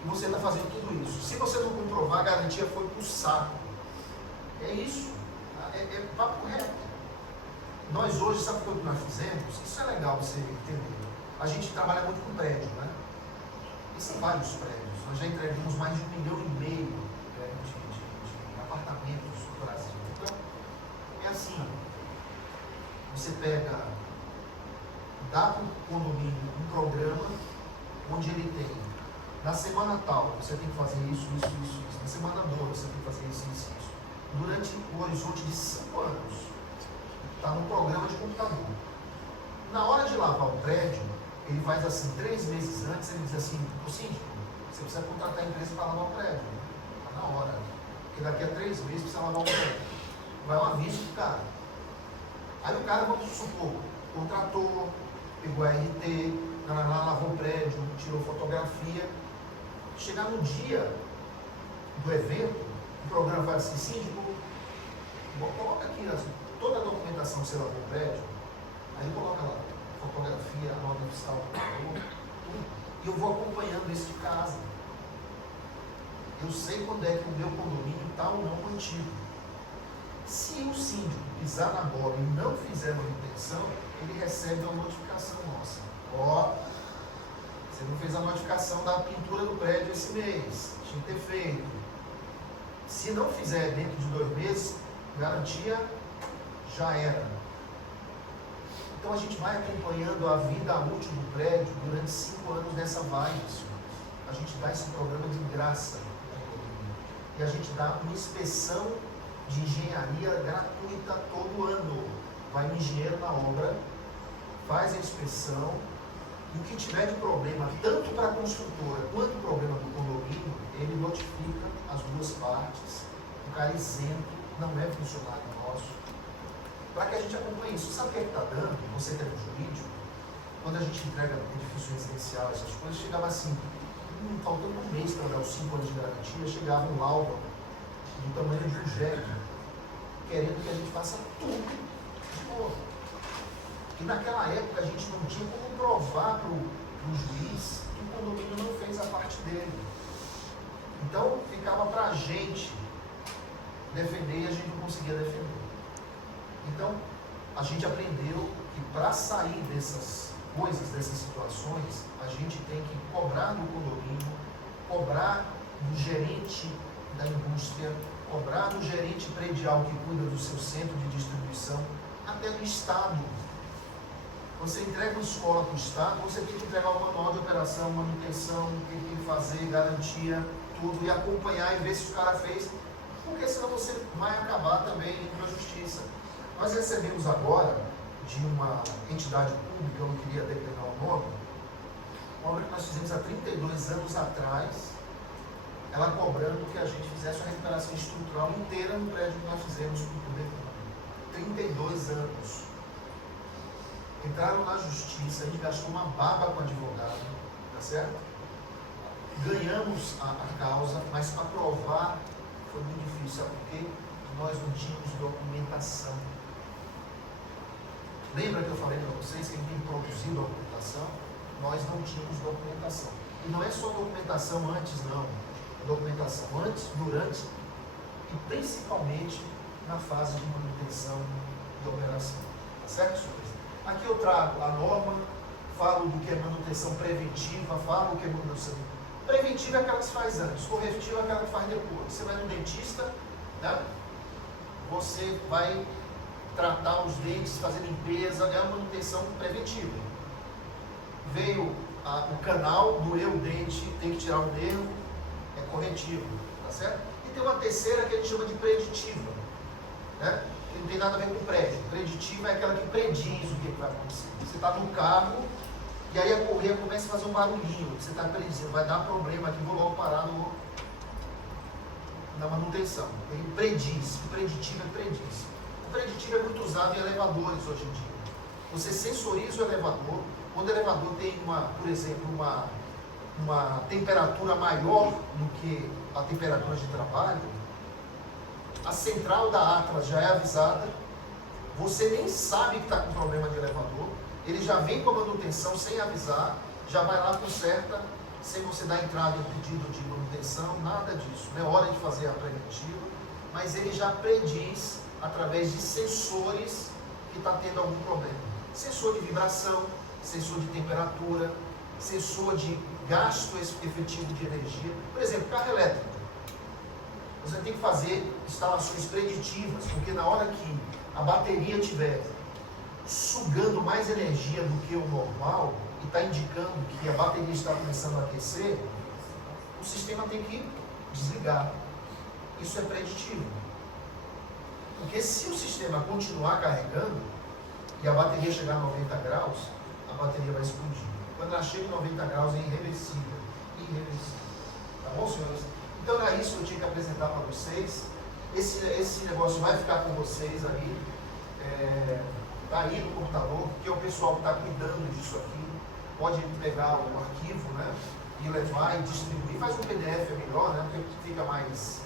que você está fazendo tudo isso. Se você não comprovar, a garantia foi para o saco. É isso. É papo reto. Nós hoje, sabe o que nós fizemos? Isso é legal você entender. A gente trabalha muito com prédio, né? E são vários prédios. Nós já entregamos mais de 1,5 milhão de apartamentos no Brasil. Então, é assim. Você pega, dá para o condomínio um programa onde ele tem, na semana tal, você tem que fazer isso. Na semana 2, você tem que fazer isso. Durante o horizonte de 5 anos, está no programa de computador. Na hora de lavar o prédio, ele faz assim, 3 meses antes, ele diz assim, ô síndico, você precisa contratar a empresa para lavar o prédio. Está na hora. Porque daqui a 3 meses precisa lavar o prédio. Vai um aviso do cara. Aí o cara, vamos supor, contratou, pegou a RT, lavou o prédio, tirou fotografia. Chegar no dia do evento, o programa vai assim, síndico, coloca aqui toda a documentação que você lavou o prédio, aí ele coloca lá, fotografia, a nota fiscal, e eu vou acompanhando isso de casa. Eu sei quando é que o meu condomínio está ou não mantido. Se o síndico pisar na bola e não fizer manutenção, ele recebe uma notificação nossa. Ó, você não fez a notificação da pintura do prédio esse mês, tinha que ter feito. Se não fizer dentro de 2 meses, garantia já era. Então a gente vai acompanhando a vida útil do prédio durante 5 anos nessa vibe, senhor. A gente dá esse programa de graça. E a gente dá uma inspeção de engenharia gratuita todo ano. Vai um engenheiro na obra, faz a inspeção, e o que tiver de problema, tanto para a construtora quanto problema do condomínio, ele notifica as duas partes. O cara isento, não é funcionário nosso, para que a gente acompanhe isso. Sabe o que é que está dando? Você que é do jurídico, quando a gente entrega edifício residencial, essas coisas, chegava assim, faltando um mês para dar os 5 anos de garantia, chegava um laudo do tamanho de um jegue, querendo que a gente faça tudo de novo. E naquela época a gente não tinha como provar para o juiz que o condomínio não fez a parte dele. Então ficava para a gente defender e a gente não conseguia defender. Então a gente aprendeu que para sair dessas coisas, dessas situações, a gente tem que cobrar do condomínio, cobrar do gerente da indústria, cobrar do gerente predial que cuida do seu centro de distribuição, até do Estado. Você entrega uma escola para o Estado, você tem que entregar o manual de operação, manutenção, tem que fazer, garantia, tudo, e acompanhar e ver se o cara fez, porque senão você vai acabar também indo para a justiça. Nós recebemos agora, de uma entidade pública, eu não queria declinar o nome, uma obra que nós fizemos há 32 anos atrás, ela cobrando que a gente fizesse uma recuperação estrutural inteira no prédio que nós fizemos com o poder público. 32 anos. Entraram na justiça, a gente gastou uma baba com o advogado, tá certo? Ganhamos a causa, mas para provar foi muito difícil, sabe por quê? Nós não tínhamos documentação. Lembra que eu falei para vocês que a gente tem produzido documentação? Nós não tínhamos documentação. E não é só documentação antes, não. É documentação antes, durante e principalmente na fase de manutenção e operação. Tá certo, senhores? Aqui eu trago a norma, falo do que é manutenção preventiva, falo o que é manutenção preventiva é aquela que se faz antes, corretiva é aquela que faz depois. Você vai no dentista, né? Você vai tratar os dentes, fazer limpeza, é uma manutenção preventiva. Veio o canal, doeu o dente, tem que tirar o nervo, é corretivo, tá certo? E tem uma terceira que a gente chama de preditiva, né? Que não tem nada a ver com prédio. Preditiva é aquela que prediz o que vai acontecer. Você está no carro e aí a correia começa a fazer um barulhinho, você está predizindo, vai dar problema aqui, vou logo parar na manutenção. Ele prediz, o preditivo é prediz. O preditivo é muito usado em elevadores hoje em dia. Você sensoriza o elevador, quando o elevador tem, por exemplo, uma temperatura maior do que a temperatura de trabalho, a central da Atlas já é avisada, você nem sabe que está com problema de elevador, ele já vem com a manutenção sem avisar, já vai lá, conserta, sem você dar entrada em pedido de manutenção, nada disso. Não é hora de fazer a preventiva, mas ele já prediz através de sensores que está tendo algum problema. Sensor de vibração, sensor de temperatura, sensor de gasto efetivo de energia. Por exemplo, carro elétrico. Você tem que fazer instalações preditivas, porque na hora que a bateria estiver sugando mais energia do que o normal, e está indicando que a bateria está começando a aquecer, o sistema tem que desligar. Isso é preditivo. Porque se o sistema continuar carregando, e a bateria chegar a 90 graus, a bateria vai explodir. Quando ela chega em 90 graus, é irreversível. Irreversível. Tá bom, senhores? Então era isso que eu tinha que apresentar para vocês. Esse negócio vai ficar com vocês aí. Está aí no computador, que é o pessoal que está cuidando disso aqui. Pode pegar o arquivo, né? E levar e distribuir. Faz um PDF, é melhor, né? Porque fica mais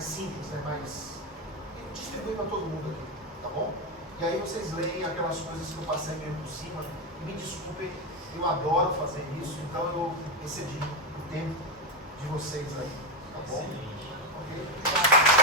simples, né? E distribui para todo mundo aqui, tá bom? E aí vocês leem aquelas coisas que eu passei meio por cima. E me desculpem, eu adoro fazer isso, então eu excedi o tempo de vocês aí, tá bom? Excelente. Ok?